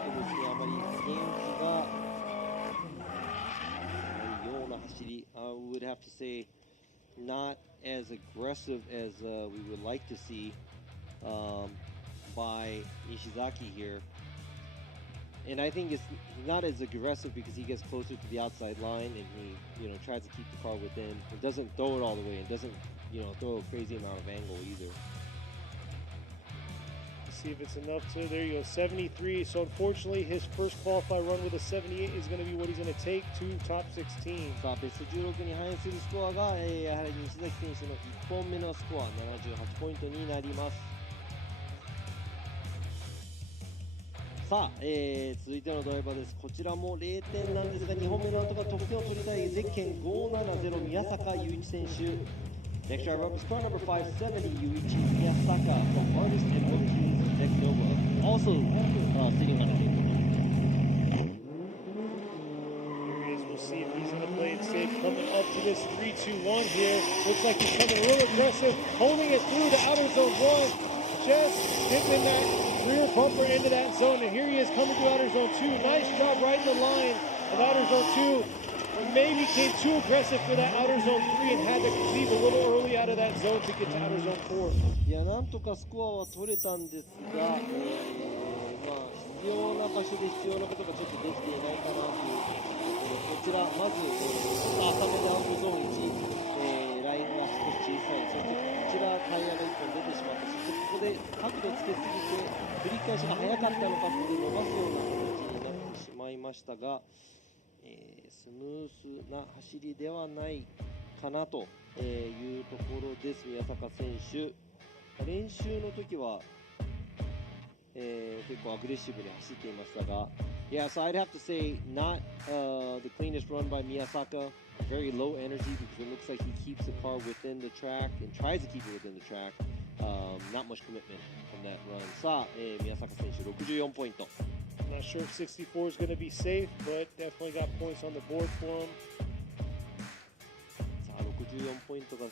ょっとですね、あまり元気がないような走り、I would have to say not as aggressive as we would like to see. By Nishizaki here, and I think it's not as aggressive because he gets closer to the outside line and he tries to keep the car within. It doesn't throw it all the way and doesn't throw a crazy amount of angle either. Let's see if it's enough to, there you go, 73. So unfortunately his first qualifier run with a 78 is going to be what he's going to take to top 16. さあベスト16に反映するスコアが、やはり西崎選手の1本目のスコア78ポイントになります。さあ、続いてのドライバーです。こちらも0点なんですが、2本目の後が得点を取りたいゼッケン570宮坂雄一選手。Next driver up is car number 570 Yuichi Miyasaka from Artist and Rookies Deck Nova, also sitting on a vehicle. Here he is. We'll see if he's going to play it safe. Coming up to this 3-2-1 here. Looks like he's coming real aggressive, holding it through to outer zone 1. Just dipping that rear bumper into that zone, and here he is coming to outer zone 2. Nice job right in the line of outer zone 2. But maybe came too aggressive for that outer zone 3 and had to leave a little early out of that zone to get to outer zone 4. いや、なんとかスコアは取れたんですが、必要な場所で必要なことがちょっとできていないかなというところ。こちら、まず、浅めでアウトゾーン1、ラインが少し小さい。そしてこちら、タイヤが1本出てしまった。そしてここで角度つけすぎて、繰り返しが速かったのかって伸ばすような形になってしまいましたが、スムースな走りではないかなというところです。宮坂選手、練習の時は、結構アグレッシブに走っていましたが、Yeah, so I'd have to say not the cleanest run by Miyasaka. Very low energy because it looks like he keeps the car within the track and tries to keep it within the track. Not much commitment from that run. さあ、宮坂選手64ポイント。Not sure if 64 is going to be safe, but definitely got points on the board for him. さあ、64ポイントが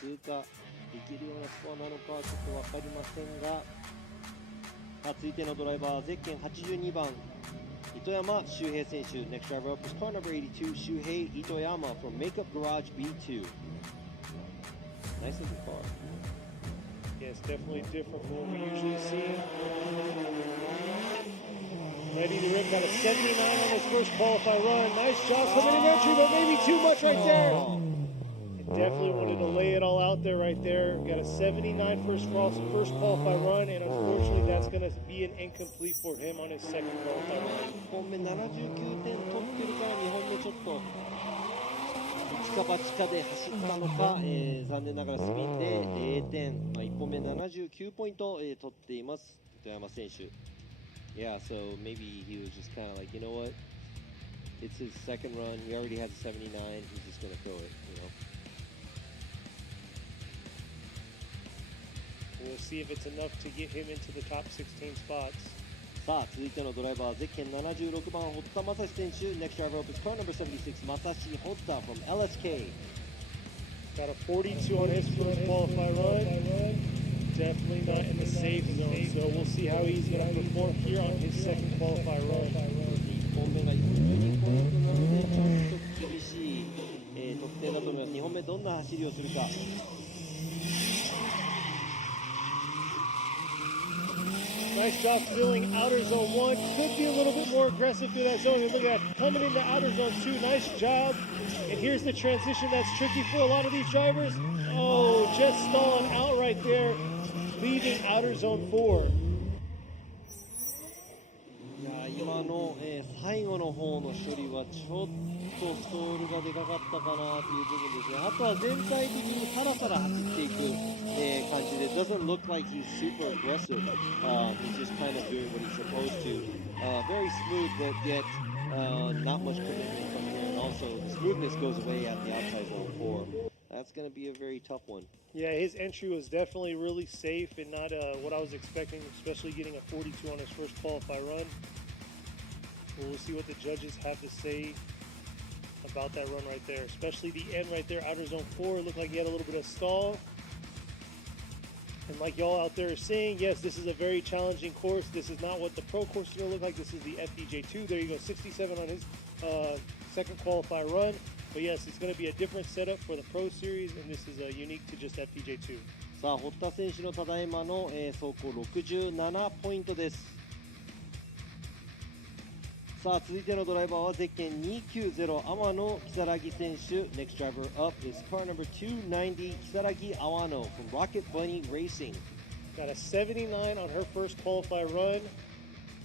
通過できるようなスコアなのかちょっと分かりませんが、続いてのドライバー、ゼッケン82番、糸山周平選手。Next driver up is car number 82, 周平糸山 from Makeup Garage B2. Nice looking car. Yeah, it's definitely different from what we usually see. Ready to rip, got a 79 on his first qualify run. Nice job coming in entry, but maybe too much right there. Definitely wanted to lay it all out there right there. Got a 79 first qualify run, and unfortunately that's going to be an incomplete for him on his second qualify run. 1本目79点取ってるから2本目ちょっと近場近で走ったのか、残念ながらスピンで0点、1本目79ポイント、取っています糸山選手。Yeah, so maybe he was just kind of like, you know what, it's his second run, he already has a 79, he's just going to throw it, you know. We'll see if it's enough to get him into the top 16 spots. さあ続いてのドライバーゼッケン76番堀田正史選手 Next driver up is car number 76 Masashi Hotta from LSK. Got a 42 on his first qualifier run. Definitely not in the safe zone, so we'll see how he's going to perform here on his second qualifier run. 1本目が42ポイントなのでちょっと厳しい、得点だと思います。2本目どんな走りをするか。Nice job filling outer zone 1. Could be a little bit more aggressive through that zone. And look at that, coming into outer zone 2. Nice job. And here's the transition that's tricky for a lot of these drivers. Oh, just stalling out right there, leaving outer zone 4. いや今の、最後の方の処理はちょっとストールがでかかったかなという部分ですね。あとは全体的にさらさら走っていく、感じで doesn't look like he's super aggressive. He's just kind of doing what he's supposed to. Very smooth, but yet not much commitment from here. And also the smoothness goes away at the outside zone 4. That's going to be a very tough one. Yeah, his entry was definitely really safe and not what I was expecting, especially getting a 42 on his first qualify run. We'll see what the judges have to say about that run right there, especially the end right there, outer zone 4. It looked like he had a little bit of stall. And like y'all out there are saying, yes, this is a very challenging course. This is not what the pro course is going to look like. This is the FDJ2. There you go, 67 on his second qualifier run. But yes, it's going to be a different setup for the Pro Series, and this is unique to just FDJ2. さあ、堀田選手のただいまの、走行67ポイントです。さあ、続いてのドライバーはゼッケン290天野如月選手 Next driver up is car number 290 如月天野 from Rocket Bunny Racing. Got a 79 on her first qualify run.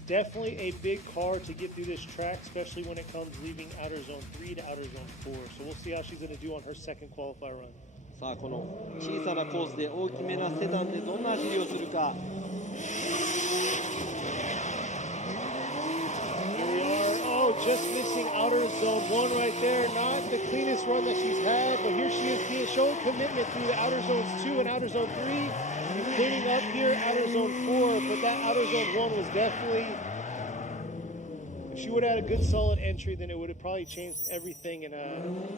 Definitely a big car to get through this track, especially when it comes leaving outer zone 3 to outer zone 4. So we'll see how she's going to do on her second qualify run. さあ、この小さなコースで大きめなセダンでどんな走りをするか。Here we are. Oh, just missing outer zone 1 right there. Not the cleanest run that she's had, but here she is being shown commitment through the outer zones 2 and outer zone 3. And cleaning up here outer zone 4, but that outer zone 1 was definitely, if she would have had a good solid entry, then it would have probably changed everything and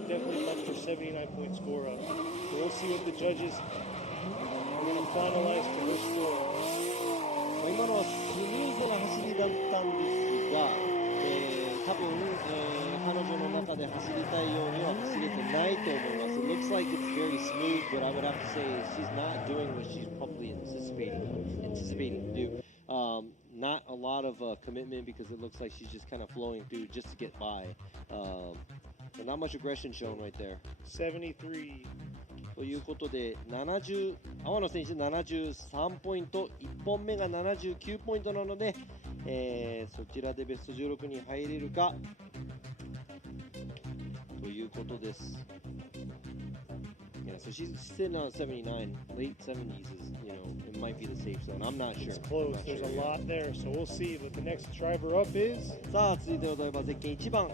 definitely bumped her 79-point score up. So we'll see what the judges are going to finalize to her score. 今のはスムーズな走りだったんですが、多分、彼女の中で走りたいようには走れてないと思います。It looks like it's very smooth, but I would have to say she's not doing what she's probably anticipating to do. Not a lot of commitment because it looks like she's just kind of flowing through just to get by. So not much aggression shown right there. 73. ということで天野選手73ポイント、1本目が79ポイントなので、そちらでベスト16に入れるかということです。Yeah, so she's sitting on 79, late 70s is, you know, it might be the safe zone. I'm not sure. It's close. There's a lot there, so we'll see. But the next driver up is... さあ、続いてのドライバーゼッケン1番、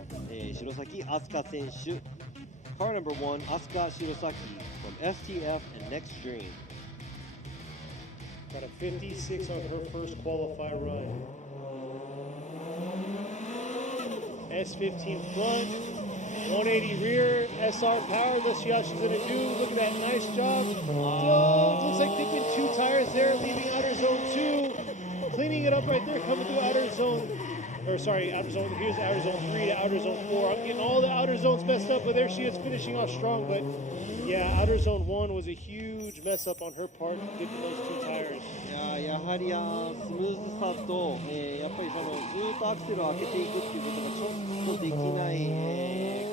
白崎飛鳥選手。Car number 1, Asuka Shirosaki from STF and Next Dream. Got a 56 on her first qualify run. S15 front, 180 rear, SR power. Let's see how she's going to do. Look at that, nice job. Looks like dipping 2 tires there, leaving outer zone 2. Cleaning it up right there, coming through outer zone. Or sorry, outer zone. Here's outer zone 3 to outer zone 4. I'm getting all the outer zones messed up, but there she is finishing off strong. But yeah, outer zone 1 was a huge mess up on her part, dipping those 2 tires. やはりスムーズさと、やっぱりそのずっとアクセルを上げていくっていうことがちょっとできない、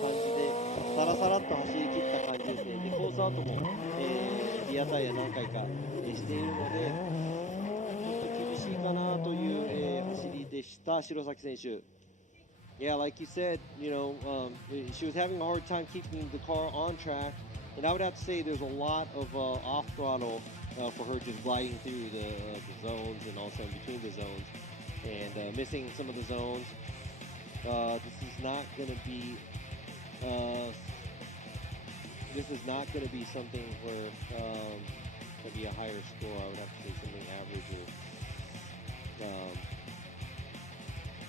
感じでさらさらっと走り切った感じですね。でコースアウトも、リアタイヤ何回か、しているのでちょっと厳しいかなという、走りでした白崎選手。Yeah, like you said, she was having a hard time keeping the car on track. And I would have to say there's a lot of off throttle for her just gliding through the zones and also in between the zones and missing some of the zones. This is not going to be something where it'll be a higher score. I would have to say something average or.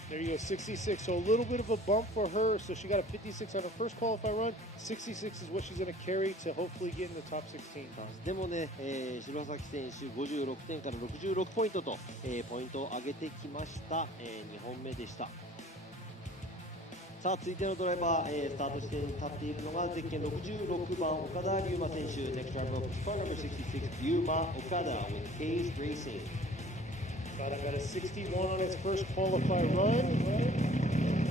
There you go, 66. So a little bit of a bump for her. So she got a 56 on her first qualify run. 66 is what she's going to carry to hopefully get in the top 16. でもね、白崎選手56点から66ポイントと、ポイントを上げてきました、2本目でした。さあ続いてのドライバー、スタート地点に立っているのがゼッケン66番岡田龍馬選手。 Next driver up is car number 66 Ryuma Okada with Case Racing. Okada got a 61 on his first qualify run.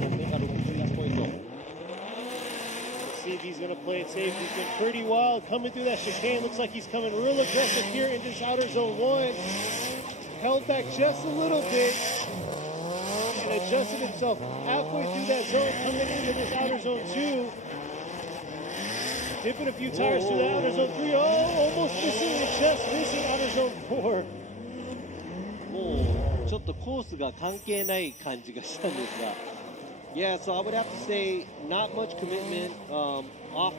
本目が61ポイント。 Let's see if he's going to play it safe. He's been pretty wild coming through that chicane. Looks like he's coming real aggressive here in this outer zone 1. Held back just a little bit and adjusted himself halfway through that zone, coming into this outer zone 2. Dipping a few tires through that outer zone 3. Oh, almost missing and just missing outer zone 4. もうちょっとコースが関係ない感じがしたんですが。Yeah, so I would have to say not much commitment, off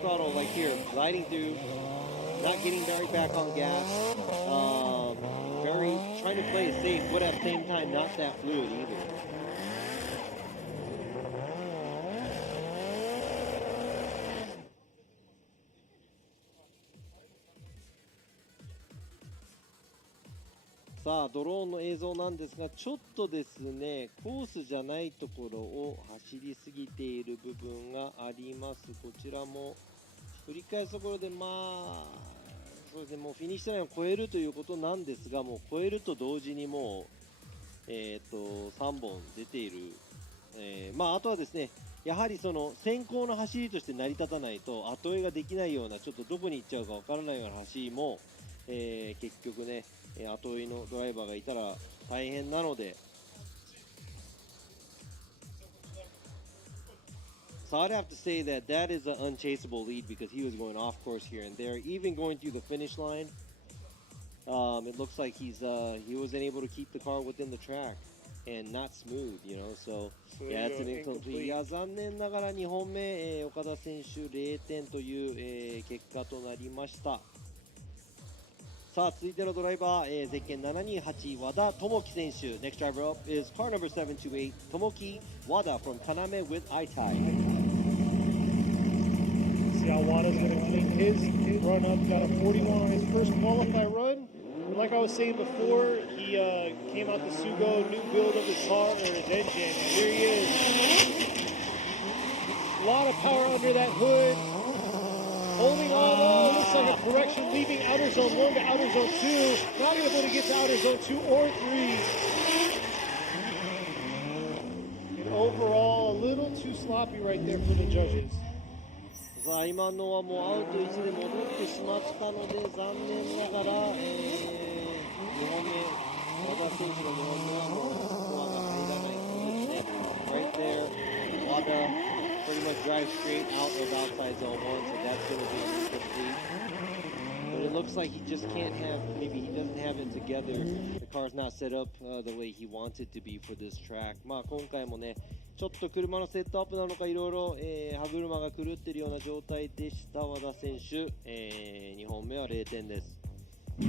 throttle like here, gliding through, not getting very back on gas, very trying to play it safe, but at the same time not that fluid either.さあドローンの映像なんですが、ちょっとですねコースじゃないところを走りすぎている部分があります。こちらも振り返すところでそうですね、もうフィニッシュラインを超えるということなんですが、もう超えると同時にもう3本出ている。あとはですね、やはりその先行の走りとして成り立たないと後追いができないような、ちょっとどこに行っちゃうかわからないような走りも、結局ね後追いのドライバーがいたら大変なので。So I'd have to say that that is an unchaseable lead because he was going off course here and there, even going through the finish line. It looks like he wasn't able to keep the car within the track and not smooth, so yeah, it's an incomplete. いや残念ながら2本目、岡田選手0点という、結果となりました。さあ続いてのドライバー、ゼッケン728和田智樹選手。 Next driver up is car number 728 Tomoki Wada from Kaname with Aitai. See how Wada's going to clean his run up. Got a 41 on his first qualify run. And like I was saying before, he came out the Sugo, new build of his car or his engine. And here he is. A lot of power under that hood. Holding on, looks like a correction, leaving outer zone 1 to outer zone 2. Not able to get to outer zone 2 or 3. And overall, a little too sloppy right there for the judges. さあ今のはもうアウト1で戻ってしまったので残念ながら、2本目和田選手の2本目はもうスコアが入らないんですね。Right there, Wada pretty much drives straight out of outside zone 1, so that's going to be incomplete. But it looks like he just can't have, maybe he doesn't have it together. The car's not set up the way he wants it to be for this track. 今回もねちょっと車のセットアップなのかいろいろ歯車が狂っているような状態でした和田選手、2本目は0点です。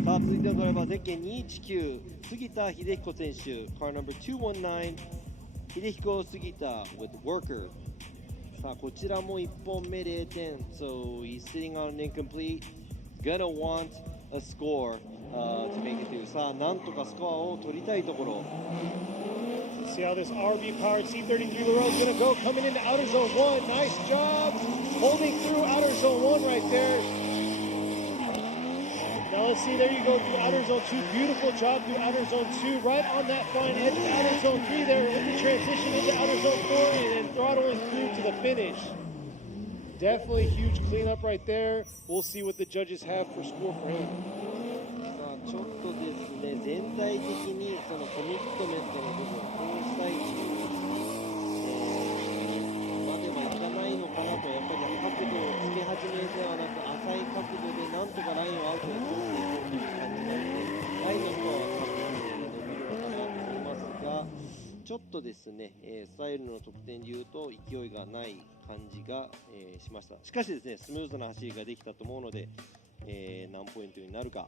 さあ続いてのドライバーゼッケン219杉田秀彦選手。 Car number 219秀彦杉田 with Worker。 さあこちらも1本目0点。 So he's sitting on an incomplete. Gonna want a score to make it through. さあなんとかスコアを取りたいところ。See how this RB powered C33 Laurel is going to go, coming into outer zone 1. Nice job holding through outer zone 1 right there. Now let's see, there you go through outer zone 2. Beautiful job through outer zone 2. Right on that fine edge of outer zone 3 there with the transition into outer zone 4 and then throttling through to the finish. Definitely huge cleanup right there. We'll see what the judges have for score for him. ちょっとですね全体的にそのコミットメントの部分コースタイプ、とですね、スタイルの得点でいうと勢いがない感じが、しました。しかしですね、スムーズな走りができたと思うので、何ポイントになるか。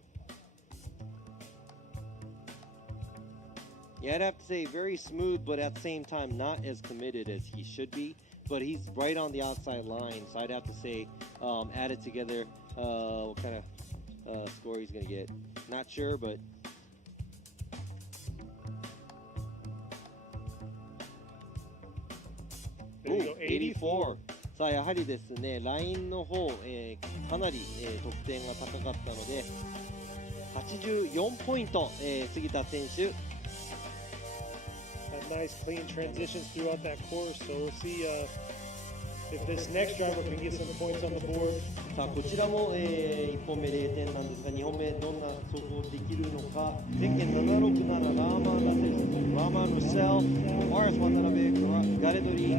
Yeah, I'd have to say very smooth, but at the same time not as committed as he should be. But he's right on the outside line, so I'd have to say added together, what kind of score he's going to get. Not sure, but There you go, 84. さあやはりですね、ラインの方、かなり、得点が高かったので84ポイント、杉田選手。Had nice clean transitions throughout that course, so we'll see if this next driver can get some points on the board. さあこちらも、1本目0点なんですが、2本目どんな走行できるのか。ゼッケン767ラーマンが選手、ラーマン・ルセル、RS 渡辺、ガレドリ、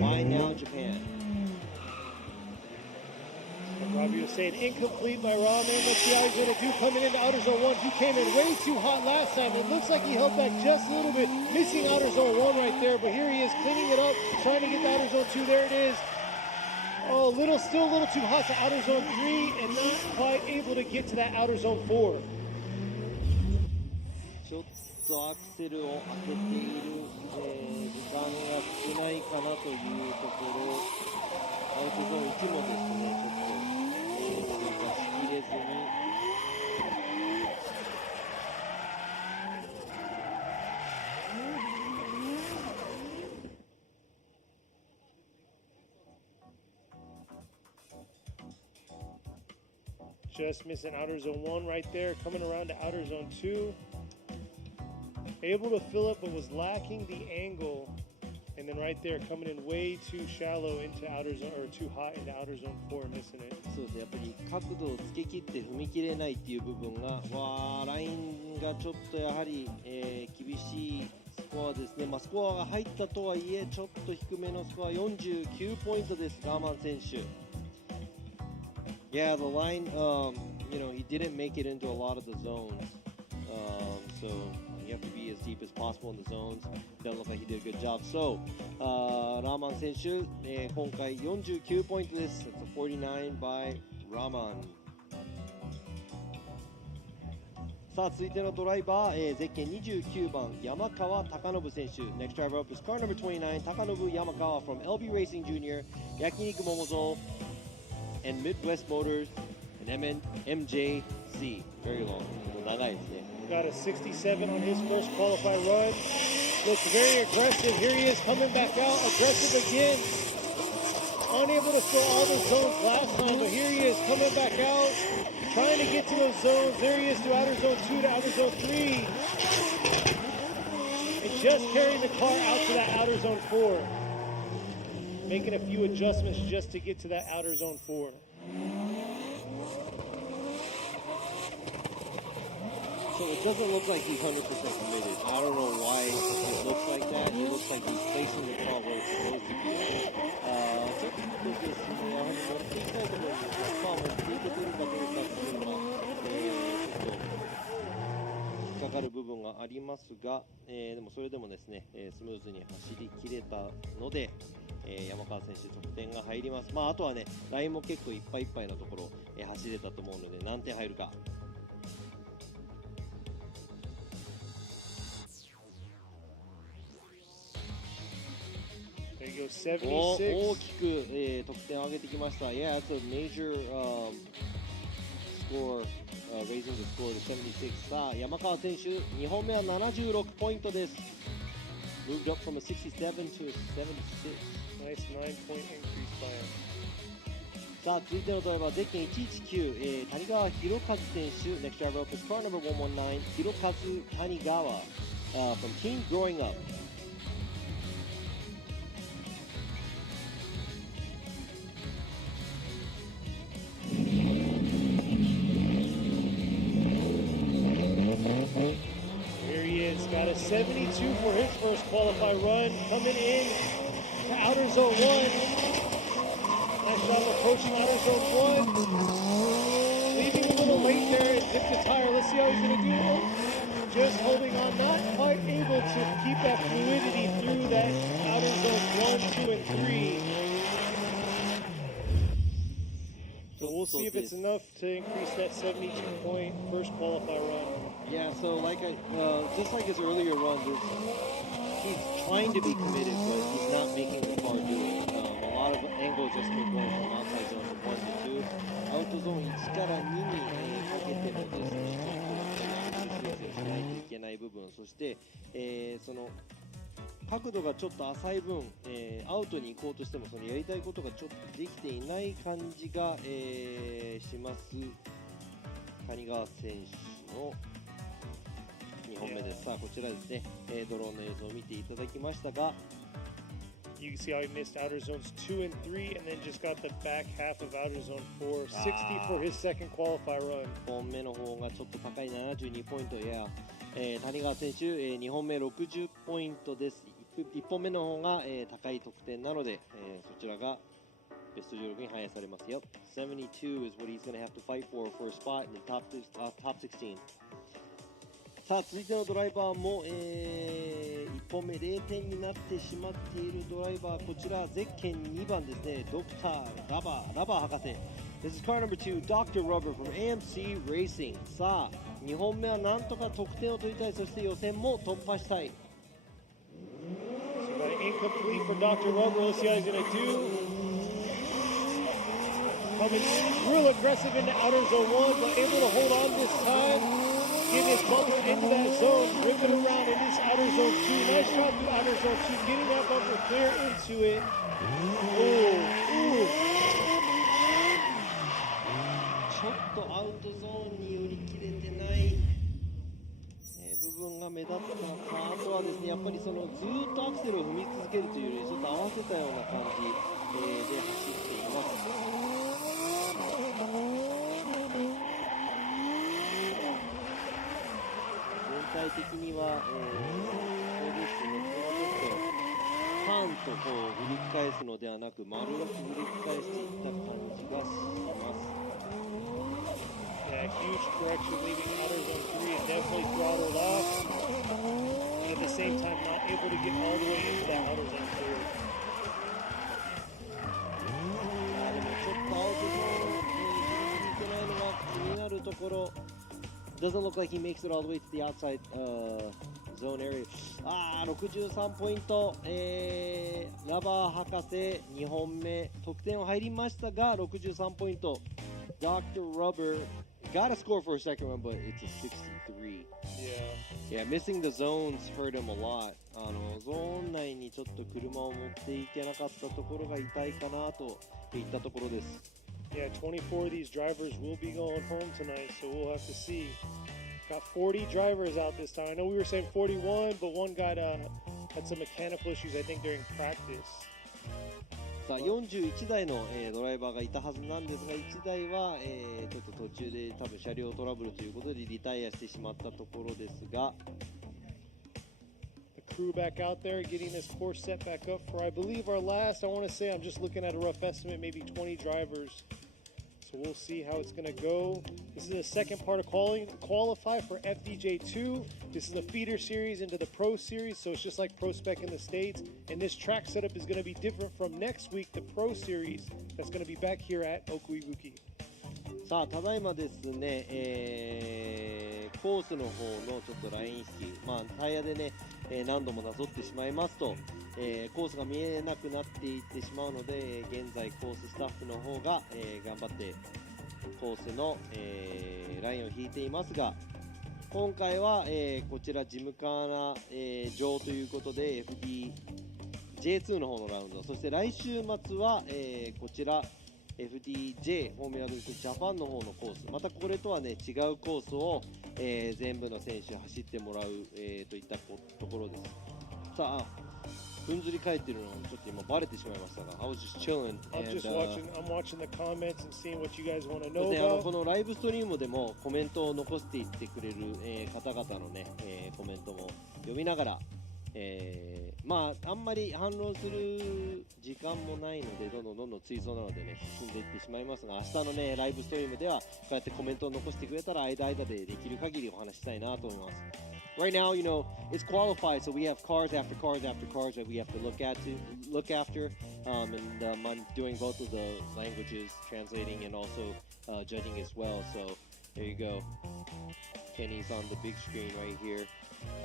By Now Japan。Robbie was saying incomplete by Rahman. Let's see how he's going to do coming into outer zone 1. He came in way too hot last time. It looks like he held back just a little bit, missing outer zone 1 right there. But here he is cleaning it up, trying to get to outer zone 2. There it is. Oh, still a little too hot to outer zone 3 and not quite able to get to that outer zone 4. ちょっとアクセルを開けている、時間が少ないかなというところ。アウトゾーン1もですね、ちょっと、通過しきれずに。Just missing outer zone 1 right there, coming around to outer zone 2. Able to fill up, but was lacking the angle. And then right there, coming in way too shallow into outer zone, or too hot into outer zone 4, missing it. そうですね、やっぱり角度をつけ切って踏み切れないっていう部分が、ラインがちょっとやはり、厳しいスコアですね。スコアが入ったとはいえ、ちょっと低めのスコア、49ポイントです、ガーマン選手。Yeah, the line, he didn't make it into a lot of the zones. So you have to be as deep as possible in the zones. Doesn't look like he did a good job. So, ラーマン選手、今回49ポイントです。It's a 49 by ラーマン。さあ続いてのドライバー、ゼッケン29番山川貴信選手。Next driver up is car number 29 高信山川 from LB Racing Jr. 焼肉桃蔵 and Midwest Motors and MJC. Very long. 長いですね。Got a 67 on his first qualified run. Looks very aggressive. Here he is coming back out. Aggressive again. Unable to fill all the zones last time, but here he is coming back out. Trying to get to those zones. There he is to outer zone 2 to outer zone 3. And just carrying the car out to that outer zone 4. Making a few adjustments just to get to that outer zone 4. So it doesn't look like he's 100% committed. I don't know why it looks like that. It looks like he's placing the car where it's supposed to be. ちょっとですね、やはり持っていきたいところにスコアを持っていけてるかどうかっていうのは、ちょっと引っかかる部分がありますが、でもそれでもですね、スムーズに走り切れたので、山川選手得点が入ります。あとはね、ラインも結構いっぱいいっぱいなところ、走れたと思うので何点入るか。大きく、得点を上げてきました。Yeah, that's a major score, raising the score to 76. さあ、山川選手、2本目は76ポイントです。Moved up from a 67 to a 76. Nice 9-point increase by him. さあ、続いてのドライバー、ゼッケン119、谷川博和選手。Next driver up is car number 119, 博和谷川、from Team Growing Up. Here he is, got a 72 for his first qualified run, coming in to outer zone 1. Nice job approaching outer zone 1. Leaving a little late there and zipped the tire. Let's see how he's going to do. just holding on, not quite able to keep that fluidity through that outer zone 1, 2, and 3. So we'll see if it's enough to increase that 72-point first qualifier run. Yeah, so just like his earlier runs, he's trying to be committed, but he's not making the car do it. A lot of angle adjustment going from outside zone 1 to 2. アウトゾーン1から2にかけてもですね、ちょっと修正しないといけない部分、そして、その角度がちょっと浅い分、アウトに行こうとしてもそのやりたいことがちょっとできていない感じが、します。谷川選手の2本目です。さあこちらですね、ドローンの映像を見ていただきましたが、You can see how he missed outer zones 2 and 3 and then just got the back half of outer zone 4. 60 for his second qualifier run. 1本目の方がちょっと高い72ポイントや、谷川選手、2本目60ポイントです。1本目の方が、高い得点なので、そちらがベスト16に反映されますよ。72 is what he's going to have to fight for a spot in the top 16. さあ続いてのドライバーも、1本目0点になってしまっているドライバー、こちらゼッケン2番ですね、ドクターラバー博士。 This is car number 2, Dr. Rubber from AMC Racing. さあ2本目はなんとか得点を取りたい、そして予選も突破したい。 So incomplete for Dr. Rubber. Let's see how he's going to do. Coming real aggressive into outer zone 1, but able to hold on this time. Get his bumper into that zone, rip it around in this outer zone 2. Nice shot through outer zone 2, getting that bumper clear into it. Ooh. ちょっとアウトゾーンに寄り切れてない、部分が目立ったか。あとはですね、やっぱりそのずーっとアクセルを踏み続けるというよりちょっと合わせたような感じ、で走っています。全体的には、そうですね、ちょっとターンとこう振り返すのではなく丸く振り返していった感じがします。Yeah, huge correction leaving outer zone 3 and definitely throttled off. But at the same time, not able to get all the way into that outer zone でもちょっとアウトゾーンにいけないのが気になるところ。Doesn't look like he makes it all the way to the outside zone area. 63ポイント、ラバー博士2本目得点は入りましたが63ポイント。 Dr. Rubber got a score for a second one, but it's a 63. Yeah, missing the zones hurt him a lot. ゾーン内にちょっと車を持っていけなかったところが痛いかなといったところです。Yeah, 24 of these drivers will be going home tonight, so we'll have to see. Got 40 drivers out this time. I know we were saying 41, but one got had some mechanical issues, I think, during practice. さあ41台の、ドライバーがいたはずなんですが1台は、ちょっと途中で多分車両トラブルということでリタイアしてしまったところですが。Crew back out there getting this course set back up for, I believe, our last, I want to say, I'm just looking at a rough estimate, maybe 20 drivers. So we'll see how it's going to go. This is the second part of qualify for FDJ2. This is the feeder series into the Pro Series, so it's just like Pro Spec in the States. And this track setup is going to be different from next week, the Pro Series, that's going to be back here at Okuibuki. さあただいまですね、コースの方のちょっとライン引き、タイヤでね、何度もなぞってしまいますと、コースが見えなくなっていってしまうので、現在コーススタッフの方が、頑張ってコースの、ラインを引いていますが、今回は、こちらジムカーナ、場ということで FD J2 の方のラウンド、そして来週末は、こちらFDJ フォーミュラドリフトジャパンの方のコース、またこれとはね違うコースを、全部の選手走ってもらう、といったところです。さあふんずり返ってるのちょっと今バレてしまいましたが、I was just chilling and I'm watching the comments and seeing what you guys want to そ know して about. このライブストリームでもコメントを残していってくれる、方々のね、コメントも読みながら、まああんまり反論する時間もないのでどんどん追走なのでね進んでいってしまいますが、明日のねライブストリームではこうやってコメントを残してくれたら間でできる限りお話ししたいなと思います。Right now, you know, it's qualified, so we have cars after cars after cars that we have to look after, and I'm doing both of the languages, translating and also judging as well. So there you go. Kenny's on the big screen right here.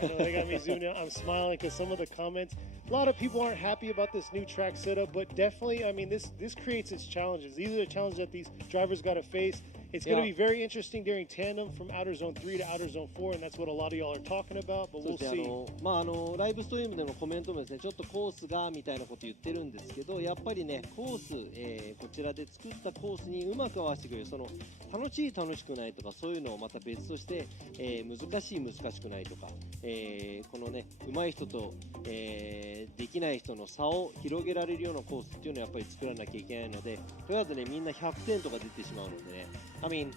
I know they got me zoomed in. I'm smiling because some of the comments, a lot of people aren't happy about this new track setup, but definitely, I mean, this creates its challenges. These are the challenges that these drivers got to face. It's going to be very interesting during tandem from outer zone 3 to outer zone 4, and that's what a lot of y'all are talking about, but we'll see. まあライブストリームでのコメントもですね、ちょっとコースがみたいなこと言ってるんですけど、やっぱりねコース、こちらで作ったコースにうまく合わせてくれる、その楽しい楽しくないとかそういうのをまた別として、難しい難しくないとか、このね上手い人と、できない人の差を広げられるようなコースっていうのはやっぱり作らなきゃいけないので、とりあえずねみんな100点とか出てしまうのでね。I mean,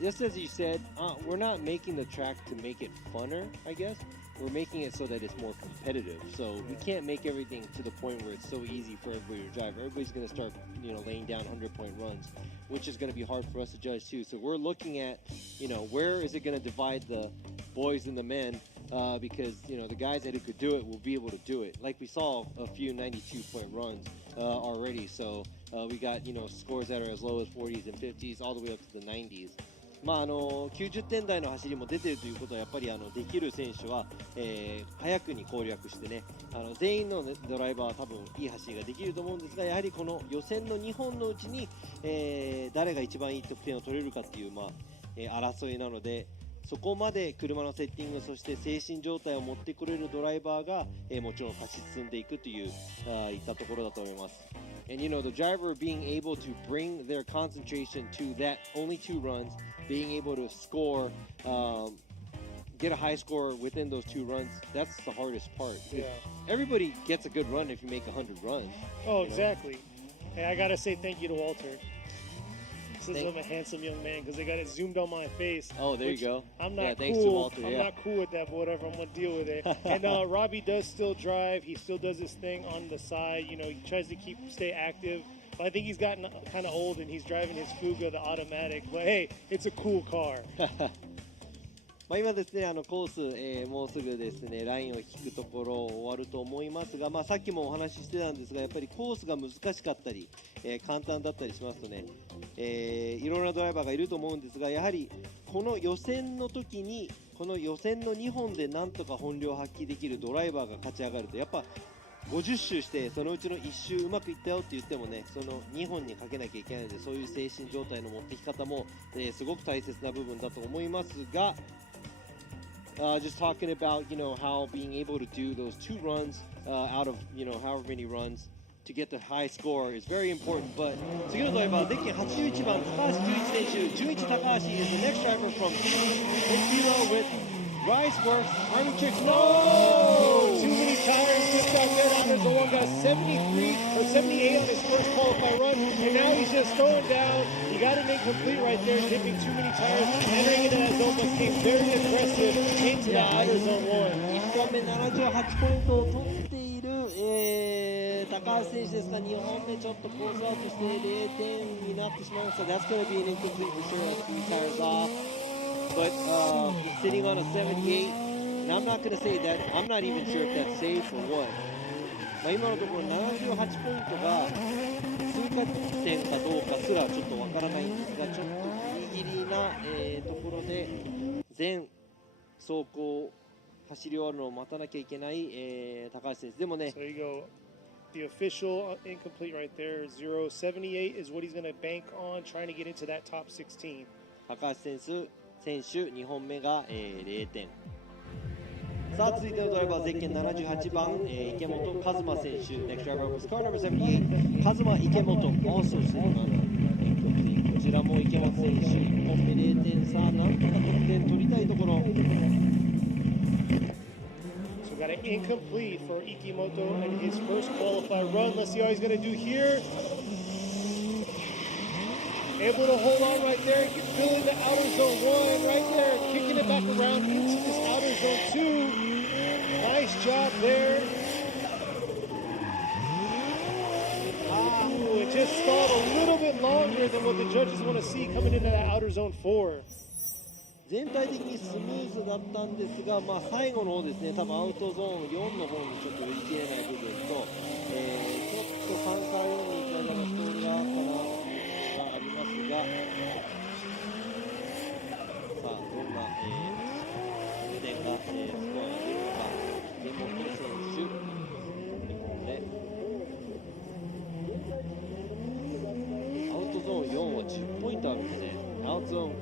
just as you said, we're not making the track to make it funner, I guess. We're making it so that it's more competitive. So we can't make everything to the point where it's so easy for everybody to drive. Everybody's going to start, laying down 100-point runs, which is going to be hard for us to judge too. So we're looking at, where is it going to divide the boys and the men? Because, the guys that could do it will be able to do it. Like we saw a few 92-point runs already. So we got, scores that are as low as 40s and 50s all the way up to the 90s. まあ90点台の走りも出ているということはやっぱりできる選手は、早くに攻略してね全員の、ね、ドライバーは多分いい走りができると思うんですが、やはりこの予選の2本のうちに、誰が一番いい得点を取れるかっていう、争いなので、そこまで車のセッティング、そして精神状態を持ってくれるドライバーが、もちろん勝ち進んでいくといういったところだと思います。And the driver being able to bring their concentration to that only 2 runs, being able to score, get a high score within those 2 runs, that's the hardest part. Yeah. Everybody gets a good run if you make 100 runs. Oh, exactly. Hey, I got to say thank you to Walter. Says I'm a handsome young man because they got it zoomed on my face. Oh, there you go. I'm not cool. Thanks to Walter, I'm not cool with that, but whatever. I'm going to deal with it. And Robbie does still drive. He still does his thing on the side. He tries to stay active. But I think he's gotten kind of old and he's driving his Fuga, the automatic. But hey, it's a cool car. 今ですねコース、もうすぐですねラインを引くところ終わると思いますが、さっきもお話ししてたんですが、やっぱりコースが難しかったり、簡単だったりしますとね、いろんなドライバーがいると思うんですが、やはりこの予選の時にこの予選の2本でなんとか本領を発揮できるドライバーが勝ち上がると、やっぱ50周してそのうちの1周うまくいったよって言ってもね、その2本にかけなきゃいけないので、そういう精神状態の持ってき方も、すごく大切な部分だと思いますが、just talking about, how being able to do those 2 runs out of, however many runs to get the high score is very important. But 次のドライバー、デッキ81番、高橋11選手、11高橋 is the next driver from Kilo with Riceworks, Army Chicks. No! Too many tires just out there. Honors the one got 73 or 78 on his first qualifier run, and now he's just throwing down. He got it incomplete right there, dipping too many tires. Entering into that zone became very aggressive into the outer zone 1. 1本目78ポイントを取っている、高橋選手ですが、2本目ちょっとコースアウトして0点になってしまいました。That's going to be an incomplete for sure. That's 3 tires off. But he's sitting on a 78, and I'm not going to say that. I'm not even sure if that's safe or what. 今のところ78ポイントが通過点かどうかすらちょっとわからないんですが、ちょっとギリギリな、ところで全走行走り終わるのを待たなきゃいけない、高橋選手でもね。So you go. The official incomplete right there, 0.78 is what he's going to bank on trying to get into that top 16. 高橋選手2本目が、0点。さあ続いてのドライバー、ゼッケン78番、池本和馬選手。Next driver was car number 78、和馬池本 also sitting on incomplete。こちらも池本選手1本目0点。さあなんとか得点取りたいところ。So got an incomplete for Ikimoto in his first qualifier run. Let's see how he's going to do here. Able to hold on right there, fill in the outer zone 1 right there, kicking it back around into this outer zone 2. Nice job there. It just stalled a little bit longer than what the judges want to see coming into that outer zone 4. 全体的にスムーズだったんですが、最後の方ですね、多分アウトゾーン4の方にちょっと寄り切れない部分と、ちょっと3から4に行く間のストールがあったなというのがありますが、さあ、どんな、得点が、スコアに出るのか、根本選手、2本目。アウトゾーン4は10ポイントあるんでね。Out zone,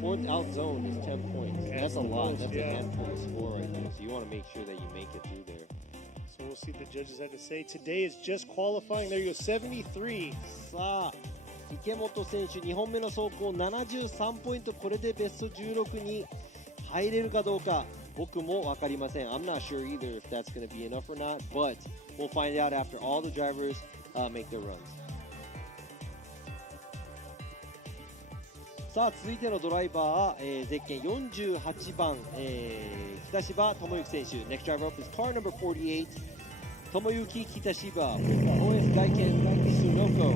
fourth out zone is 10 points. That's a lot. That's a handful of score right there. So you want to make sure that you make it through there. So we'll see what the judges have to say. Today is just qualifying. There you go, 73. さあ、池本選手2本目の走行73ポイント。これでベスト16に入れるかどうか僕も分かりません。I'm not sure either if that's going to be enough or not, but we'll find out after all the drivers make their runs. さあ続いてのドライバー、ゼッケン48番、北芝智之選手。 Next driver up is car number 48 Tomoyuki Kitashima with OS Gaiken Sunoko.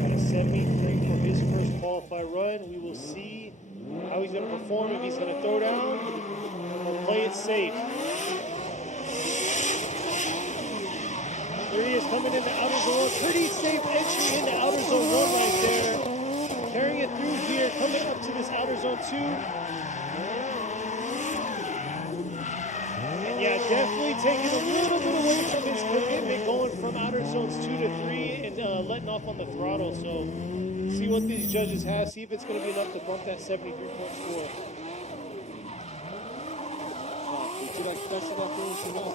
Got a 73 for his first qualifier run. We will see how he's going to perform, if he's going to throw down or play it safe. There he is coming into outer zone. Pretty safe entry into outer zone 1 right there. Carrying it through here, coming up to this outer zone 2. And yeah, definitely taking a little bit away from his commitment, going from outer zones 2 to 3 and letting off on the throttle. So see what these judges have, see if it's going to be enough to bump that 73-point score. こちら北芝選手の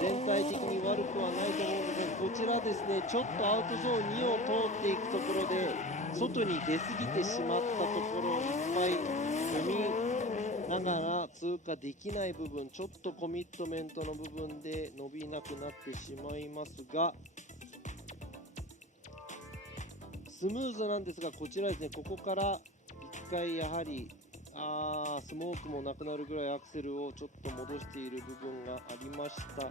全体的に悪くはないと思うんですが、こちらですね、ちょっとアウトゾーン2を通っていくところで外に出過ぎてしまったところをいっぱい踏みながら通過できない部分、ちょっとコミットメントの部分で伸びなくなってしまいますが、スムーズなんですが、こちらですね、ここから1回やはりスモークもなくなるぐらいアクセルをちょっと戻している部分がありました。ちょっ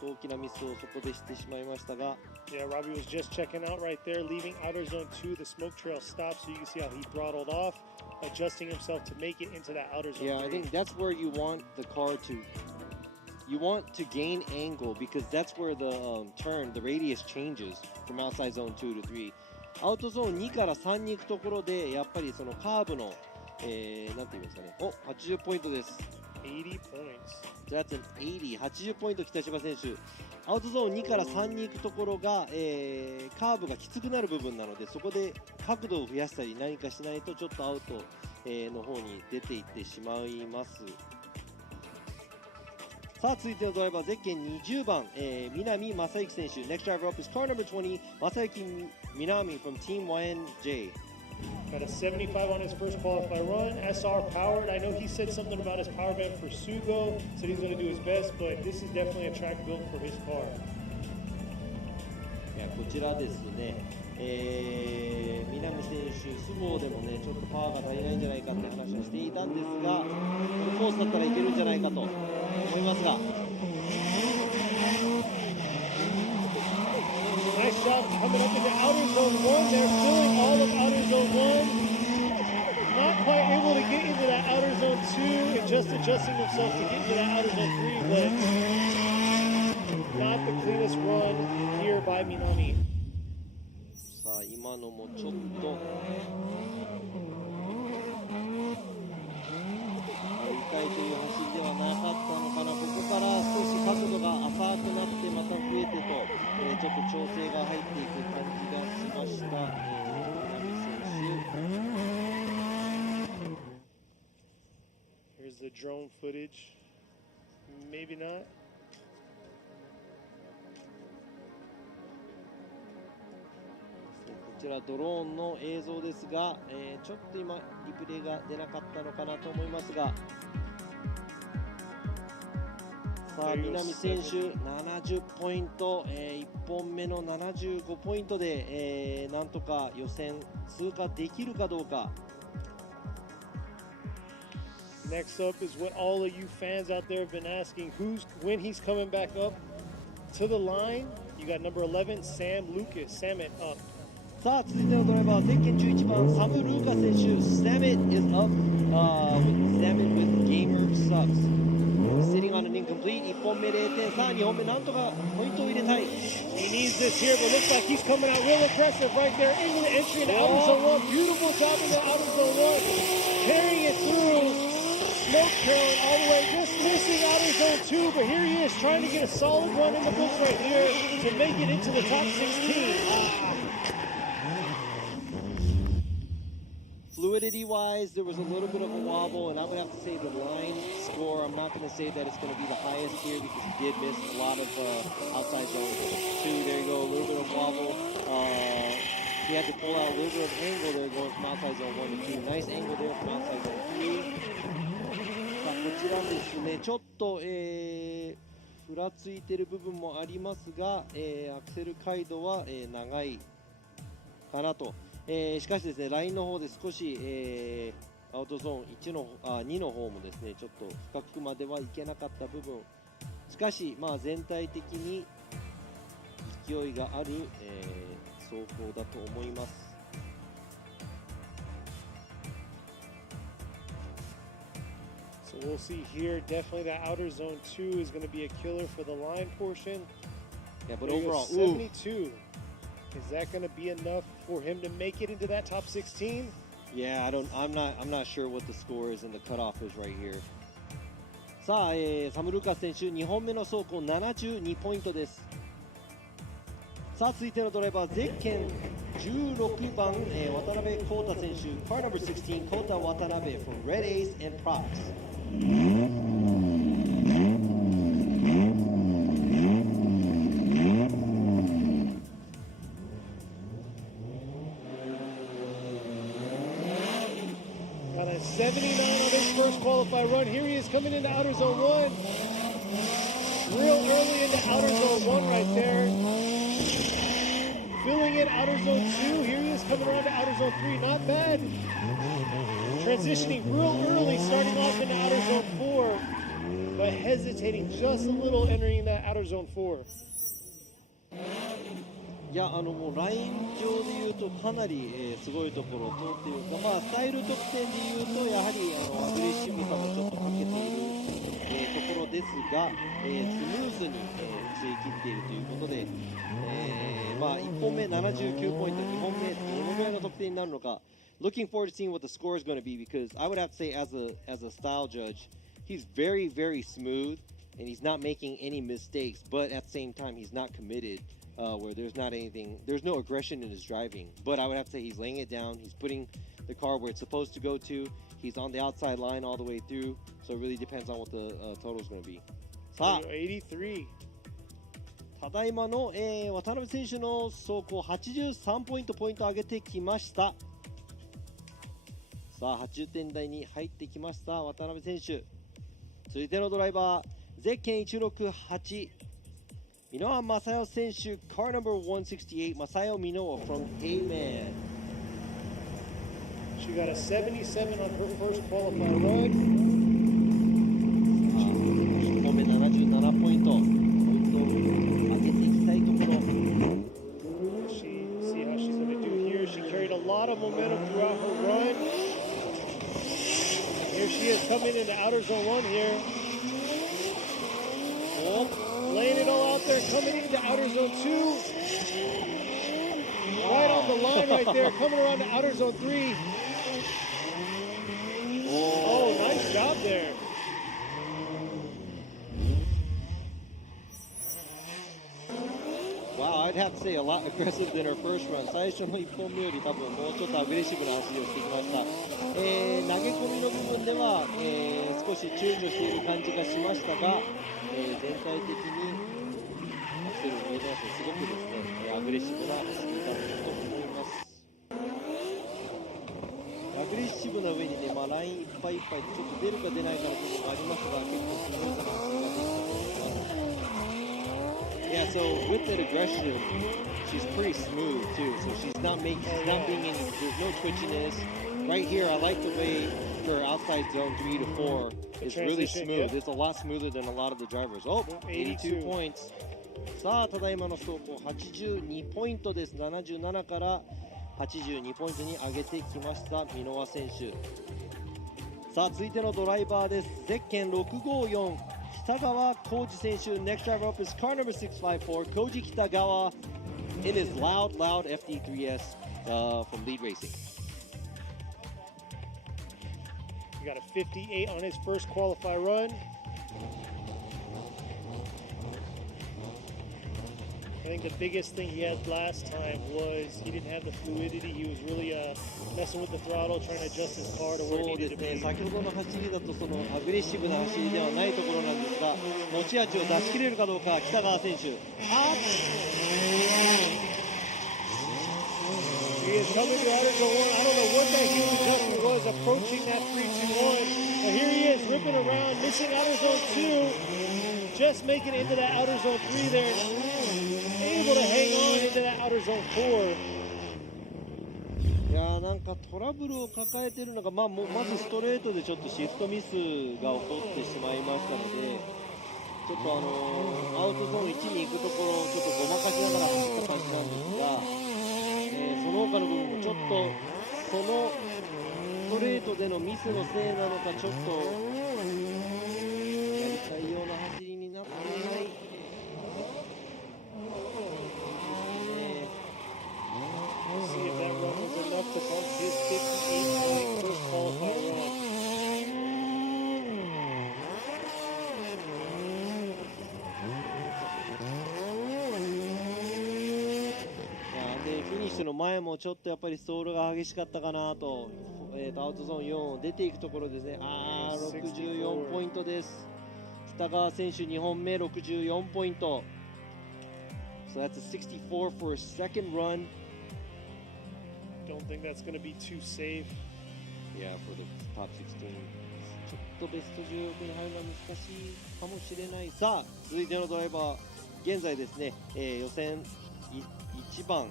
と大きなミスをそこでしてしまいましたが。Yeah, Robbie was just checking out right there, leaving outer zone 2. The smoke trail stopped, so you can see how he throttled off, adjusting himself to make it into that outer zone 3. Yeah, I think that's where you want the car to. You want to gain angle because that's where the turn, the radius changes from outside zone 2 to 3. アウトゾーン2から3に行くところでやっぱりそのカーブのなんて言いますかね。お、80ポイントです。80 points. That's an 80. 80ポイント北芝選手。アウトゾーン2から3に行くところが、カーブがきつくなる部分なので、そこで角度を増やしたり何かしないとちょっとアウト、の方に出ていってしまいます。さあ続いてのドライバーゼッケン20番、南正幸選手。 Next driver up is car number 20 Masayuki Minami from Team YNJ. Got a 75 on his first qualifier run. SR powered. I know he said something about his power band for Sugo, said he's going to do his best, but this is definitely a track built for his car. いやこちらですね、南選手、スゴーでもねちょっとパワーが足りないんじゃないかって話をしていたんですが、このコースだったらいけるんじゃないかと思いますが。Nice job coming up into outer zone 1. They're filling all of outer zone 1. Not quite able to get into that outer zone 2 and just adjusting themselves to get into that outer zone 3, but not the cleanest run here by Minami. さあ今のもちょっと乗りたいという走りではなかったのかな。ここから少し角度が浅くなってまた増えてと、ちょっと調整が入っていく感じがしました、南選手。 Here's the drone footage. Maybe not. こちらドローンの映像ですが、ちょっと今リプレイが出なかったのかなと思いますが、さあ南選手70ポイント、1本目の75ポイントで、なんとか予選通過できるかどうか。Next up is what all of you fans out there have been asking, when he's coming back up to the line. You got number 11, Sam Lucas. Sam it up. さあ続いてのドライバーゼッケン11番サム・ルーカ選手 Sam it is up Sam it with Gamer Sucks sitting on an incomplete 1本目0点さあ2本目なんとかポイントを入れたい He needs this here, but looks like he's coming out real aggressive right there into the entry into outer zone 1. Beautiful job in the outer zone 1. Carrying it through. Smoke trailing all the way, just missing outer zone 2, but here he is trying to get a solid run in the books right here to make it into the top 16. Fluidity wise, there was a little bit of a wobble, and I would have to say the line score, I'm not going to say that it's going to be the highest here because he did miss a lot of outside zone 2. There you go, a little bit of wobble. He had to pull out a little bit of angle there going from outside zone 1 to 2. Nice angle there from outside zone 3. さあこちらですね、ちょっと、ふらついてる部分もありますが、アクセル回路は、長いかなと。しかしですね、ラインの方で少し、アウトゾーン2の方もですね、ちょっと深くまではいけなかった部分。しかし、まあ、全体的に勢いがある、走行だと思います。So we'll see here. Definitely that outer zone 2 is going to be a killer for the line portion. Yeah, but overall, 72. Is that going to be enough for him to make it into that top 16? Yeah, I'm not sure what the score is and the cutoff is right here. さあ、サム・ルーカス選手2本目の走行72ポイントです。さあ続いてのドライバーゼッケン16番、渡辺浩太選手 Car number 16 Kota Watanabe from Red Ace and Prox. Got a 79 on his first qualifier run. Here he is coming into outer zone 1. Real early into outer zone 1 right there. Filling in outer zone 2. Here he is coming around to outer zone 3. Not bad. Transitioning real early, starting off into outer zone 4, but hesitating just a little entering that outer zone 4. いやもうライン上でいうとかなり、すごいところとっていうか、まあ、スタイル得点でいうとやはりアグレッシブさもちょっとかけている、ところですが、スムーズに、防ぎ切っているということで、まあ、1本目79ポイント2本目どのぐらいの得点になるのか Looking forward to seeing what the score is going to be because I would have to say as a style judge he's very very smooth and he's not making any mistakes but at the same time he's not committed where there's no aggression in his driving but I would have to say he's laying it down he's putting the car where it's supposed to go to he's on the outside line all the way through so it really depends on what the total is going to be さあ83ただいまの、渡辺選手の走行83ポイント上げてきましたさあ80点台に入ってきました渡辺選手続いてのドライバーゼッケン168箕輪正代選手 Car number 168 Masayo Minoa from Heyman She got a 77 on her first qualifier run 1本目77ポイント上げていきたいところ See how she's going to do here She carried a lot of momentum throughout her run Here she is coming into outer zone 1 here. Oh, laying it all out there, coming into outer zone 2. Right on the line right there, coming around to outer zone 3. Oh, nice job there. Wow, I'd have to say a lot aggressive than her first run. 最初の1本目より多分もうちょっとアグレッシブな走りをしてきました。投げ込みの部分では、少し躊躇している感じがしましたが、全体的にアクセルを入れ出してすごくですね、アグレッシブな走りだったと思います。アグレッシブな上にね、ラインいっぱいいっぱいでちょっと出るか出ないかのこともありますが、結構スムーズな走りができたと思います。Yeah, so with that aggression, she's pretty smooth too. So she's not being any, there's no twitchiness. right here, I like the way for outside zone 3 to 4, it's really smooth. It's a lot smoother than a lot of the drivers. Oh, 82 points. さあ、ただいまの走行82ポイントです。77から82ポイントに上げてきました、箕輪選手。さあ、続いてのドライバーです。ゼッケン654、北川浩二選手。Next driver up is car number 654, Koji Kitagawa in his loud FD3S from Lead Racing. He got a 58 on his first qualifier run. I think the biggest thing he had last time was he didn't have the fluidity. He was really messing with the throttle, trying to adjust his car to where it needed to be. 先ほどの走りだとそのアグレッシブな走りではないところなんですが、持ち味を出し切れるかどうか、北川選手。He is coming to outer zone 1. I don't know what that huge adjustment was, approaching that 3-2-1. But here he is, ripping around, missing outer zone 2. Just making it into that outer zone 3 there. Able to hang on into that outer zone 4. いやー、なんかトラブルを抱えているのが、まずストレートでちょっとシフトミスが起こってしまいましたので、ちょっとアウトゾーン1に行くところをちょっとごまかしながら走った感じなんですが、その他の部分もちょっとそのストレートでのミスのせいなのか、ちょっとやりたいような走りになっていない。See if that run was enough to bump his 58-point first qualifier run. でフィニッシュの前もちょっとやっぱりストールが激しかったかなと、アウトゾーン4を出ていくところですね。64ポイントです。北川選手2本目64ポイント。So that's a 64 for a second run. Don't think that's going to be too safe. Yeah, for the top 16. ちょっとベスト16に入るのは難しいかもしれない。さあ、続いてのドライバー、現在ですね、予選1番、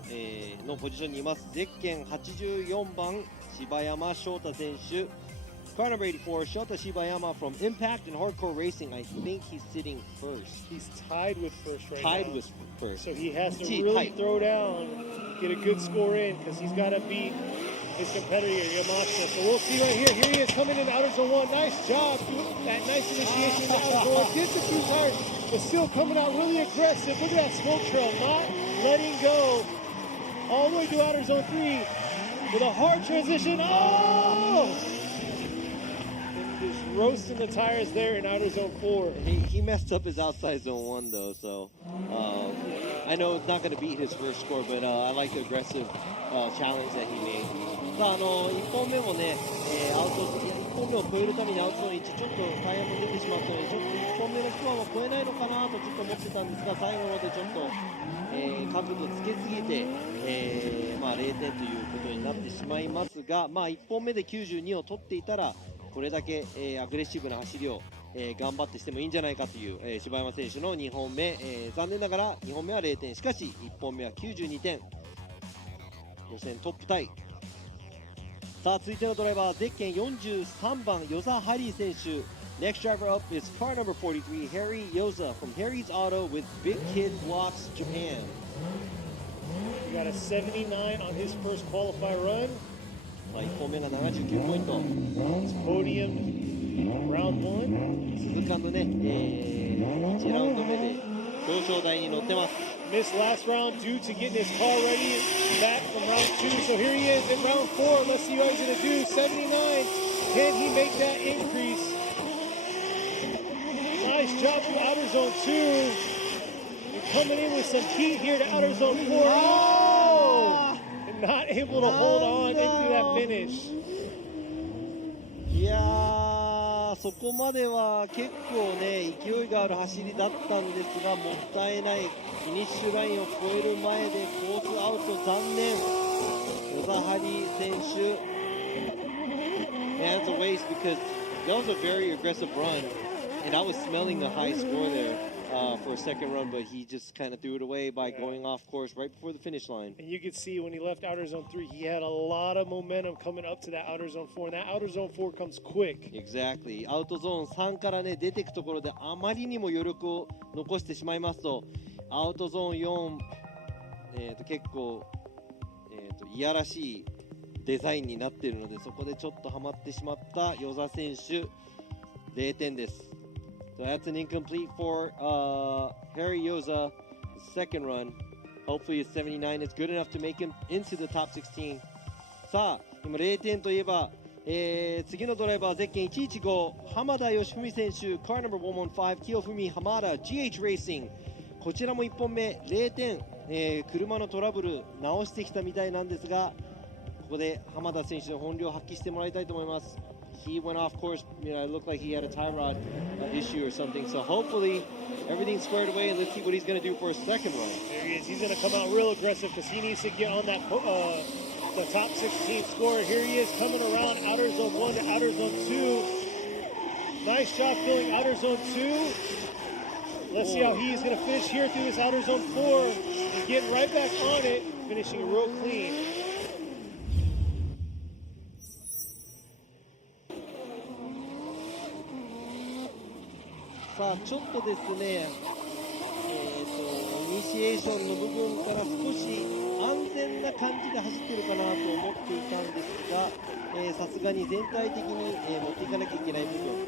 のポジションにいます。ゼッケン84番、柴山翔太選手。Car number 84, Shota Shibayama from Impact and Hardcore Racing. I think he's sitting first. He's tied with first right Tied now. with first. So he has to really throw down, get a good score in, because he's got to beat his competitor here, Yamashita. So we'll see right here. Here he is coming in outer zone 1. Nice job. That nice initiation in outer zone 1. Gets a few tires, but still coming out really aggressive. Look at that smoke trail. Not letting go. All the way to outer zone 3 with a hard transition. Oh! Just roasting the tires there in outer zone 4. He messed up his outside zone 1 though, so I know it's not going to beat his first score, but I like the aggressive challenge that he made. さあ、1本目もね、1本目を超えるためにアウトゾーン1、ちょっとタイヤも出てしまったので、ちょっと1本目のスコアも超えないのかなとちょっと思ってたんですが、最後のでちょっと、角度つけすぎて、0点ということになってしまいますが、1本目で92を取っていたら、これだけ、アグレッシブな走りを、頑張ってしてもいいんじゃないかという、柴山選手の2本目、残念ながら2本目は0点、しかし1本目は92点、予選トップタイ。さあ、続いてのドライバー、ゼッケン43番、與座ハリー選手。Next driver up is car number 43, Harry Yoza from Harry's Auto with Big Kid Blocks Japan. He got a 79 on his first qualifier run. 1本目が79ポイント。Podium round 1. 鈴鹿のね、1ラウンド目で表彰台に乗ってます。Missed last round due to getting his car ready back from round 2. So here he is in round 4. Let's see what he's going to do. 79. Can he make that increase? Nice job from outer zone 2. And coming in with some heat here to outer zone 4. Oh! And not able to hold on into that finish. いやー、そこまでは結構ね、勢いがある走りだったんですが、もったいない。フィニッシュラインを越える前でコースアウト残念。與座ハリー選手。And it's a waste because that was a very aggressive run, and I was smelling a high score there for a second run, but he just kind of threw it away by going off course right before the finish line. And you could see when he left outer zone 3, he had a lot of momentum coming up to that outer zone 4, and that outer zone 4 comes quick. Exactly. アウトゾーン3からね出ていくところであまりにも余力を残してしまいますと、アウトゾーン4、結構、いやらしいデザインになっているので、そこでちょっとはまってしまった與座選手0点です。So that's an incomplete for Harry Yoza, second run. Hopefully his 79 is good enough to make him into the top 16. さあ、今0点といえば、次のドライバーゼッケン115浜田義文選手、カーナンバー115清文浜田 GH レーシング、こちらも1本目0点、車のトラブル直してきたみたいなんですが、ここで浜田選手の本領を発揮してもらいたいと思います。He went off course, it looked like he had a tie rod issue or something, so hopefully everything's squared away, and let's see what he's going to do for his second run. There he is. He's going to come out real aggressive because he needs to get on that the top 16 score. Here he is coming around outer zone 1 to outer zone 2. Nice job filling outer zone 2. Let's see how he's going to finish here through this outer zone 4 and getting right back on it, finishing real clean. さあちょっとですね、イニシエーションの部分から少し安全な感じで走ってるかなと思っていたんですが、さすがに全体的に、持っていかなきゃいけない部分、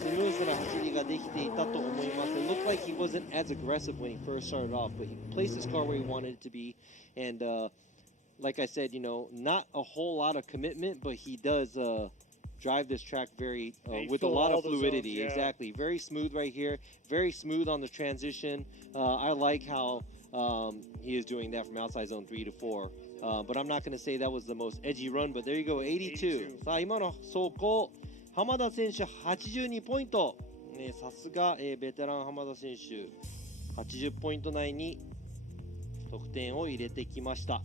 スムーズな走りができていたと思います。It looked like he wasn't as aggressive when he first started off, but he placed his car where he wanted it to be, and like I said, not a whole lot of commitment, but he does drive this track very with a lot of fluidity. Zones, yeah. Exactly, very smooth right here, very smooth on the transition. I like how he is doing that from outside zone 3 to 4. But I'm not going to say that was the most edgy run, but there you go, 82. さあ今の走行、浜田選手82ポイント。さすが、ベテラン浜田選手、80ポイント内に得点を入れてきました。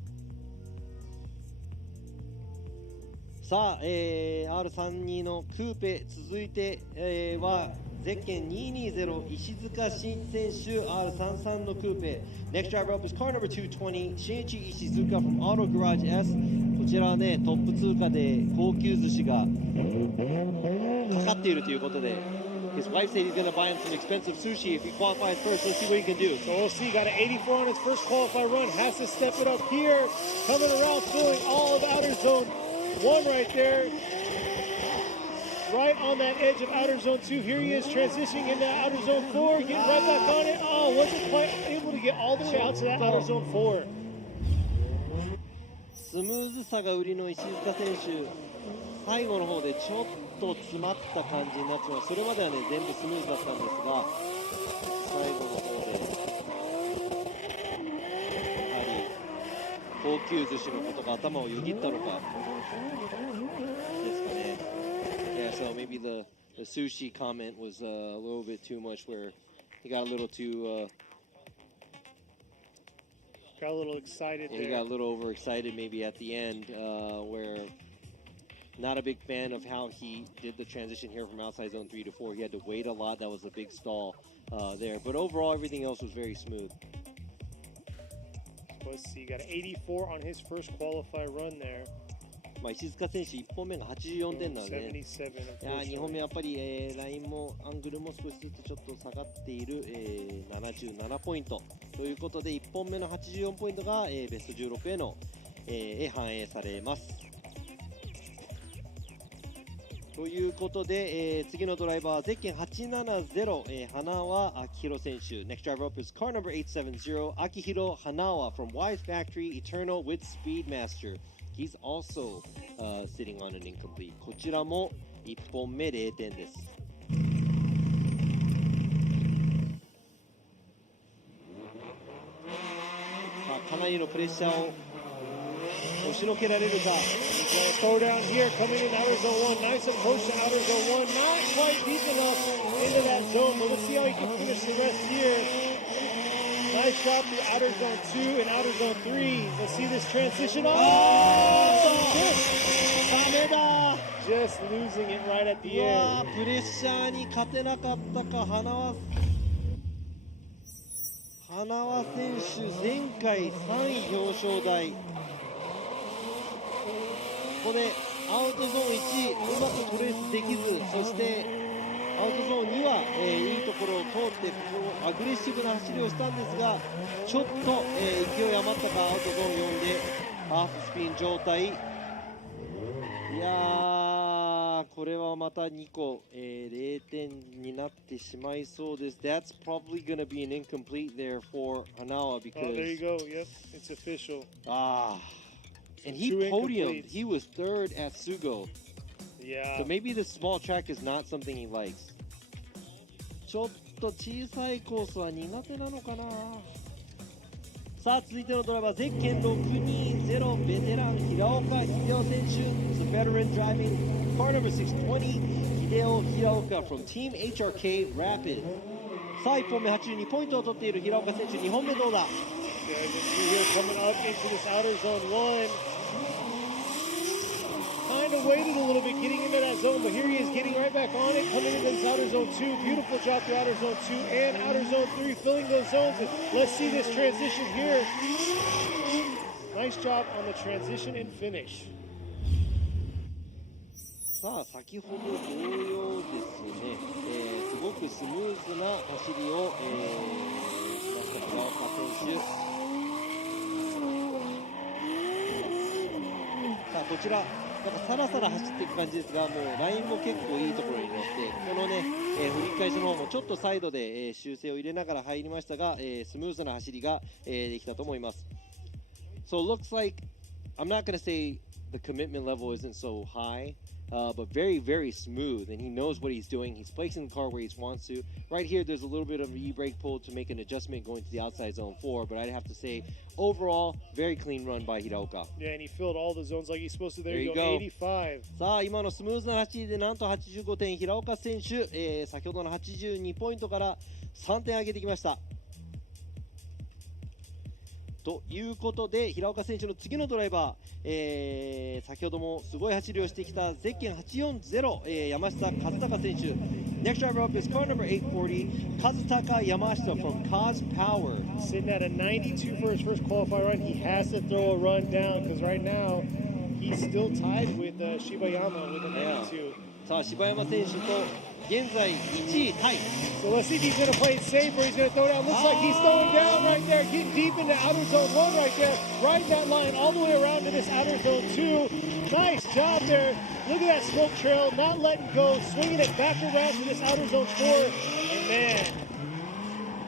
さあ、R32 のクーペ続いて、はゼッケン220石塚慎選手 R33 のクーペ Next driver up is car number 220 Shinichi Ishizuka from Auto Garage S こちらはねトップ通過で高級寿司がかかっているということで His wife said he's going to buy him some expensive sushi if he qualifies first. Let's see what he can do. So we'll see. Got an 84 on his first qualifier run. Has to step it up here. Coming around, filling all of outer zone 1 right there. Right on that edge of outer zone 2. Here he is transitioning into outer zone 4. Getting right back on it. Oh, wasn't quite able to get all the way out to that outer zone 4. スムーズさが売りの石塚選手、最後の方でちょっと詰まった感じになってます。それまではね全部スムーズだったんですが、最後の方でやはり高級寿司のことが頭をよぎったのかですかね。Yeah, so maybe the sushi comment was a little bit too much, where he got a little too. Got a little excited there. He got a little overexcited maybe at the end, where not a big fan of how he did the transition here from outside zone 3 to 4. He had to wait a lot. That was a big stall there. But overall, everything else was very smooth. Let's see. Got an 84 on his first qualifier run there. 石塚選手1本目が84点なので、ね、2本目やっぱり、ラインもアングルも少しずつちょっと下がっている、77ポイントということで1本目の84ポイントが、ベスト16への、反映されます。ということで、次のドライバーゼッケン870、花輪明宏選手 Next driver up is car number 870 Akihiro Hanawa from Wise Factory Eternal with Speedmaster.He's also sitting on an incomplete. こちらも1本目0点です。さあかなりのプレッシャーを押しのけられるか。Throw down here, coming in outer zone 1. Nice approach to outer zone 1. Not quite deep enough into that zone, but let's see how he can finish the rest here.Nice shot through outer zone 2 and outer zone 3. Let's see this transition. Just losing it right at the end. プレッシャーに勝てなかったか、花輪花輪選手、前回3位表彰台。ここでアウトゾーン1、うまくトレースできず、そしてアウトゾーン2は、いいところを通って、ここアグレッシブな走りをしたんですが、ちょっと、勢い余ったか、アウトゾーン4でハーフスピン状態。いやー、これはまた2個、0点になってしまいそうです。That's probably going to be an incomplete there for Hanawa because... Oh, there you go. Yep, it's official. And he Two podiumed. incompletes. He was third at Sugo. Yeah. So maybe this small track is not something he likes. ちょっと小さいコースは苦手なのかな。さあ続いてのドライバー、ゼッケン620ベテラン平岡秀夫選手。The veteran driving car number 620秀夫平岡 from Team HRK Rapid。さあ1本目82ポイントを取っている平岡選手、2本目どうだ。 Yeah, you can see here coming up into this outer zone 1. Kind of waited a little bit getting into that zone, but here he is getting right back on it, coming into this outer zone 2. Beautiful job through outer zone 2 and outer zone 3, filling those zones. And let's see this transition here. Nice job on the transition and finish. さあ先ほど同様ですね、すごくスムーズな走りを、しました平岡選手。さあこちらなんかさらさら走っていく感じですが、もうラインも結構いいところに乗って、このね、振り返しの方もちょっとサイドで、修正を入れながら入りましたが、スムーズな走りが、できたと思います。So it looks like I'm not going to say the commitment level isn't so high, but very, very smooth, and he knows what he's doing. He's placing the car where he wants to. Right here, there's a little bit of an e-brake pull to make an adjustment going to the outside zone 4, but I'd have to say, overall, very clean run by Hiraoka. Yeah, and he filled all the zones like he's supposed to. There, There you you go, go. 85. さあ今のスムーズな走りでなんと85点、平岡選手、先ほどの82ポイントから3点上げてきました。ということで平岡選手の次のドライバー、先ほどもすごい走りをしてきたゼッケン840、山下和孝選手。 Next driver up is car number 840 Kazutaka Yamashita from Cause Power. Sitting at a 92 for his first qualifier run. He has to throw a run down because right now he's still tied with Shibayama with a 92. さあ柴山選手と現在1位タイ。 So let's see if he's going to play it safe or he's going to throw down. Looks like he's throwing down right there, getting deep into outer zone 1 right there. Riding that line all the way around to this outer zone 2. Nice job there. Look at that smoke trail, not letting go, swinging it back around to this outer zone 4. And man,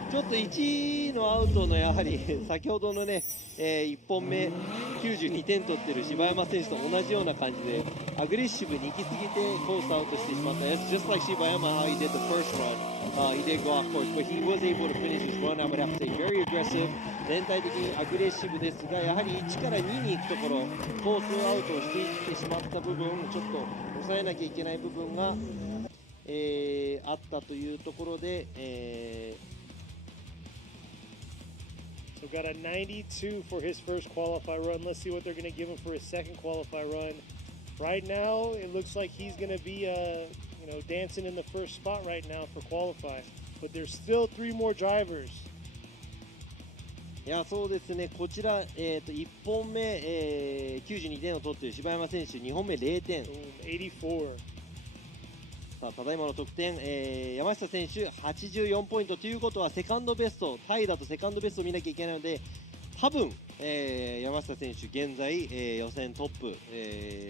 ちょっと1位のアウトのやはり先ほどのね、1本目92点取ってる柴山選手と同じような感じでアグレッシブに行き過ぎてコースアウトしてしまった。It's just like 柴山 how he did the first run. He did go off course, but he was able to finish his run. I would have to say very aggressive. 全体的にアグレッシブですが、やはり1から2に行くところコースアウトをしていってしまった部分、ちょっと抑えなきゃいけない部分が、あったというところで、so got a 92 for his first qualify run. Let's see what they're going to give him for his second qualify run. Right now, it looks like he's going to be, dancing in the first spot right now for qualify. But there's still 3 more drivers. いやそうですね、こちら、1本目、92点を取っている柴山選手、2本目0点。84. さあただいまの得点、山下選手84ポイントということはセカンドベスト、タイだとセカンドベストを見なきゃいけないので多分、山下選手現在、予選トップ、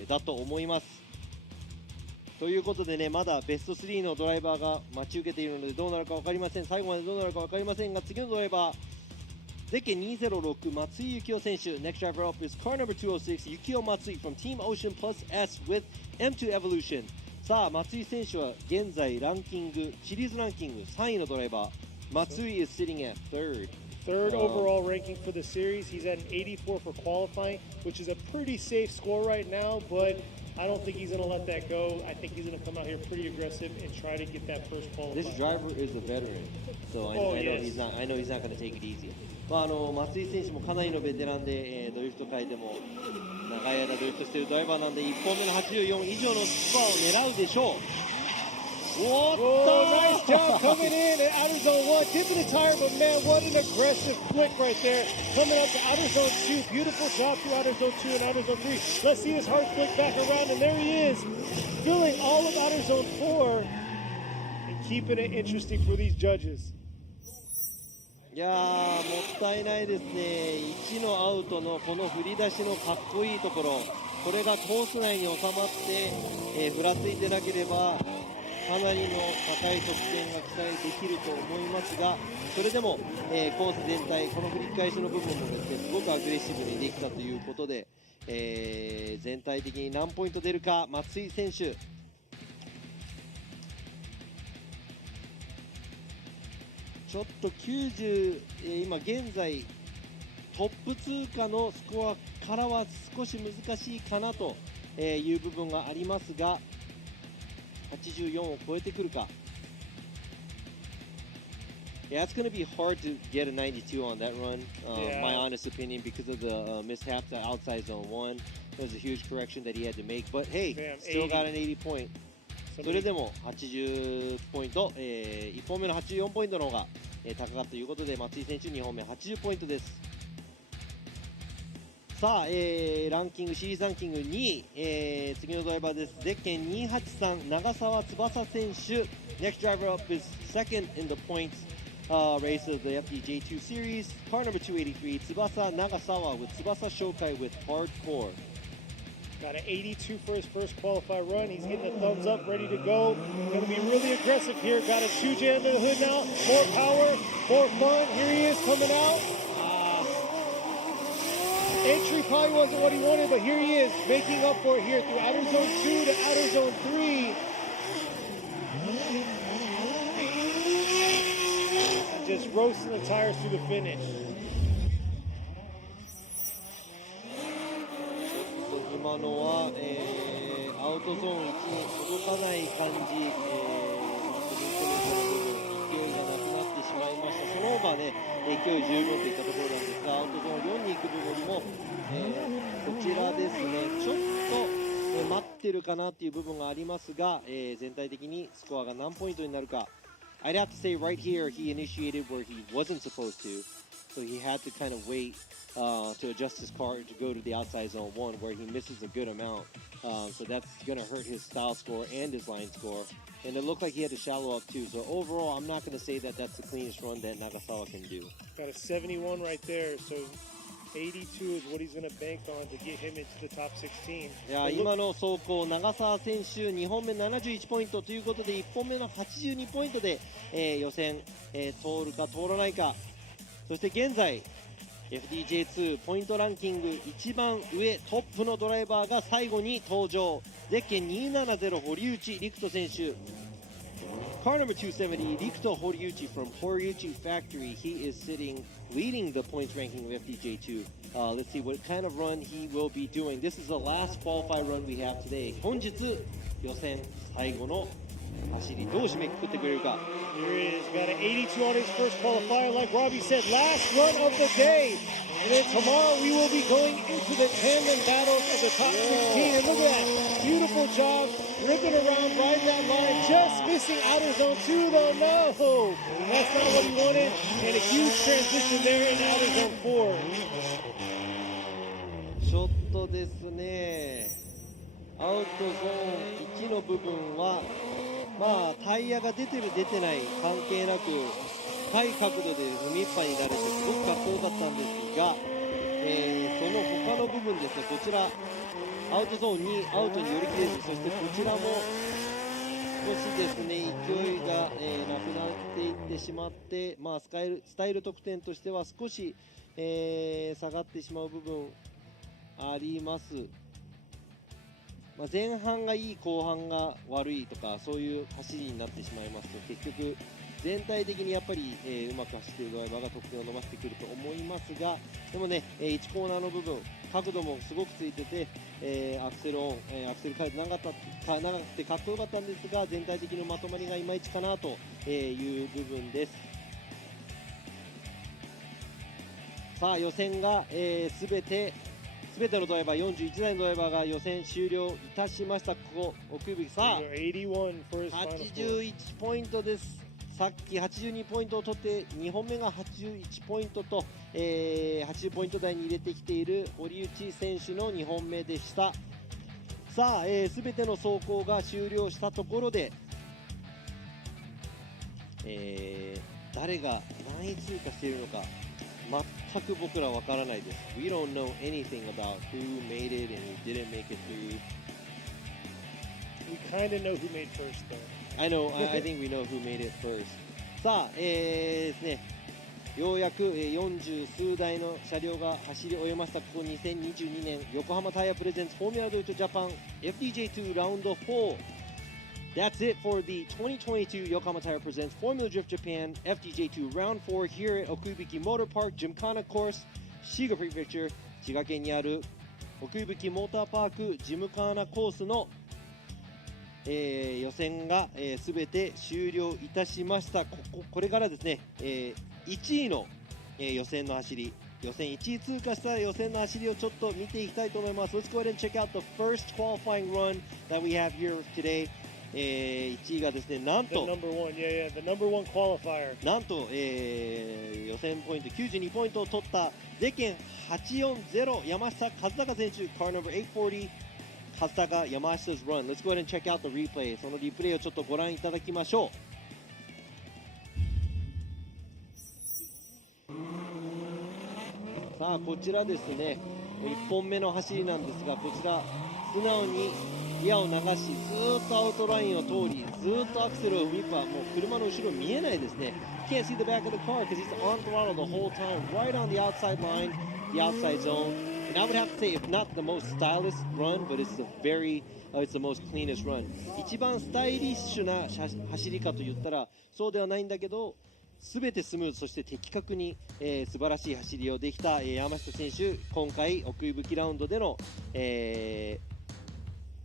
だと思います。ということでね、まだベスト3のドライバーが待ち受けているのでどうなるか分かりません。最後までどうなるか分かりませんが、次のドライバーゼッケン206松井幸雄選手。 Next driver up is car number 206 Yukio Matsui from Team Ocean Plus S with M2 Evolution。さあ松井選手は現在ランキングシリーズランキング3位のドライバー。松井 is sitting at third overall ranking for the series. He's at an 84 for qualifying, which is a pretty safe score right now, but I don't think he's going to let that go. I think he's going to come out here pretty aggressive and try to get that first qualifying. This driver is a veteran, so I know he's not going to take it easy. 松井選手もかなりのベテランで、ドリフト界でも長い間ドリフトしているドライバーなんで1本目の84以上のスコアを狙うでしょう。Oh, nice job coming in at outer zone 1, dipping the tire, but man, what an aggressive flick right there. Coming up to outer zone 2, beautiful job through outer zone 2 and outer zone 3. Let's see this hard flick back around, and there he is, filling all of outer zone 4 and keeping it interesting for these judges. いやー、もったいないですね。1のアウトのこの振り出しのかっこいいところ、これがコース内に収まって、ふらついてなければかなりの高い得点が期待できると思いますが、それでも、コース全体、この繰り返しの部分もですね、すごくアグレッシブにできたということで、全体的に何ポイント出るか、松井選手。ちょっと90、今現在トップ通過のスコアからは少し難しいかなという部分がありますが、84を超えてくるか。Yeah, it's going to be hard to get a 92 on that run. Yeah. My honest opinion, because of the mishap to outside zone 1. It was a huge correction that he had to make. But hey, Damn, still 80. got an 80 point. それでも80ポイント、1本目の84ポイントの方が、高かったということで、松井選手2本目80ポイントです。さあ、ランキング、シリーズランキング2位、次のドライバーです。ゼッケン283長澤翼選手。Next driver up is second in the points race of the FDJ2 series. Car number 283, 翼長澤 with 翼紹介 with hardcore. Got an 82 for his first qualifier run. He's getting a thumbs up, ready to go. Going to be really aggressive here. Got a 2J under the hood now. More power, more fun. Here he is coming out. Entry probably wasn't what he wanted, but here he is making up for it here through outer zone 2 to outer zone 3. And just roasting the tires through the finish. 今のは、アウトゾーン1に届かない感じ、勢いがなくなってしまいました。その方がね、勢い十分といったところなんですが、アウトゾーン4に行く部分も、こちらですね、ちょっと、待ってるかなっていう部分がありますが、全体的にスコアが何ポイントになるか。I'd have to say right here he initiated where he wasn't supposed to, so he had to kind of wait to adjust his car to go to the outside zone 1 where he misses a good amount. So that's going to hurt his style score and his line score. And it looked like he had to shallow up too. So overall, I'm not going to say that that's the cleanest run that Nagasawa can do. Got a 71 right there. So 82 is what he's going to bank on to get him into the top 16. いや今の走行、長澤選手2本目71ポイントということで、1本目の82ポイントで、予選、通るか通らないか。そして現在FDJ2 ポイントランキング一番上トップのドライバーが最後に登場。ゼッケン270堀内陸斗選手。Car number 270 Rikuto Horiuchi from Horiuchi Factory. He is sitting leading the points ranking of FDJ2. Let's see what kind of run he will be doing. This is the last qualifier run we have today. 本日予選最後の走りどう締めくくってくれるか。 Here he is, got an 82 on his first qualifier. Like Robbie said, last run of the day. And then tomorrow we will be going into the tandem battles of the top 16. And look at that, beautiful job, ripping around, riding that line, just missing outer zone 2 though. No, that's not what he wanted. And a huge transition there in outer zone 4. ちょっとですね、アウトゾーン1の部分はまあタイヤが出てる出てない関係なく深い角度で踏みっぱになれてすごくかっこよかったんですが、その他の部分ですね、こちらアウトゾーン2アウトに寄り切れず、そしてこちらも少しですね勢いが、なくなっていってしまって、まあ、スタイル得点としては少し、下がってしまう部分あります。まあ、前半がいい後半が悪いとかそういう走りになってしまいますと結局全体的にやっぱり、うまく走っているドライバーが得点を伸ばしてくると思いますが、でもね、1コーナーの部分角度もすごくついてて、アクセルオン、アクセル回転長くてかっこよかったんですが全体的にまとまりがいまいちかなという部分です。さあ予選が全全てのドライバー41台のドライバーが予選終了いたしました。ここ奥吹さあ81 for his final score. 81ポイントです。さっき82ポイントを取って2本目が81ポイントと、80ポイント台に入れてきている堀内選手の2本目でした。さあ、全ての走行が終了したところで、誰が何位通過しているのか全く僕らわからないです。We don't know anything about who made it and who didn't make it through. We kind of know who made first, though. I think we know who made it first. さあ、ですね、ようやく40数台の車両が走り終えました。ここ2022年横浜タイヤプレゼンツフォーミュラドリフトジャパン FDJ2 ラウンド4。That's it for the 2022 Yokohama Tire Presents Formula Drift Japan FDJ2 Round 4 here at Okuibuki Motorpark Gymkhana Course, Shiga Prefecture, 滋賀県にある奥伊吹モーターパークジムカーナコースの、予選が、全て終了いたしました。これからですね、1位の、予選の走り、予選1位通過した予選の走りをちょっと見ていきたいと思います。Let's go ahead and check out the first qualifying run that we have here today. 1位がですね、なんと The number one, the number one qualifier. なんと、予選ポイント92ポイントを取ったゼケン840山下和孝選手 Car number 840和孝山下 's run. Let's go ahead and check out the replay. そのリプレイをちょっとご覧いただきましょう。さあこちらですね、1本目の走りなんですが、こちら素直にギアを流し、ずーっとアウトラインを通り、ずーっとアクセルを踏みっぱ、もう車の後ろ見えないですね。Can't see the back of the car because he's on throttle the whole time, right on the outside line, the outside zone. And I would have to say, if not the most stylish run, but it's it's the most cleanest run. 一番スタイリッシュな走りかと言ったらそうではないんだけど、すべてスムーズ、そして的確に、素晴らしい走りをできた、山下選手、今回奥伊吹ラウンドでの、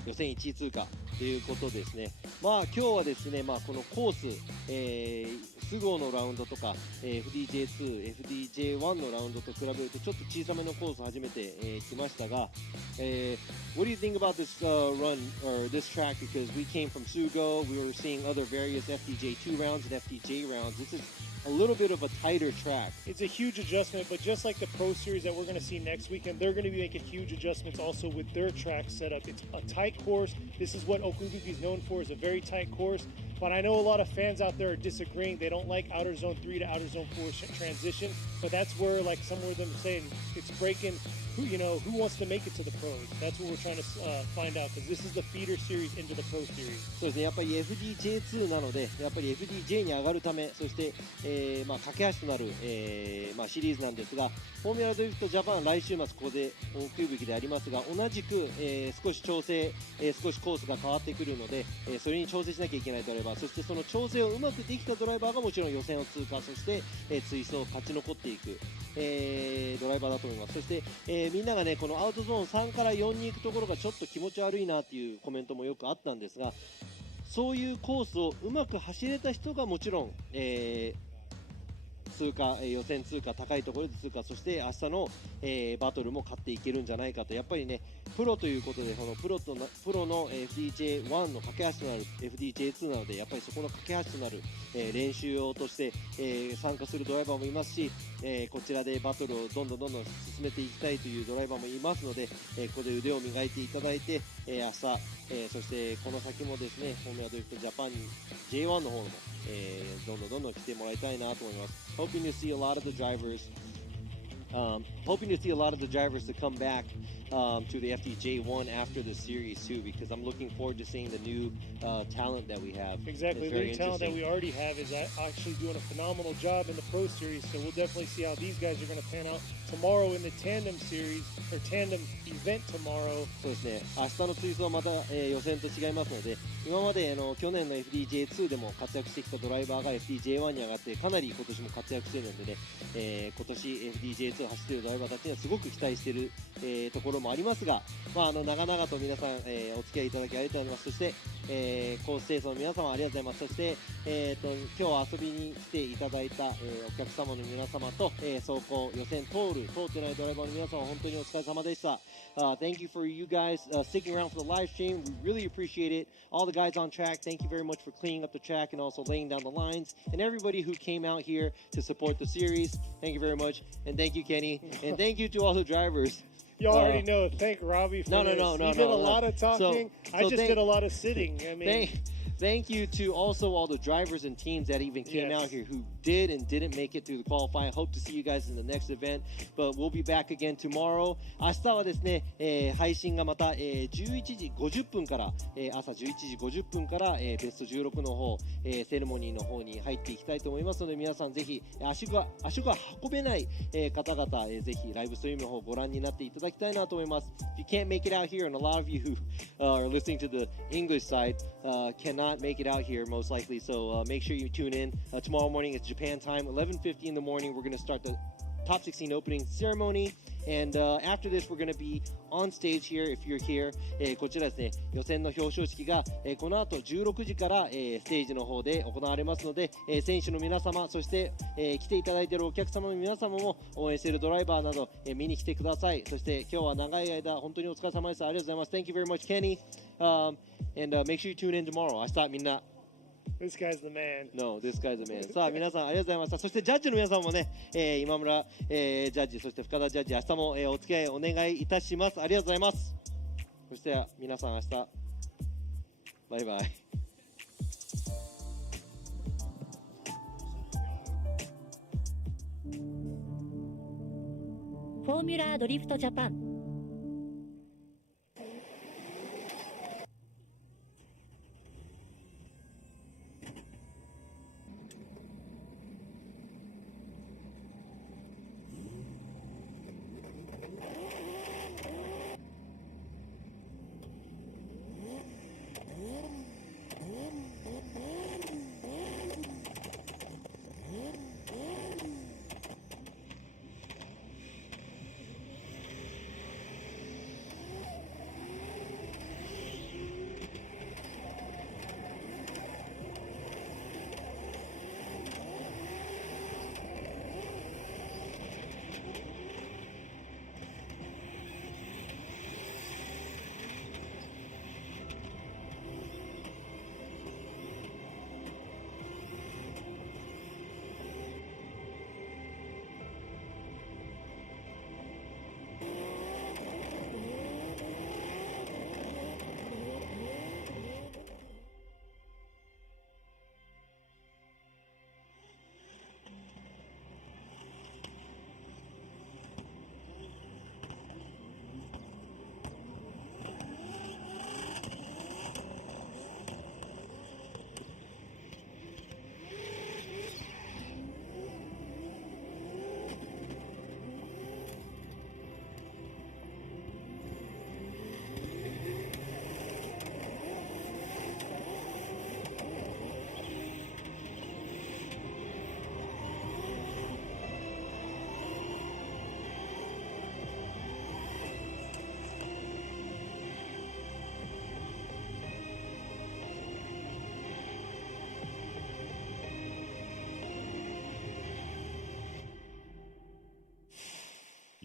予選1位通過ということですね。まあ今日はですね、このコース、スゴのラウンドとか、FDJ2、FDJ1 のラウンドと比べるとちょっと小さめのコース初めて、来ましたが、What do you think about this run or this track? Because we came from Sugo, we were seeing other various FDJ2 rounds and FDJ rounds. This is a little bit of a tighter track. It's a huge adjustment, but just like the Pro Series that we're going to see next weekend, they're going to be making huge adjustments also with their track setup. It's a tight course. This is what Okuibuki is known for, is a very tight course. But I know a lot of fans out there are disagreeing. They don't like outer zone 3 to outer zone 4 transition. But that's where, like some of them are saying, it's breaking. Who wants to make it to the pros? That's what we're trying to find out, because this is the feeder series into the Pro Series. そうですね、やっぱり FDJ2 なので、やっぱり FDJ に上がるため、そして、架け橋となる、シリーズなんですが、フォーミュラドリフトジャパン来週末ここで奥伊吹でありますが、同じく、少し調整、少しコースが変わってくるので、それに調整しなきゃいけないドライバー、そしてその調整をうまくできたドライバーがもちろん予選を通過、そして、追走を勝ち残っていく、ドライバーだと思います。そして、みんながね、このアウトゾーン3から4に行くところがちょっと気持ち悪いなっていうコメントもよくあったんですが、そういうコースをうまく走れた人がもちろん、通過、予選通過、高いところで通過、そして明日の、バトルも勝っていけるんじゃないかと。やっぱりね、プロということで、このプロの FDJ1 の架け橋となる FDJ2 なので、やっぱりそこの架け橋となる、練習用として、参加するドライバーもいますし、こちらでバトルをどんどん進めていきたいというドライバーもいますので、ここで腕を磨いていただいて、明日、そしてこの先もですね、フォーミュラドリフトジャパン J1 の方も、どんどん来てもらいたいなと思います。Hoping to see a lot of the drivers to come back to the FDJ1 after the series too, because I'm looking forward to seeing the new talent that we have. Exactly, the new talent that we already have is actually doing a phenomenal job in the Pro Series, so we'll definitely see how these guys are going to pan out tomorrow in the Tandem Series, or Tandem event tomorrow. そうですね、明日の追走はまた、予選と違いますので、今まで去年の FDJ2 でも活躍してきたドライバーが FDJ1 に上がってかなり今年も活躍しているのでね、今年 FDJ2 を走っているドライバーたちにはすごく期待している、ところもありますが、長々と皆さん、お付き合いいただきありがとうございます。そしてコース清掃の皆様ありがとうございます。そして、今日遊びに来ていただいた、お客様の皆様と、走行予選通ってないドライバーの皆様本当にお疲れ様でした。Thank you for you guys sticking around for the live stream. We really appreciate it. All the guys on track, thank you very much for cleaning up the track and also laying down the lines. And everybody who came out here to support the series, thank you very much. And thank you, Kenny. And thank you to all the drivers. You already know. Thank Robbie for this. No. He did a lot of talking. I just did a lot of sitting. I mean, thank you to also all the drivers and teams that even came out here who did and didn't make it through the qualifying. Hope to see you guys in the next event. But we'll be back again tomorrow. 明日はですね、配信がまた、11時50分から、朝11時50分から、ベスト16の方、セレモニーの方に入っていきたいと思いますので、皆さんぜひ足が運べない、方々、ぜひライブストリームの方ご覧になっていただきたいなと思います。If you can't make it out here, and a lot of you who are listening to the English side cannot make it out here most likely, so make sure you tune in. Tomorrow morning it's Japan time, 11:50 in the morning. We're going to start the Top 16 opening ceremony, and after this we're going to be on stage here if you're here. こちらですね、予選の表彰式が、この後16時から、ステージの方で行われますので、選手の皆様、そして、来ていただいているお客様の皆様も応援しているドライバーなど、見に来てください。そして今日は長い間本当にお疲れ様です。ありがとうございます。Thank you very much, Kenny. And make sure you tune in tomorrow. 明日みんなthis guy's the man. No, this guy's the man. さあ皆さんありがとうございました。そしてジャッジの皆さんもね、今村、ジャッジ、そして深田ジャッジ、明日も、お付き合いお願いいたします。ありがとうございます。そして皆さん明日バイバイ。フォーミュラードリフトジャパン。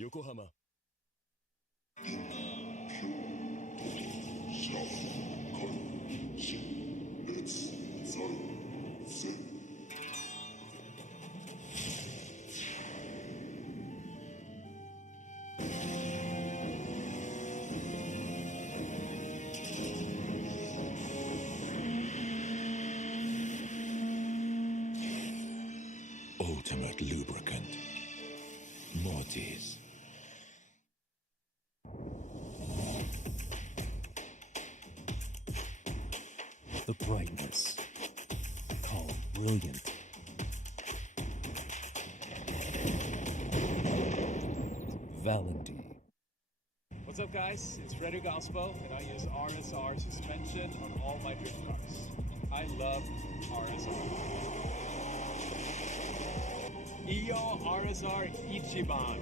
横浜。Ultimate lubricant. Mortis. The brightness. Calm, brilliant. Valentine. What's up, guys? It's Frederick Gospo, and I use RSR suspension on all my drift cars. I love RSR. Iyo RSR Ichiban.